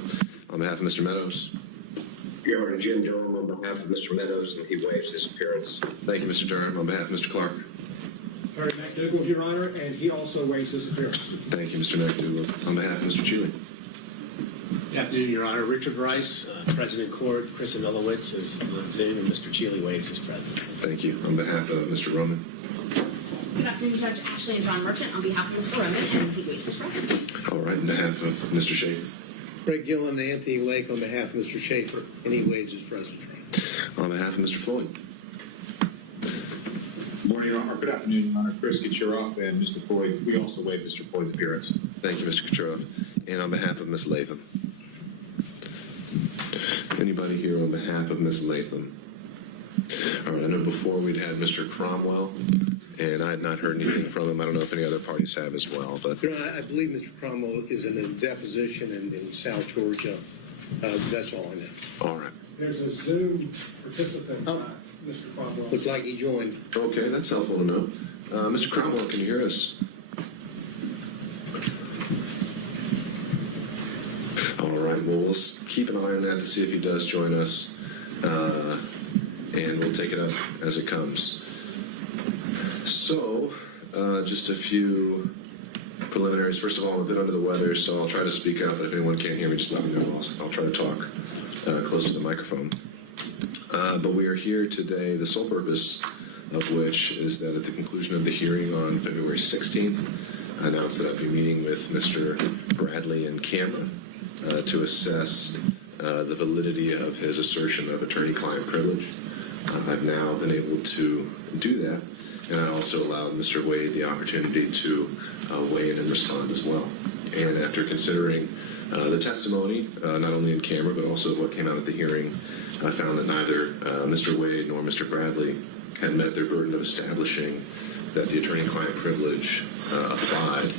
On behalf of Mr. Meadows. Your Honor, Jim Durham on behalf of Mr. Meadows, and he waives his appearance. Thank you, Mr. Durham. On behalf of Mr. Clark. Harry McDougall, Your Honor, and he also waives his appearance. Thank you, Mr. McDougall. On behalf of Mr. Chile. Good afternoon, Your Honor. Richard Rice, President Court. Chris Anilowitz is on Zoom, and Mr. Cheeley waives his presence. Thank you. On behalf of Mr. Roman. Good afternoon, Judge Ashley and John Merchant, on behalf of Mr. Roman, and he waives his presence. All right, on behalf of Mr. Schaefer. Greg Gillen and Anthony Lake on behalf of Mr. Schaefer, and he waives his presence. On behalf of Mr. Floyd. Morning, Your Honor. Good afternoon, Your Honor. Chris Kucherov and Mr. Floyd. We also waive Mr. Floyd's appearance. Thank you, Mr. Kucherov. And on behalf of Ms. Latham. Anybody here on behalf of Ms. Latham? All right, I know before we'd had Mr. Cromwell, and I had not heard anything from him. I don't know if any other parties have as well, but Your Honor, I believe Mr. Cromwell is in a deposition in South Georgia. That's all I know. all right. There's a Zoom participant, Mr. Cromwell. Looked like he joined. Okay, that's helpful to know. Mr. Cromwell, can you hear us? All right, well, we'll keep an eye on that to see if he does join us, and we'll take it up as it comes. So, just a few preliminaries. First of all, I'm a bit under the weather, so I'll try to speak up, but if anyone can't hear me, just let me know. I'll try to talk close to the microphone. But we are here today, the sole purpose of which is that at the conclusion of the hearing on February 16th, I announced that I'd be meeting with Mr. Bradley in camera to assess the validity of his assertion of attorney-client privilege. I've now been able to do that, and I also allowed Mr. Wade the opportunity to weigh in and respond as well. And after considering the testimony, not only in camera, but also what came out at the hearing, I found that neither Mr. Wade nor Mr. Bradley had met their burden of establishing that the attorney-client privilege applied,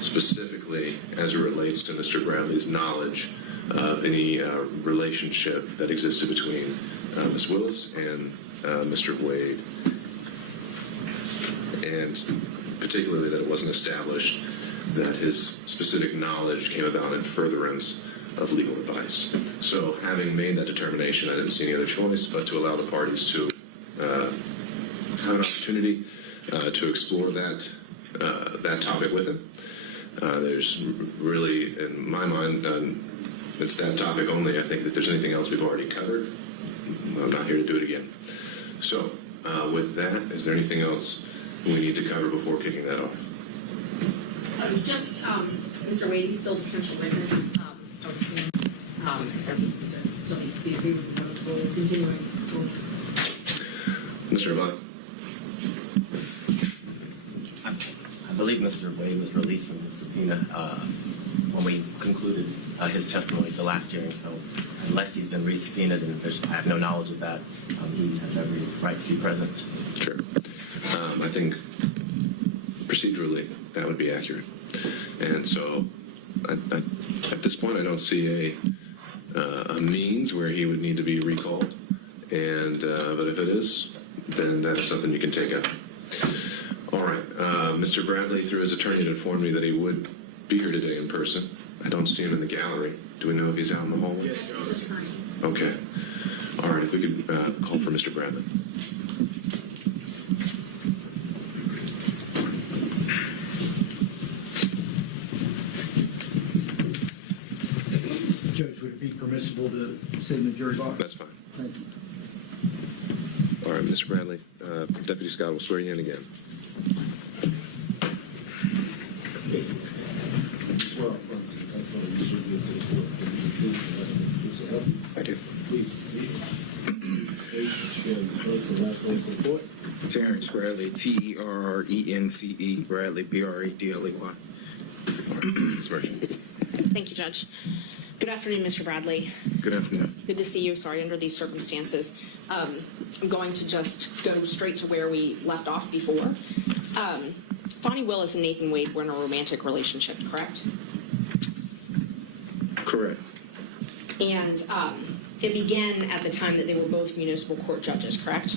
specifically as it relates to Mr. Bradley's knowledge of any relationship that existed between Ms. Willis and Mr. Wade, and particularly that it wasn't established that his specific knowledge came about in furtherance of legal advice. So having made that determination, I didn't see any other choice but to allow the parties to have an opportunity to explore that topic with him. There's really, in my mind, it's that topic only. I think that if there's anything else we've already covered, I'm not here to do it again. So with that, is there anything else we need to cover before kicking that off? Just, Mr. Wade, he's still a potential witness. So he still needs to be agreed with. We're continuing. Mr. Avant? I believe Mr. Wade was released from the subpoena when we concluded his testimony at the last hearing. So unless he's been re-subpoenaed, and I have no knowledge of that, he has every right to be present. Sure. I think procedurally that would be accurate. And so at this point, I don't see a means where he would need to be recalled. And but if it is, then that's something you can take up. All right. Mr. Bradley, through his attorney, had informed me that he would be here today in person. I don't see him in the gallery. Do we know if he's out in the hallway? Yes, the attorney. Okay. All right. If we could call for Mr. Bradley. Judge, would it be permissible to sit in the jury box? That's fine. Thank you. All right, Mr. Bradley, Deputy Scott will swear you in again. I do. Terrence Bradley, Terrence Bradley, Bradley. Ms. Merchant. Thank you, Judge. Good afternoon, Mr. Bradley. Good afternoon. Good to see you. Sorry, under these circumstances. I'm going to just go straight to where we left off before. Fani Willis and Nathan Wade were in a romantic relationship, correct? Correct. And it began at the time that they were both municipal court judges, correct?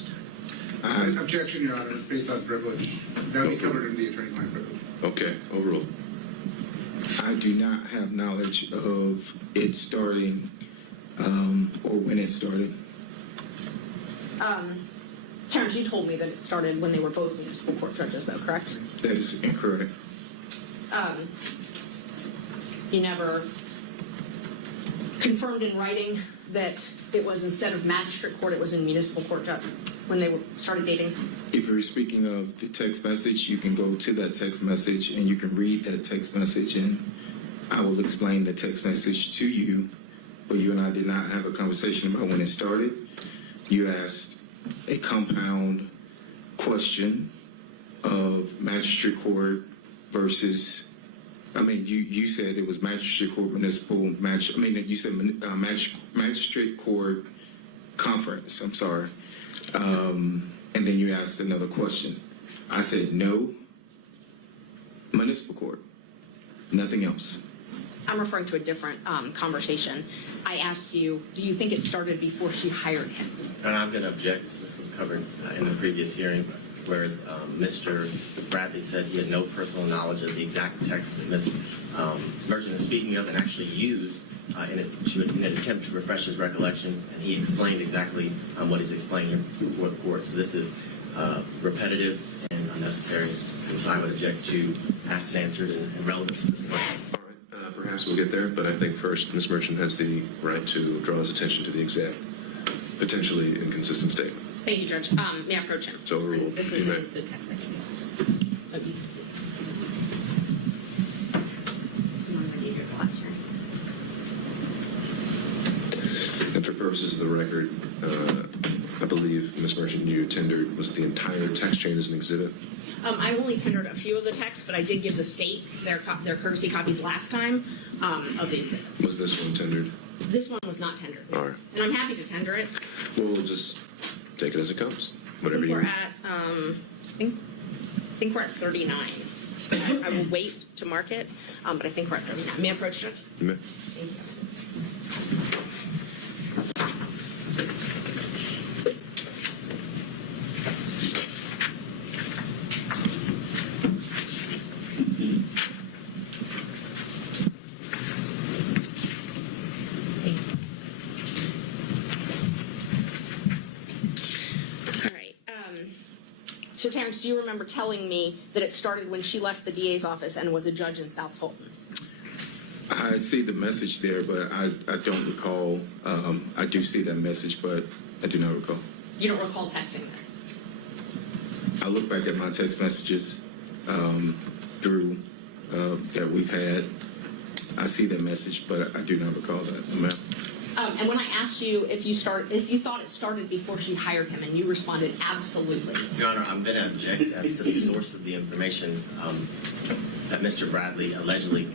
Objection, Your Honor, based on privilege. That would be covered in the attorney-client privilege. Okay, overruled. I do not have knowledge of it starting or when it started. Terrence, you told me that it started when they were both municipal court judges, though, correct? That is incorrect. You never confirmed in writing that it was, instead of magistrate court, it was in municipal court judge when they started dating? If you're speaking of the text message, you can go to that text message and you can read that text message, and I will explain the text message to you. But you and I did not have a conversation about when it started. You asked a compound question of magistrate court versus, you said it was magistrate court, you said magistrate court conference, I'm sorry. And then you asked another question. I said, no, municipal court, nothing else. I'm referring to a different conversation. I asked you, do you think it started before she hired him? And I'm going to object. This was covered in the previous hearing where Mr. Bradley said he had no personal knowledge of the exact text that Ms. Merchant is speaking of and actually used in an attempt to refresh his recollection. And he explained exactly what he's explaining before the court. So this is repetitive and unnecessary. And so I would object to asked and answered and relevance at this point. All right, perhaps we'll get there, but I think first Ms. Merchant has the right to draw his attention to the exact, potentially inconsistent statement. Thank you, Judge. May I approach him? So overruled. This is the text I can use. So you need your glass here. And for purposes of the record, I believe Ms. Merchant, you tendered, was it the entire text chain as an exhibit? I only tendered a few of the texts, but I did give the state their courtesy copies last time of the exhibits. Was this one tendered? This one was not tendered. All right. And I'm happy to tender it. Well, we'll just take it as it comes. Whatever you. We're at, I think we're at 39. I will wait to mark it, but I think we're at 39. May I approach it? You may. Thank you. So, Terrence, do you remember telling me that it started when she left the DA's office and was a judge in South Fulton? I see the message there, but I don't recall. I do see that message, but I do not recall. You don't recall texting this? I look back at my text messages through that we've had. I see that message, but I do not recall that. No, ma'am. And when I asked you if you thought it started before she hired him, and you responded absolutely. Your Honor, I'm going to object as to the source of the information that Mr. Bradley allegedly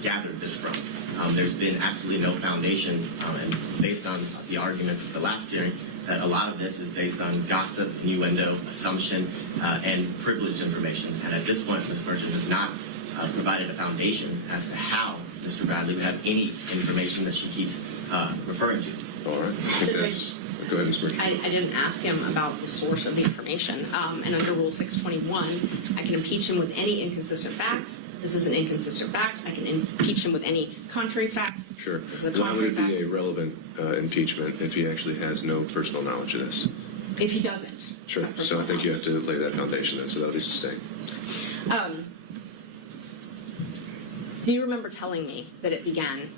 gathered this from. There's been absolutely no foundation, and based on the arguments of the last hearing, that a lot of this is based on gossip, innuendo, assumption, and privileged information. And at this point, Ms. Merchant has not provided a foundation as to how Mr. Bradley would have any information that she keeps referring to. All right. I think that's. Go ahead, Ms. Merchant. I didn't ask him about the source of the information. And under Rule 621, I can impeach him with any inconsistent facts. This is an inconsistent fact. I can impeach him with any contrary facts. Sure. This is a Why contrary would it be fact. a relevant impeachment if he actually has no personal knowledge of this? If he doesn't. Sure. So I think you have to lay that foundation then, so that'll be sustained. Do you remember telling me that it began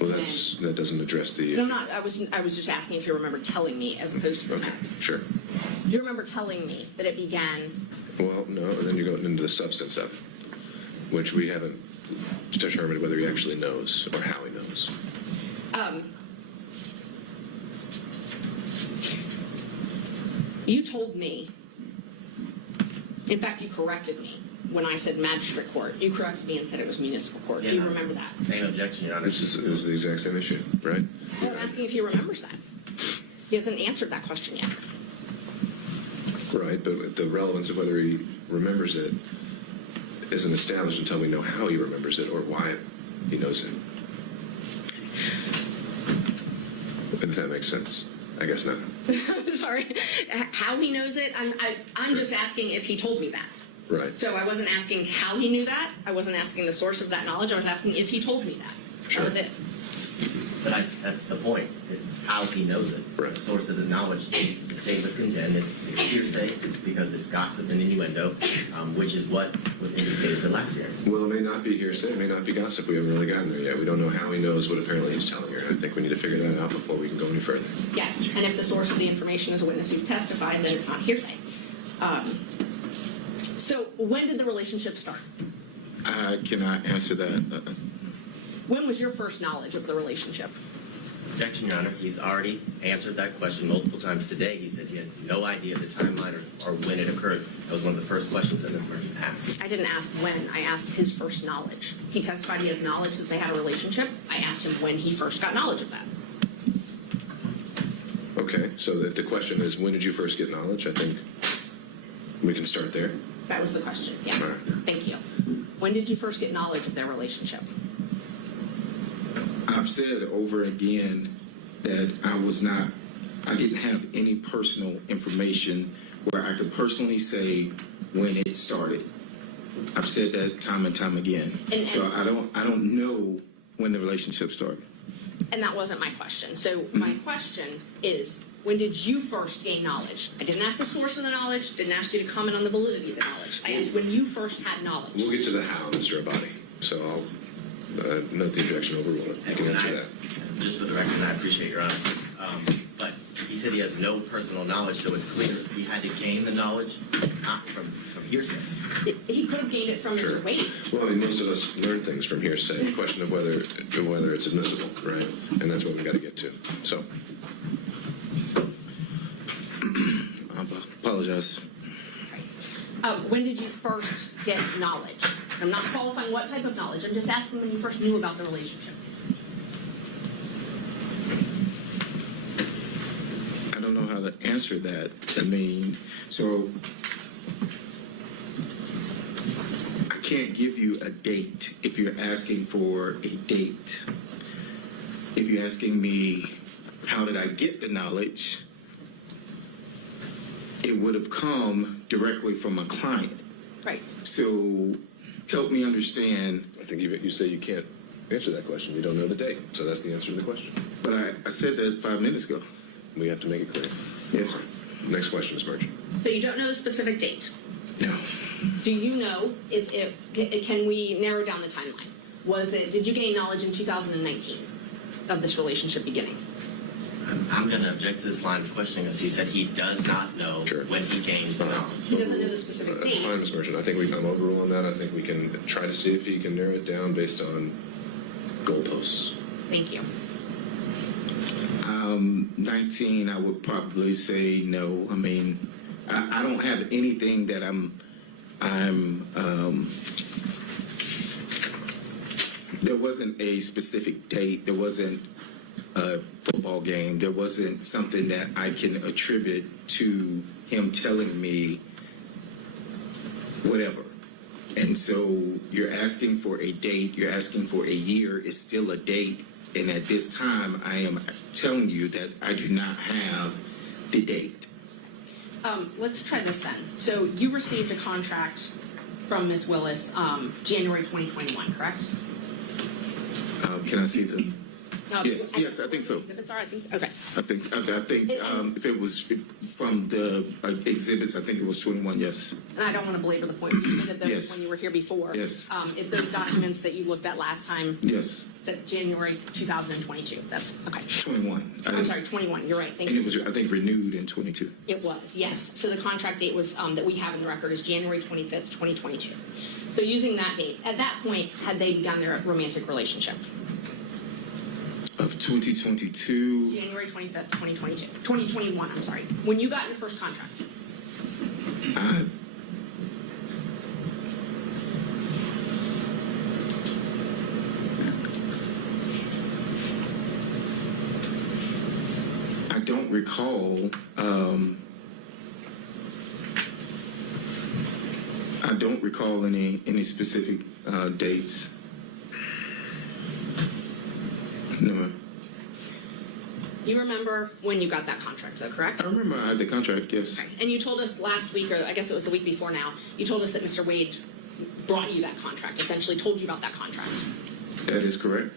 Well, that doesn't address the. No, not. I was just asking if you remember telling me as opposed to the text. Sure. Do you remember telling me that it began? Well, no, and then you're going into the substance of it, which we haven't determined whether he actually knows or how he knows. You told me. In fact, you corrected me when I said magistrate court. You corrected me and said it was municipal court. Do you remember that? Same objection, Your Honor. This is the exact same issue, right? Well, I'm asking if he remembers that. He hasn't answered that question yet. Right, but the relevance of whether he remembers it isn't established until we know how he remembers it or why he knows it. If that makes sense. I guess not. Sorry. How he knows it? I'm just asking if he told me that. Right. So I wasn't asking how he knew that. I wasn't asking the source of that knowledge. I was asking if he told me that. Sure. That was it. But that's the point, is how he knows it. Right. The source of his knowledge, the statement contend is hearsay because it's gossip and innuendo, which is what was indicated the last hearing. Well, it may not be hearsay, it may not be gossip. We haven't really gotten there yet. We don't know how he knows what apparently he's telling her. I think we need to figure that out before we can go any further. Yes. And if the source of the information is a witness who testified, then it's not hearsay. So when did the relationship start? I cannot answer that. When was your first knowledge of the relationship? Objection, Your Honor. He's already answered that question multiple times today. He said he has no idea the timeline or when it occurred. That was one of the first questions that Ms. Merchant asked. I didn't ask when. I asked his first knowledge. He testified he has knowledge that they had a relationship. I asked him when he first got knowledge of that. Okay, so if the question is when did you first get knowledge, I think we can start there. That was the question. Yes. All right. Thank you. When did you first get knowledge of their relationship? I've said over again that I didn't have any personal information where I could personally say when it started. I've said that time and time again. So I don't know when the relationship started. And that wasn't my question. So my question is, when did you first gain knowledge? I didn't ask the source of the knowledge, didn't ask you to comment on the validity of the knowledge. I asked when you first had knowledge. We'll get to the how, Mr. Abadi. So I'll note the objection overruled. You can answer that. Just for the record, and I appreciate your honesty, but he said he has no personal knowledge, so it's clear he had to gain the knowledge, not from hearsay. He could have gained it from Mr. Wade. Well, I mean, most of us learn things from hearsay. The question of whether it's admissible, right? And that's what we've got to get to. So. I apologize. When did you first get knowledge? I'm not qualifying what type of knowledge. I'm just asking when you first knew about the relationship. I don't know how to answer that. I mean, so I can't give you a date if you're asking for a date. If you're asking me how did I get the knowledge, it would have come directly from a client. Right. So help me understand. I think you say you can't answer that question. You don't know the date. So that's the answer to the question. But I said that 5 minutes ago. We have to make it clear. Yes, sir. Next question, Ms. Merchant. So you don't know the specific date? No. Do you know can we narrow down the timeline? Did you gain knowledge in 2019 of this relationship beginning? I'm going to object to this line of questioning as he said he does not know when he gained the knowledge. He doesn't know the specific date. That's fine, Ms. Merchant. I think I'm overruling that. I think we can try to see if he can narrow it down based on goalposts. Thank you. 19, I would probably say no. I mean, I don't have anything that there wasn't a specific date. There wasn't a football game. There wasn't something that I can attribute to him telling me whatever. And so you're asking for a date, you're asking for a year, it's still a date. And at this time, I am telling you that I do not have the date. Let's try this then. So you received a contract from Ms. Willis January 2021, correct? Can I see the No, Yes, yes, I think so. Exhibits are, I think, okay. I think if it was from the exhibits, I think it was 21, yes. And I don't want to belabor the point, you did those Yes. when you were here before. Yes. If those documents that you looked at last time, Yes, said January 2022, that's, okay. 21. I'm sorry, 21, you're right, thank And you. it was, I think, renewed in 22. It was, yes. So the contract date was, that we have in the record is January 25th, 2022. So using that date, at that point, had they begun their romantic relationship? Of 2022, January 25th, 2022. 2021, I'm sorry. When you got your first contract? I don't recall. I don't recall any specific dates. No. You remember when you got that contract, though, correct? I remember I had the contract, yes. And you told us last week, or I guess it was the week before now, you told us that Mr. Wade brought you that contract, essentially told you about that contract. That is correct.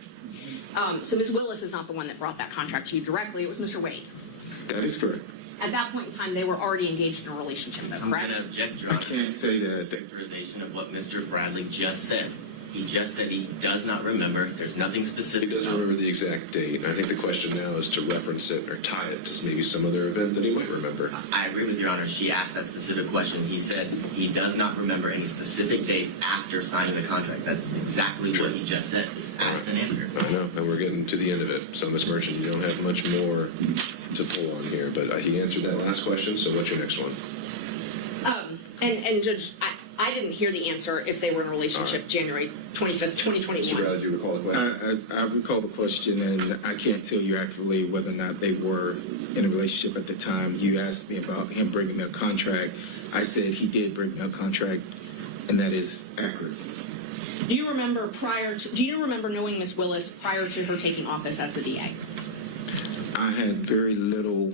So Ms. Willis is not the one that brought that contract to you directly, it was Mr. Wade. That is correct. At that point in time, they were already engaged in a relationship, though, I'm going correct? to object, Your I Honor. can't say that. Characterization of what Mr. Bradley just said. He just said he does not remember. There's nothing specific. He doesn't remember the exact date. And I think the question now is to reference it or tie it to maybe some other event that he might remember. I agree with Your Honor. She asked that specific question. He said he does not remember any specific dates after signing the contract. That's exactly what he just said. This is asked and answered. I know, and we're getting to the end of it. So, Ms. Merchant, you don't have much more to pull on here, but he answered that last question, so what's your next one? And Judge, I didn't hear the answer if they were in a relationship January 25th, 2021. Mr. Bradley, do you recall the question? I recall the question, and I can't tell you accurately whether or not they were in a relationship at the time. You asked me about him bringing me a contract. I said he did bring me a contract, and that is accurate. Do you remember knowing Ms. Willis prior to her taking office as the DA? I had very little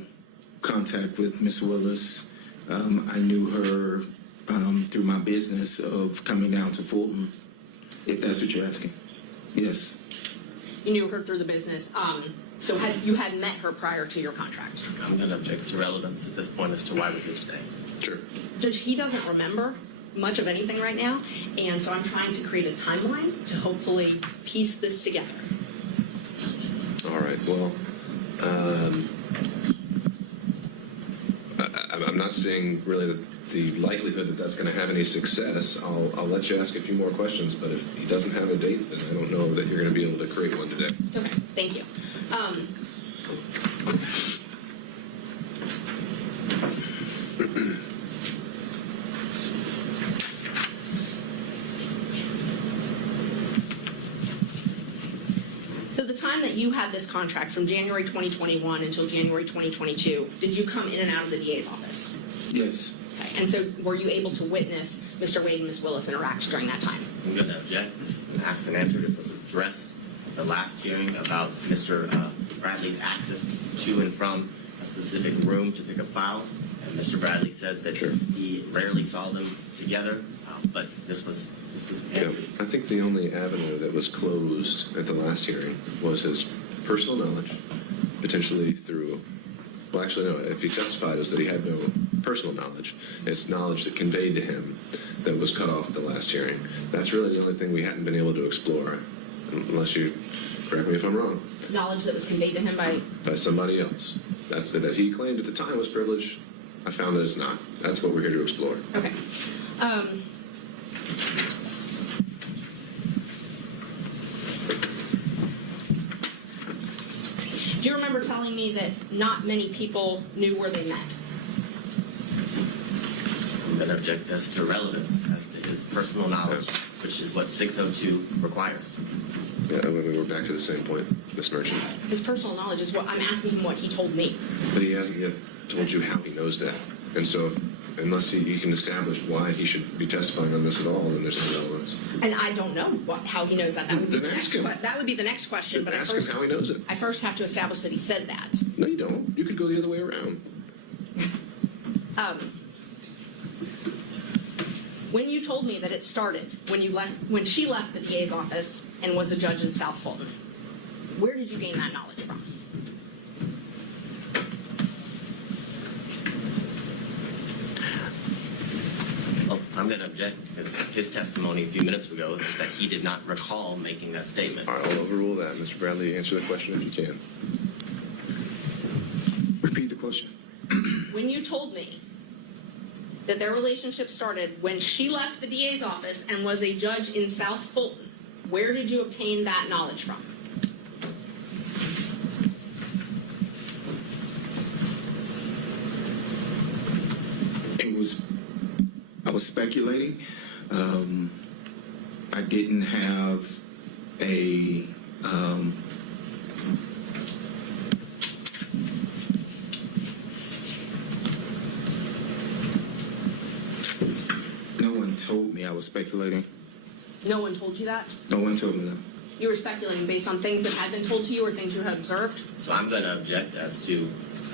contact with Miss Willis. I knew her through my business of coming down to Fulton, if that's what you're asking. Yes. You knew her through the business. So you had met her prior to your contract? I'm going to object to relevance at this point as to why we're here today. Sure. Judge, he doesn't remember much of anything right now, and so I'm trying to create a timeline to hopefully piece this together. All right, well, I'm not saying really that the likelihood that that's going to have any success. I'll let you ask a few more questions, but if he doesn't have a date, then I don't know that you're going to be able to create one today. Okay, thank you. So the time that you had this contract from January 2021 until January 2022, did you come in and out of the DA's office? Yes. Okay, and so were you able to witness Mr. Wade and Ms. Willis interact during that time? I'm going to object. This has been asked and answered. It was addressed at the last hearing about Mr. Bradley's access to and from a specific room to pick up files. And Mr. Bradley said that he rarely saw them together, but this was Yeah, I think the only avenue that was closed at the last hearing was his personal knowledge, potentially through, well, actually, no, if he testified is that he had no personal knowledge. It's knowledge that conveyed to him that was cut off at the last hearing. That's really the only thing we hadn't been able to explore, unless you correct me if I'm wrong. Knowledge that was conveyed to him by Somebody else. That's that he claimed at the time was privilege. I found that it's not. That's what we're here to explore. Okay. Do you remember telling me that not many people knew where they met? I'm going to object as to relevance, as to his personal knowledge, which is what 602 requires. Yeah, we're back to the same point, Ms. Merchant. His personal knowledge is what I'm asking him what he told me. But he hasn't yet told you how he knows that. And so, unless he can establish why he should be testifying on this at all, then there's no relevance. And I don't know how he knows that. That would be Then ask him. that would be the next question. But Ask him how he knows it. I first have to establish that he said that. No, you don't. You could go the other way around. When you told me that it started when she left the DA's office and was a judge in South Fulton, Where did you gain that knowledge from? Well, I'm going to object because his testimony a few minutes ago is that he did not recall making that statement. All right, I'll overrule that. Mr. Bradley, answer the question if you can. Repeat the question. When you told me that their relationship started when she left the DA's office and was a judge in South Fulton, where did you obtain that knowledge from? I was speculating. I didn't have a no one told me I was speculating. No one told you that? No one told me that. You were speculating based on things that had been told to you or things you had observed? So I'm going to object as to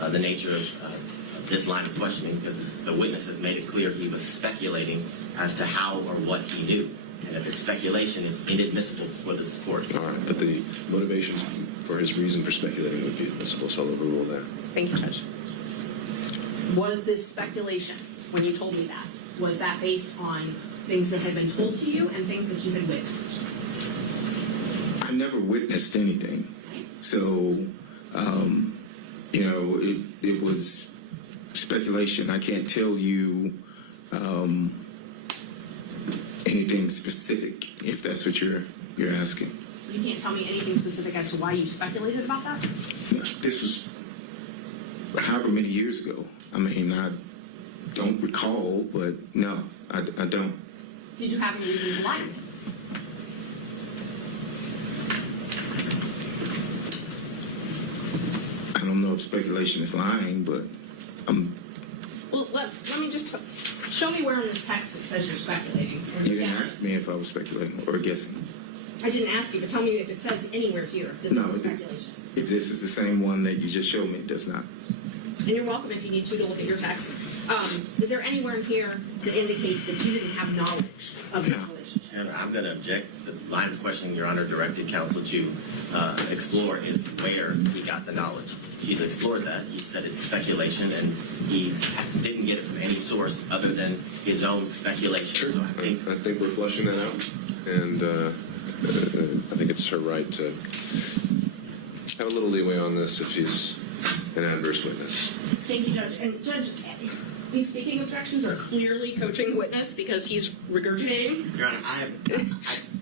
the nature of this line of questioning because the witness has made it clear he was speculating as to how or what he knew. And if it's speculation, it's inadmissible before this court. All right, but the motivations for his reason for speculating would be admissible, so I'll overrule that. Thank you, Judge. Was this speculation when you told me that? Was that based on things that had been told to you and things that you had witnessed? I never witnessed anything. So, it was speculation. I can't tell you anything specific, if that's what you're asking. You can't tell me anything specific as to why you speculated about that? This was however many years ago. I mean, I don't recall, but no, I don't. Did you have any reason to lie to me? I don't know if speculation is lying, but Well, let me just show me where in this text it says you're speculating. you didn't ask me if I was speculating or guessing. I didn't ask you, but tell me if it says anywhere here that No, this is it didn't. speculation. If this is the same one that you just showed me, it does not. And you're welcome if you need to look at your text. Is there anywhere in here that indicates that you didn't have knowledge of this relationship? And I'm going to object. The line of questioning Your Honor directed counsel to explore is where he got the knowledge. He's explored that. He said it's speculation, and he didn't get it from any source other than his own speculation. Sure. So I think we're flushing that out, and I think it's her right to have a little leeway on this if he's an adverse witness. Thank you, Judge. And Judge, these speaking objections are clearly coaching the witness because he's regurgitating. Your Honor,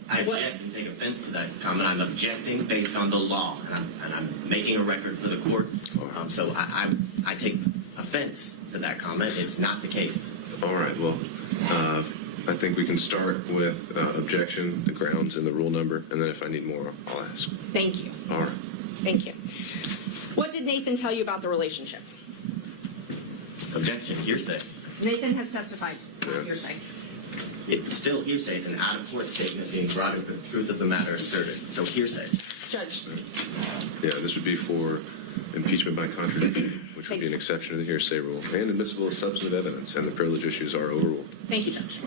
I object and take offense to that comment. I'm objecting based on the law, and I'm making a record for the court. So I take offense to that comment. It's not the case. All right. Well, I think we can start with objection, the grounds, and the rule number, and then if I need more, I'll ask. Thank you. All right. Thank you. What did Nathan tell you about the relationship? Objection, hearsay. Nathan has testified. It's not hearsay. It's still hearsay. It's an out-of-court statement being brought in for the truth of the matter asserted. So hearsay. Judge. Yeah, this would be for impeachment by contradiction, which would be an exception to the hearsay rule, and admissible as substantive evidence, and the privilege issues are overruled. Thank you, Judge.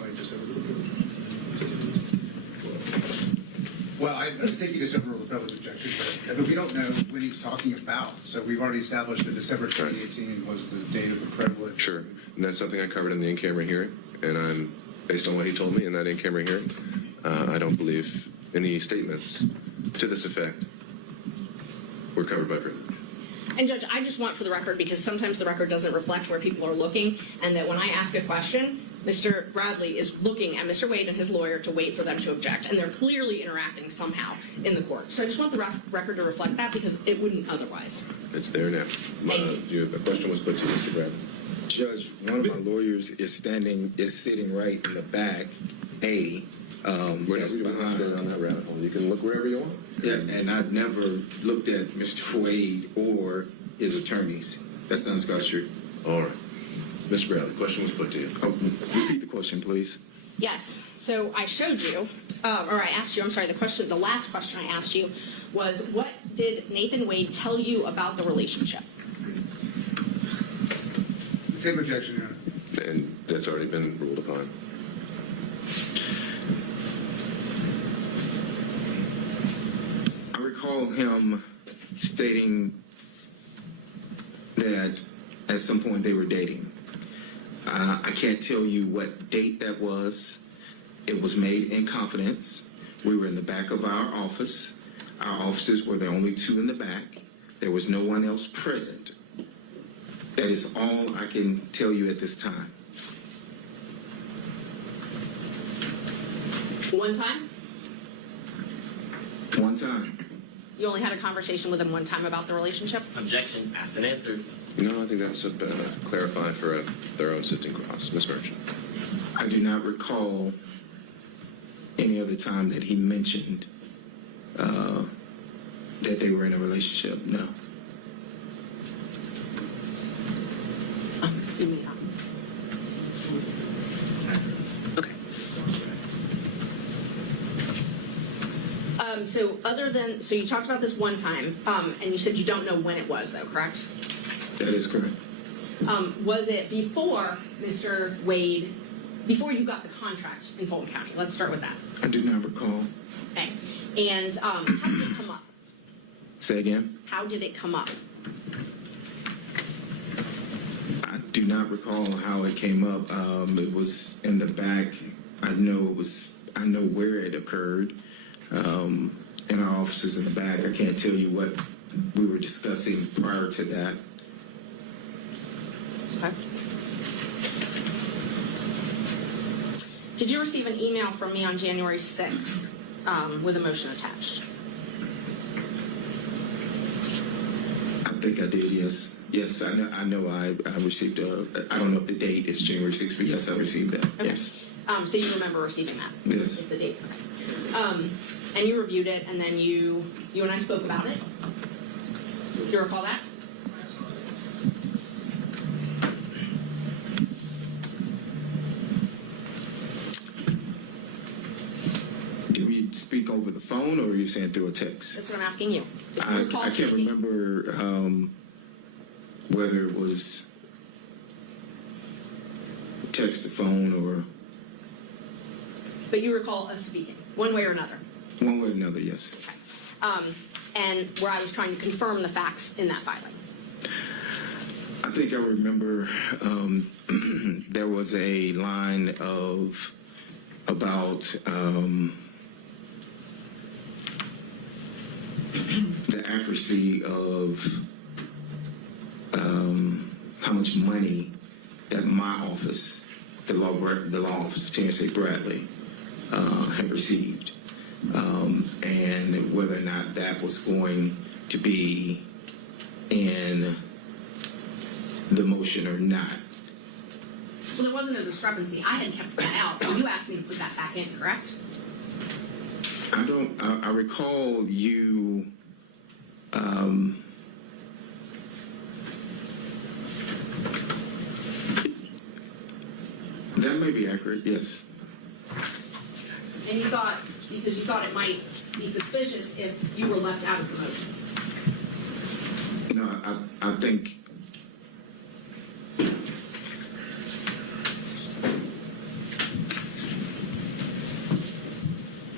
Well, I think you just overruled the privilege objection, but we don't know when he's talking about. So we've already established that December 2018 was the date of the privilege. Sure. And that's something I covered in the in-camera hearing, and based on what he told me in that in-camera hearing, I don't believe any statements to this effect were covered by privilege. And Judge, I just want for the record, because sometimes the record doesn't reflect where people are looking, and that when I ask a question, Mr. Bradley is looking at Mr. Wade and his lawyer to wait for them to object, and they're clearly interacting somehow in the court. So I just want the record to reflect that because it wouldn't otherwise. It's there now. Thank you. A question was put to you, Mr. Bradley. Judge, one of my lawyers is sitting right in the back. That's behind on that rabbit hole. You can look wherever you want. Yeah, and I've never looked at Mr. Wade or his attorneys. That sounds Scott Street. All right. Mr. Bradley, the question was put to you. Repeat the question, please. Yes. So I showed you, or I asked you, I'm sorry, the last question I asked you was, what did Nathan Wade tell you about the relationship? Same objection, Your Honor. And that's already been ruled upon. I recall him stating that at some point they were dating. I can't tell you what date that was. It was made in confidence. We were in the back of our office. Our offices were the only two in the back. There was no one else present. That is all I can tell you at this time. One time? One time. You only had a conversation with him one time about the relationship? Objection, asked and answered. No, I think that's a clarify for their own sitting cross. Ms. Merchant. I do not recall any other time that he mentioned that they were in a relationship. No. Give me that. Okay. So you talked about this one time, and you said you don't know when it was, though, correct? That is correct. Was it before Mr. Wade, before you got the contract in Fulton County? Let's start with that. I do not recall. Okay. And how did it come up? Say again? How did it come up? I do not recall how it came up. It was in the back. I know where it occurred. In our offices in the back. I can't tell you what we were discussing prior to that. Okay. Did you receive an email from me on January 6th with a motion attached? I think I did, yes. Yes, I know I received I don't know if the date is January 6th, but yes, I received that. Okay. Yes. So you remember receiving that? Yes. With the date. Okay. And you reviewed it, and then you and I spoke about it. Do you recall that? Did we speak over the phone, or are you saying through a text? That's what I'm asking you. I can't remember whether it was text or phone or But you recall us speaking, one way or another. one way or another, yes. Okay. And where I was trying to confirm the facts in that filing. I think I remember there was a line about the accuracy of how much money that my office, the law office of Terrence A. Bradley, had received, and whether or not that was going to be in the motion or not. Well, there wasn't a discrepancy. I had kept that out, but you asked me to put that back in, correct? I recall you that may be accurate, yes. And you thought, because you thought it might be suspicious if you were left out of the motion. No, I think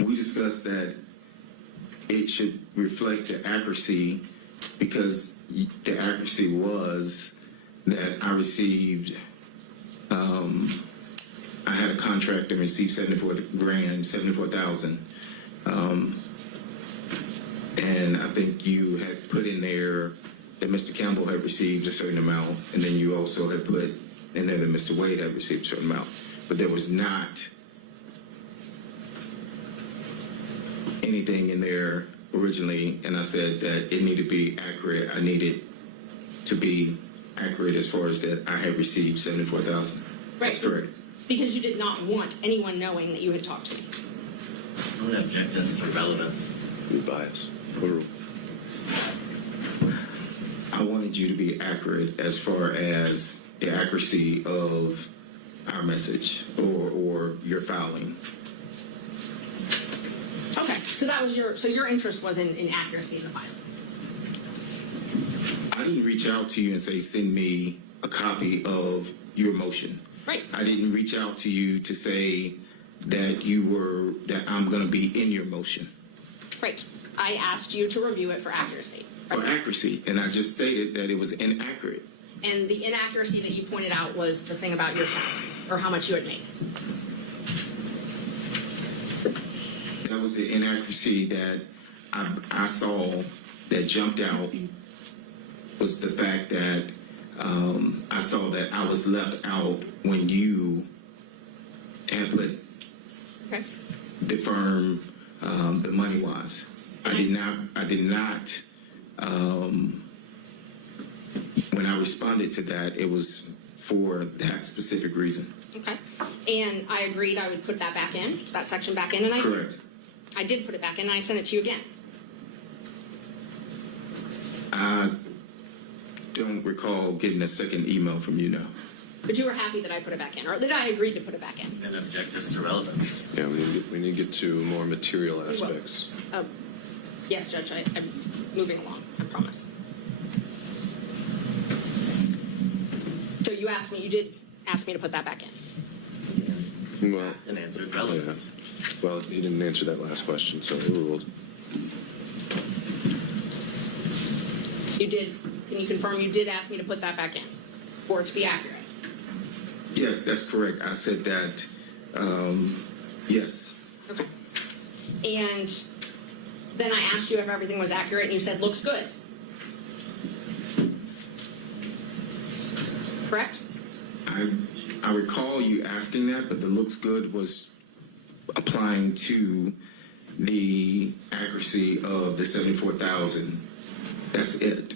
we discussed that it should reflect the accuracy, because the accuracy was that I received, I had a contract and received $74,000. And I think you had put in there that Mr. Campbell had received a certain amount, and then you also had put in there that Mr. Wade had received a certain amount. But there was not anything in there originally, and I said that it needed to be accurate. I needed to be accurate as far as that I had received $74,000. That's correct. Because you did not want anyone knowing that you had talked to me. I'm going to object this for relevance. New bias. I wanted you to be accurate as far as the accuracy of our message or your filing. Okay, so that was your interest was in accuracy in the filing. I didn't reach out to you and say, send me a copy of your motion. Right. I didn't reach out to you to say that I'm going to be in your motion. Right. I asked you to review it for accuracy. Or accuracy, and I just stated that it was inaccurate. And the inaccuracy that you pointed out was the thing about your salary, or how much you had made. That was the inaccuracy that I saw that jumped out, was the fact that I saw that I was left out when you had put Okay. the firm, the money was. I did not, when I responded to that, it was for that specific reason. Okay. And I agreed I would put that back in, that section back in, and I Correct. I did put it back in, and I sent it to you again. I don't recall getting a second email from you, no. But you were happy that I put it back in, or that I agreed to put it back in. And object this to relevance. Yeah, we need to get to more material will. aspects. Yes, Judge, I'm moving along, I promise. So you asked me, you did ask me to put that back in. Well, And answered relevance. well, he didn't answer that last question, so he ruled. You did, can you confirm you did ask me to put that back in, for it to be accurate? Yes, that's correct. I said that, yes. Okay. And then I asked you if everything was accurate, and you said, looks good. Correct? I recall you asking that, but the looks good was applying to the accuracy of the 74,000. That's it.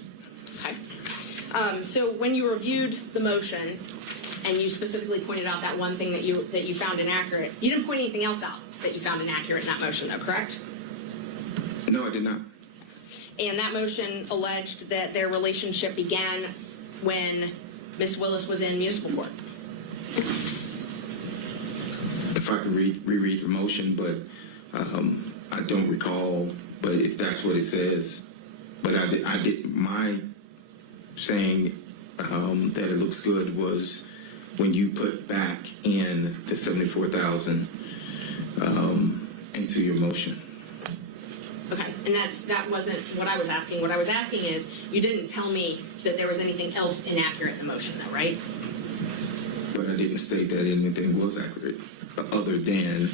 Okay. So when you reviewed the motion, and you specifically pointed out that one thing that you found inaccurate, you didn't point anything else out that you found inaccurate in that motion, though, correct? No, I did not. And that motion alleged that their relationship began when Ms. Willis was in municipal court. If I could reread the motion, but I don't recall. But if that's what it says, but I did my saying that it looks good was when you put back in the 74,000 into your motion. Okay, and that wasn't what I was asking. What I was asking is, you didn't tell me that there was anything else inaccurate in the motion, though, right? But I didn't state that anything was accurate, other than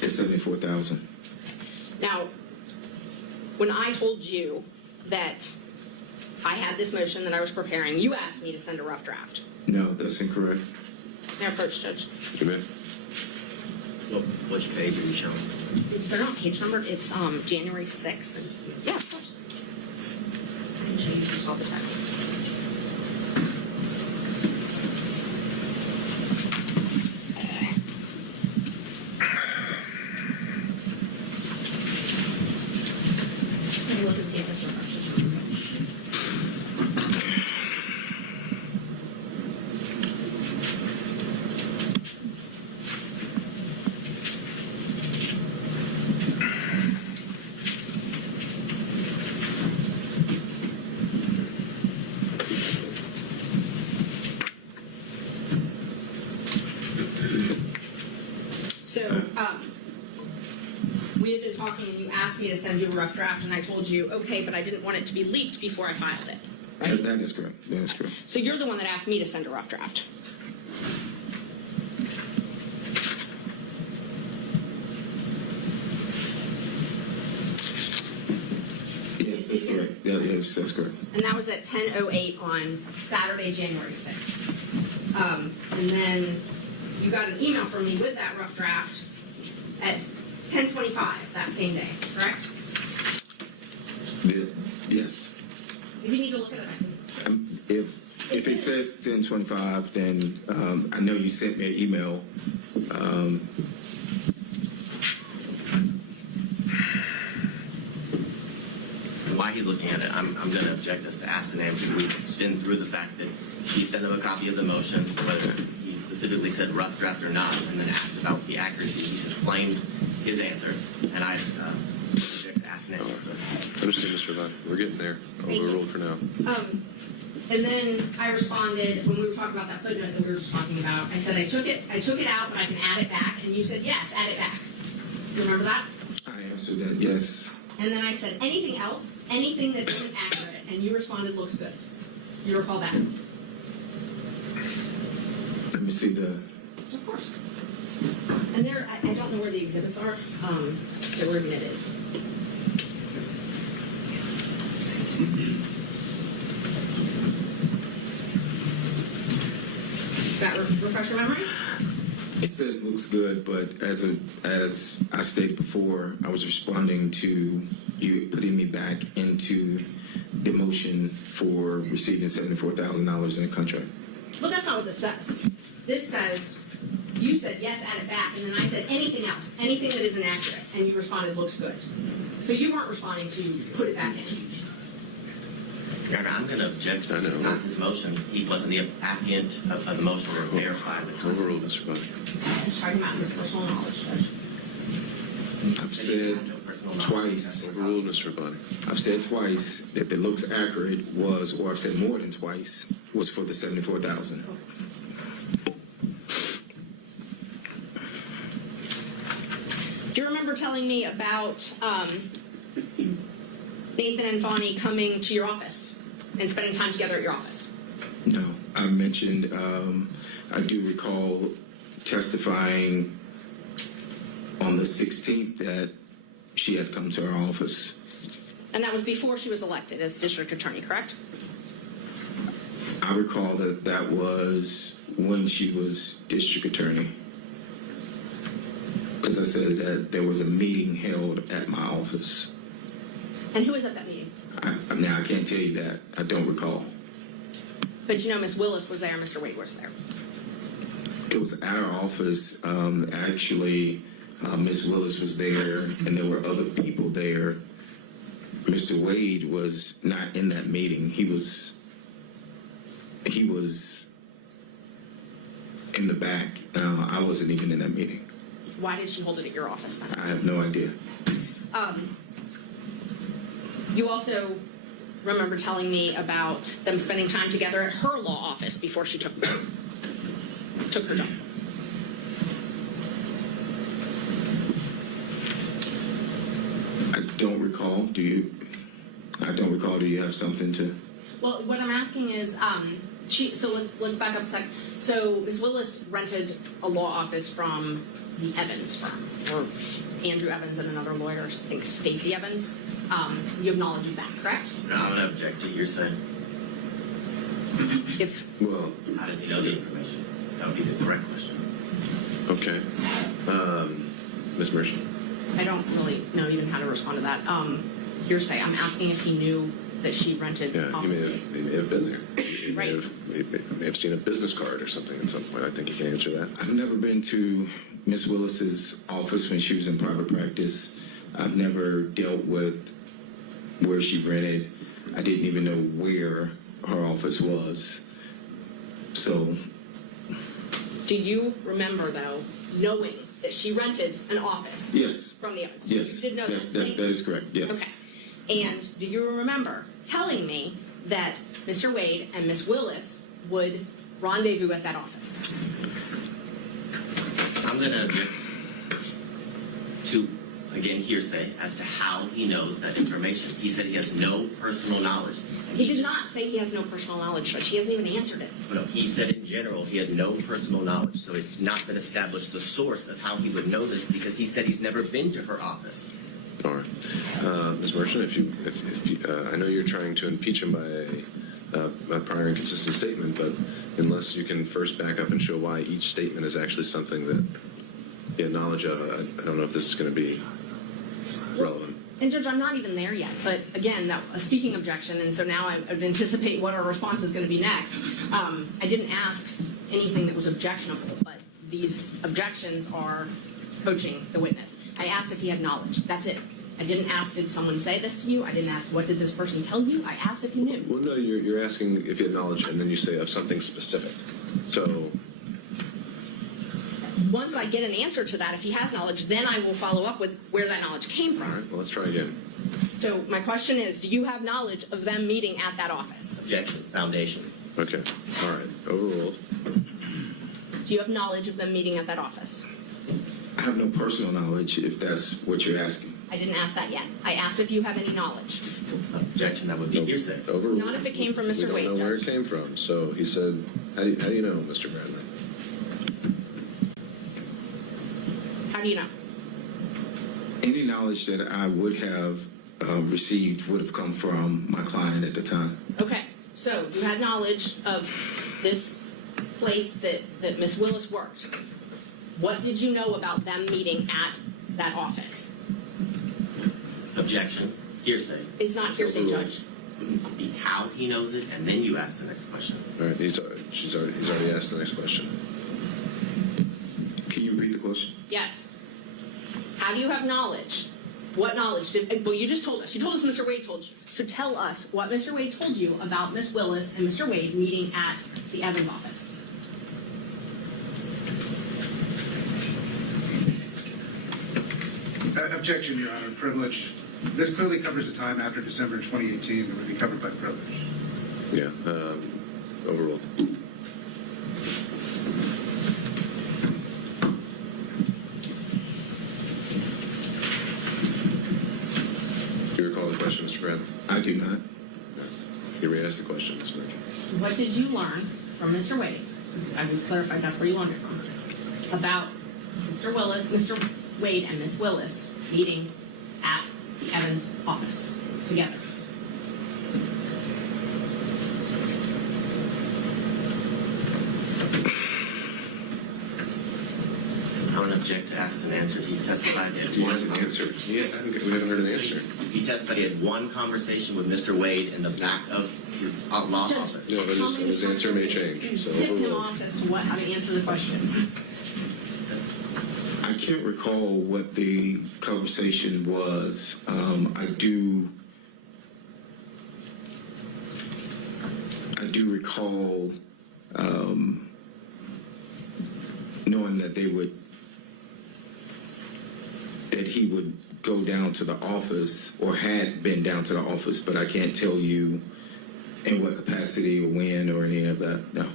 the 74,000. Now, when I told you that I had this motion that I was preparing, you asked me to send a rough draft. No, that's incorrect. May I approach, Judge? You may. Which page are you showing? They're not page numbered. It's January 6th. Yeah, of course. I can show you all the text. Let me look and see if this refreshes. So, we had been talking and you asked me to send you a rough draft and I told you, okay, but I didn't want it to be leaked before I filed it. That is correct. That is correct. So you're the one that asked me to send a rough draft. Yes, that's correct. Yeah, yes, that's correct. And that was at 10:08 on Saturday, January 6th. And then you got an email from me with that rough draft at 10:25 that same day, correct? Yes. You need to look at it. If it says 10:25, then I know you sent me an email. Why he's looking at it, I'm going to object this to ask the name. We've been through the fact that he sent him a copy of the motion, whether he specifically said rough draft or not, and then asked about the accuracy. He's explained his answer, and I object to ask the name. So. Understand, Mr. Levine. We're getting there. Overruled for now. And then I responded when we were talking about that footnote that we were just talking about. I said I took it out, but I can add it back. And you said yes, add it back. You remember that? I answered that, yes. And then I said, anything else? Anything that isn't accurate? And you responded, looks good. You recall that? Let me see the, Of course. And there, I don't know where the exhibits are that were admitted. That refresh your memory? it says looks good, but as I stated before, I was responding to you putting me back into the motion for receiving $74,000 in a contract. Well, that's not what this says. This says, you said yes, add it back, and then I said anything else, anything that isn't accurate, and you responded looks good. So you weren't responding to put it back in. Your Honor, I'm going to object. This is not his motion. He wasn't the affiant of the motion or verified with. Overruled, Mr. Body. I'm just talking about his personal knowledge, Judge. I've said twice. Overruled, Mr. Body. I've said twice that the looks accurate was, or I've said more than twice, was for the $74,000. Do you remember telling me about Nathan and Fani coming to your office and spending time together at your office? No, I mentioned, I do recall testifying on the 16th that she had come to our office. And that was before she was elected as district attorney, correct? I recall that that was when she was district attorney. Because I said that there was a meeting held at my office. And who was at that meeting? Now, I can't tell you that. I don't recall. But you know Miss Willis was there, Mr. Wade was there. It was at our office. Actually, Miss Willis was there, and there were other people there. Mr. Wade was not in that meeting. He was in the back. I wasn't even in that meeting. Why did she hold it at your office then? I have no idea. You also remember telling me about them spending time together at her law office before she took her job. I don't recall. Do you? I don't recall. Do you have something to? Well, what I'm asking is, let's back up a sec. So Ms. Willis rented a law office from the Evans firm, or Andrew Evans and another lawyer, I think Stacy Evans. You have knowledge of that, correct? No, I'm going to object to your saying. Well, How does he know the information? That would be the correct question. okay. Ms. Merchant. I don't really know even how to respond to that. Hearsay. I'm asking if he knew that she rented Yeah, offices. he may have been there. He Right. may have seen a business card or something at some point. I think you can answer that. I've never been to Miss Willis's office when she was in private practice. I've never dealt with where she rented. I didn't even know where her office was. So, Do you remember, though, knowing that she rented an office yes. from the Evans? Yes. You did know that? That is correct. Yes. Okay. And do you remember telling me that Mr. Wade and Miss Willis would rendezvous at that office? I'm going to object to, again, hearsay as to how he knows that information. He said he has no personal knowledge. And He did not say he has no personal knowledge, Judge. He hasn't even answered it. No, he said in general he had no personal knowledge, so it's not been established the source of how he would know this because he said he's never been to her office. All right. Ms. Merchant, if you, I know you're trying to impeach him by a prior inconsistent statement, but unless you can first back up and show why each statement is actually something that you have knowledge of, I don't know if this is going to be relevant. And Judge, I'm not even there yet, but again, a speaking objection, and so now I anticipate what our response is going to be next. I didn't ask anything that was objectionable, but these objections are coaching the witness. I asked if he had knowledge. That's it. I didn't ask, did someone say this to you? I didn't ask, what did this person tell you? I asked if you knew. Well, no, you're asking if you had knowledge, and then you say of something specific. So, Once I get an answer to that, if he has knowledge, then I will follow up with where that knowledge came from. all right, well, let's try again. So my question is, do you have knowledge of them meeting at that office? Objection, foundation. Okay, all right, overruled. Do you have knowledge of them meeting at that office? I have no personal knowledge, if that's what you're asking. I didn't ask that yet. I asked if you have any knowledge. Objection, that would be hearsay. Overruled. Not if it came from Mr. We Wade, don't know where it Judge. came from. So he said, how do you know, Mr. Bradley? How do you know? Any knowledge that I would have received would have come from my client at the time. Okay, so you had knowledge of this place that Ms. Willis worked. What did you know about them meeting at that office? Objection, hearsay. It's not hearsay, Judge. Wouldn't be how he knows it, and then you ask the next question. All right, he's already asked the next question. Can you repeat the question? Yes. How do you have knowledge? What knowledge did, well, you just told us. You told us Mr. Wade told you. So tell us what Mr. Wade told you about Ms. Willis and Mr. Wade meeting at the Evans office. Objection, Your Honor, privilege. This clearly covers the time after December 2018 that would be covered by privilege. Yeah, overruled. Do you recall the question, Mr. Bradley? I do not. You re-asked the question, Ms. Merchant. What did you learn from Mr. Wade? I was clarified that's where you learned it from. About Mr. Wade and Ms. Willis meeting at the Evans office together. I would object to asked and answered. He's testified he had He one hasn't answered. We haven't heard an answer. He testified he had one conversation with Mr. Wade in the back of his law Judge, office. No, but his answer may change. So Tip him overruled. off as to how to answer the question. I can't recall what the conversation was. I do recall knowing that he would go down to the office or had been down to the office, but I can't tell you in what capacity or when or any of that. No.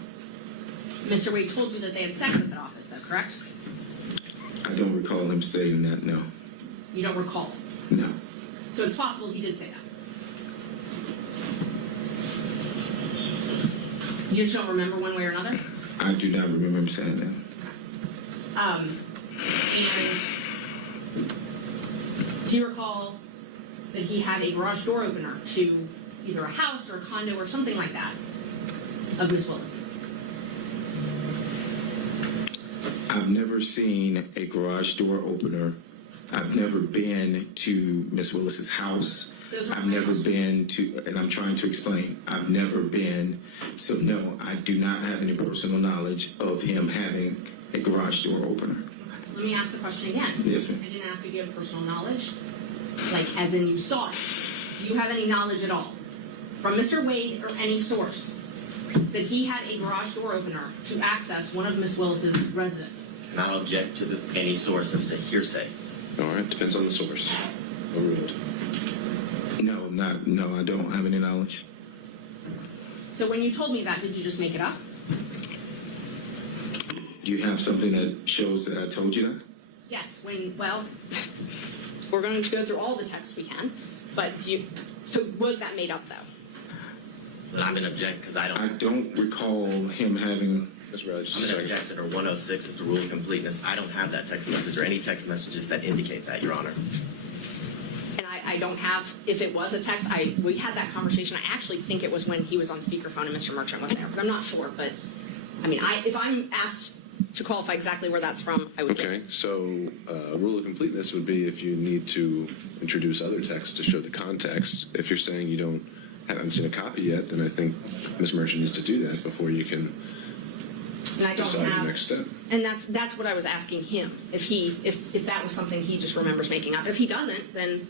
Mr. Wade told you that they had sex at that office, though, correct? I don't recall him stating that, no. You don't recall. No. So it's possible he did say that. You just don't remember one way or another? I do not remember him saying that. And do you recall that he had a garage door opener to either a house or a condo or something like that of Miss Willis's? I've never seen a garage door opener. I've never been to Miss Willis's house. I've never been to, and I'm trying to explain, I've never been, so no, I do not have any personal knowledge of him having a garage door opener. Okay. Let me ask the question again. Yes, ma'am. I didn't ask if you have personal knowledge, like as in you saw it. Do you have any knowledge at all from Mr. Wade or any source that he had a garage door opener to access one of Miss Willis's residence? And I'll object to any source as to hearsay. All right, depends on the source. Overruled. No, I don't have any knowledge. So when you told me that, did you just make it up? Do you have something that shows that I told you that? Yes, well, we're going to go through all the texts we can, but so was that made up though? But I'm going to object because I don't recall him having. Mr. Bradley, just a I'm going to second. object under 106 as the rule of completeness. I don't have that text message or any text messages that indicate that, Your Honor. And I don't have, if it was a text, we had that conversation. I actually think it was when he was on speakerphone and Mr. Merchant was there, but I'm not sure. But I mean, if I'm asked to qualify exactly where that's from, I would. Okay, so rule of completeness would be if you need to introduce other text to show the context. If you're saying you haven't seen a copy yet, then I think Ms. Merchant needs to do that before you can And I don't decide have, the next step. and that's what I was asking him. If that was something he just remembers making up. If he doesn't, then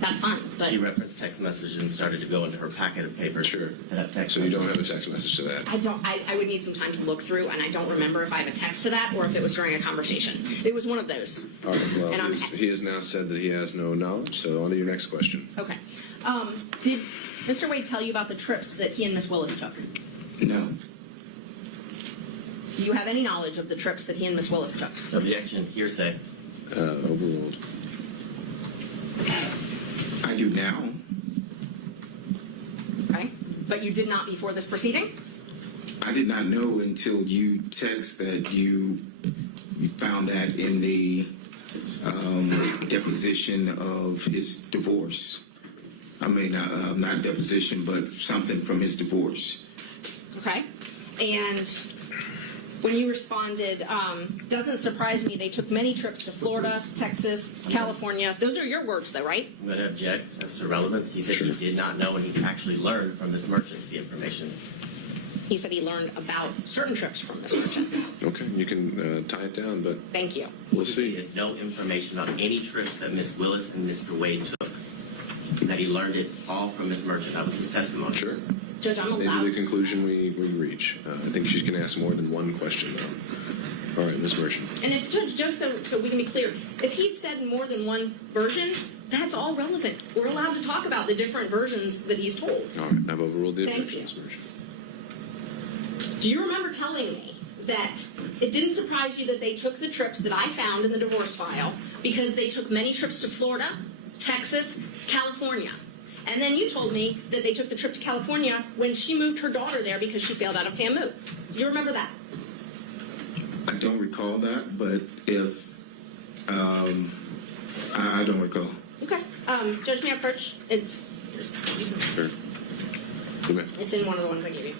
that's fine. But She referenced text messages and started to go into her packet of papers. Sure. That have text So you don't messages. have a text message to that? I don't. I would need some time to look through, and I don't remember if I have a text to that or if it was during a conversation. It was one of those. All right, well, And I'm- he has now said that he has no knowledge, so on to your next question. Okay. Did Mr. Wade tell you about the trips that he and Miss Willis took? No. Do you have any knowledge of the trips that he and Miss Willis took? Objection, hearsay. Overruled. I do now. Okay? But you did not before this proceeding? I did not know until you text that you found that in the deposition of his divorce. I mean, not deposition, but something from his divorce. Okay? And when you responded, doesn't surprise me, they took many trips to Florida, Texas, California. Those are your words, though, right? I'm going to object as to relevance. He said he did not know, and he actually learned from Ms. Merchant the information. He said he learned about certain trips from Ms. Merchant. Okay, you can tie it down, but Thank you. we'll He see. had no information on any trips that Ms. Willis and Mr. Wade took. That he learned it all from Ms. Merchant. That was his testimony. Sure. Judge, I'm Maybe allowed. the conclusion we reach. I think she's going to ask more than one question, though. All right, Ms. Merchant. And if Judge, just so we can be clear, if he said more than one version, that's all relevant. We're allowed to talk about the different versions that he's told. All right, I've overruled the Thank objection, you. Ms. Merchant. Do you remember telling me that it didn't surprise you that they took the trips that I found in the divorce file because they took many trips to Florida, Texas, California? And then you told me that they took the trip to California when she moved her daughter there because she failed out of FAMU. Do you remember that? I don't recall that, but if I don't recall. Okay. Judge, may I approach? Sure. You may. It's in one of the ones I gave you.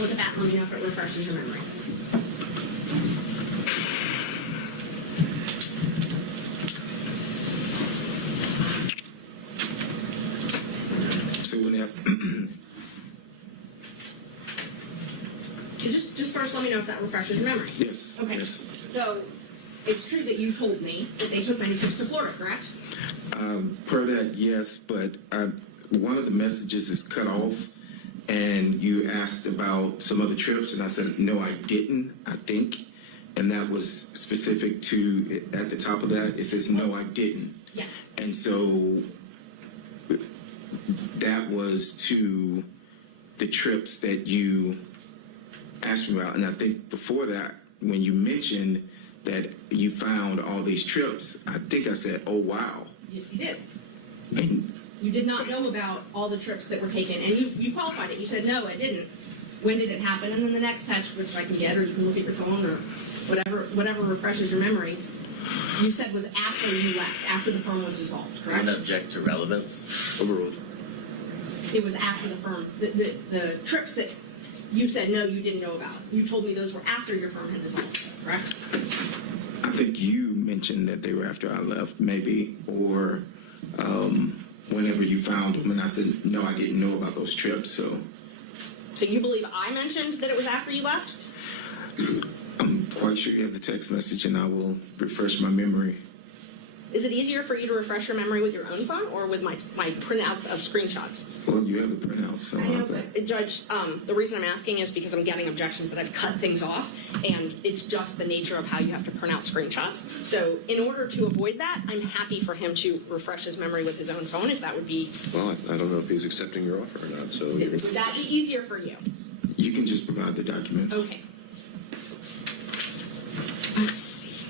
Look at that. Let me know if it refreshes your memory. So when that, Just first let me know if that refreshes your memory. yes, Okay. yes. So it's true that you told me that they took many trips to Florida, correct? Per that, yes, but one of the messages is cut off, and you asked about some other trips, and I said, no, I didn't, I think. And that was specific to, at the top of that, it says, no, I didn't. Yes. And so that was to the trips that you asked me about. And I think before that, when you mentioned that you found all these trips, I think I said, oh, wow. Yes, you did. And You did not know about all the trips that were taken, and you qualified it. You said, no, I didn't. When did it happen? And then the next text, which I can get, or you can look at your phone, or whatever refreshes your memory, you said was after you left, after the firm was dissolved, I'm correct? going to object to relevance. Overruled. It was after the firm, the trips that you said, no, you didn't know about. You told me those were after your firm had dissolved, correct? I think you mentioned that they were after I left, maybe, or whenever you found them. And I said, no, I didn't know about those trips, so. So you believe I mentioned that it was after you left? I'm quite sure you have the text message, and I will refresh my memory. Is it easier for you to refresh your memory with your own phone or with my printouts of screenshots? Well, you have the printout, so. I know, but Judge, the reason I'm asking is because I'm getting objections that I've cut things off, and it's just the nature of how you have to print out screenshots. So in order to avoid that, I'm happy for him to refresh his memory with his own phone, if that would be, Well, I don't know if he's accepting your offer or not, so you're would that be easier for you? You can just provide the documents. Okay. Let's see.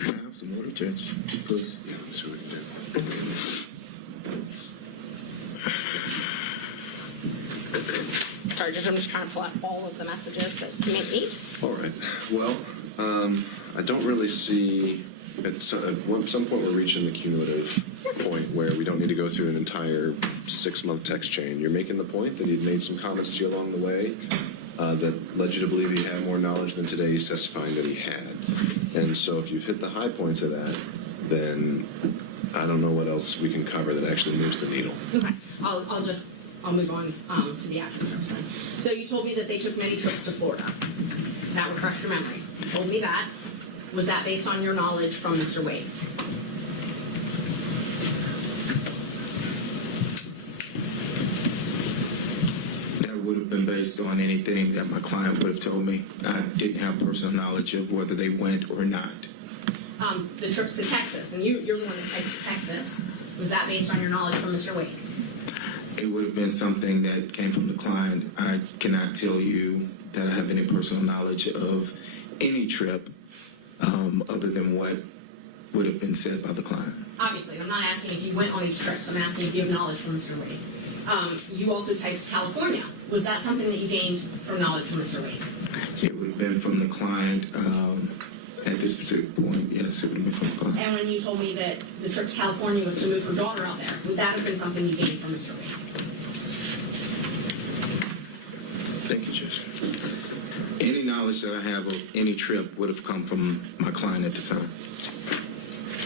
I have some order, Judge. Please. yeah, let's see what we can do. Sorry, Judge, I'm just trying to pull out all of the messages that you may need. All right. Well, I don't really see At some point, we're reaching the cumulative point where we don't need to go through an entire 6-month text chain. You're making the point that he'd made some comments to you along the way that led you to believe he had more knowledge than today he's testifying that he had. And so if you've hit the high points of that, then I don't know what else we can cover that actually moves the needle. Okay, I'll move on to the actual trips then. So you told me that they took many trips to Florida. That refreshed your memory. You told me that. Was that based on your knowledge from Mr. Wade? That would have been based on anything that my client would have told me. I didn't have personal knowledge of whether they went or not. The trips to Texas, and you're the one that typed Texas. Was that based on your knowledge from Mr. Wade? It would have been something that came from the client. I cannot tell you that I have any personal knowledge of any trip other than what would have been said by the client. Obviously, I'm not asking if you went on these trips. I'm asking if you have knowledge from Mr. Wade. You also typed California. Was that something that you gained from knowledge from Mr. Wade? It would have been from the client at this particular point. Yes, it would have been from the client. And when you told me that the trip to California was to move her daughter out there, would that have been something you gained from Mr. Wade? Thank you, Judge. Any knowledge that I have of any trip would have come from my client at the time.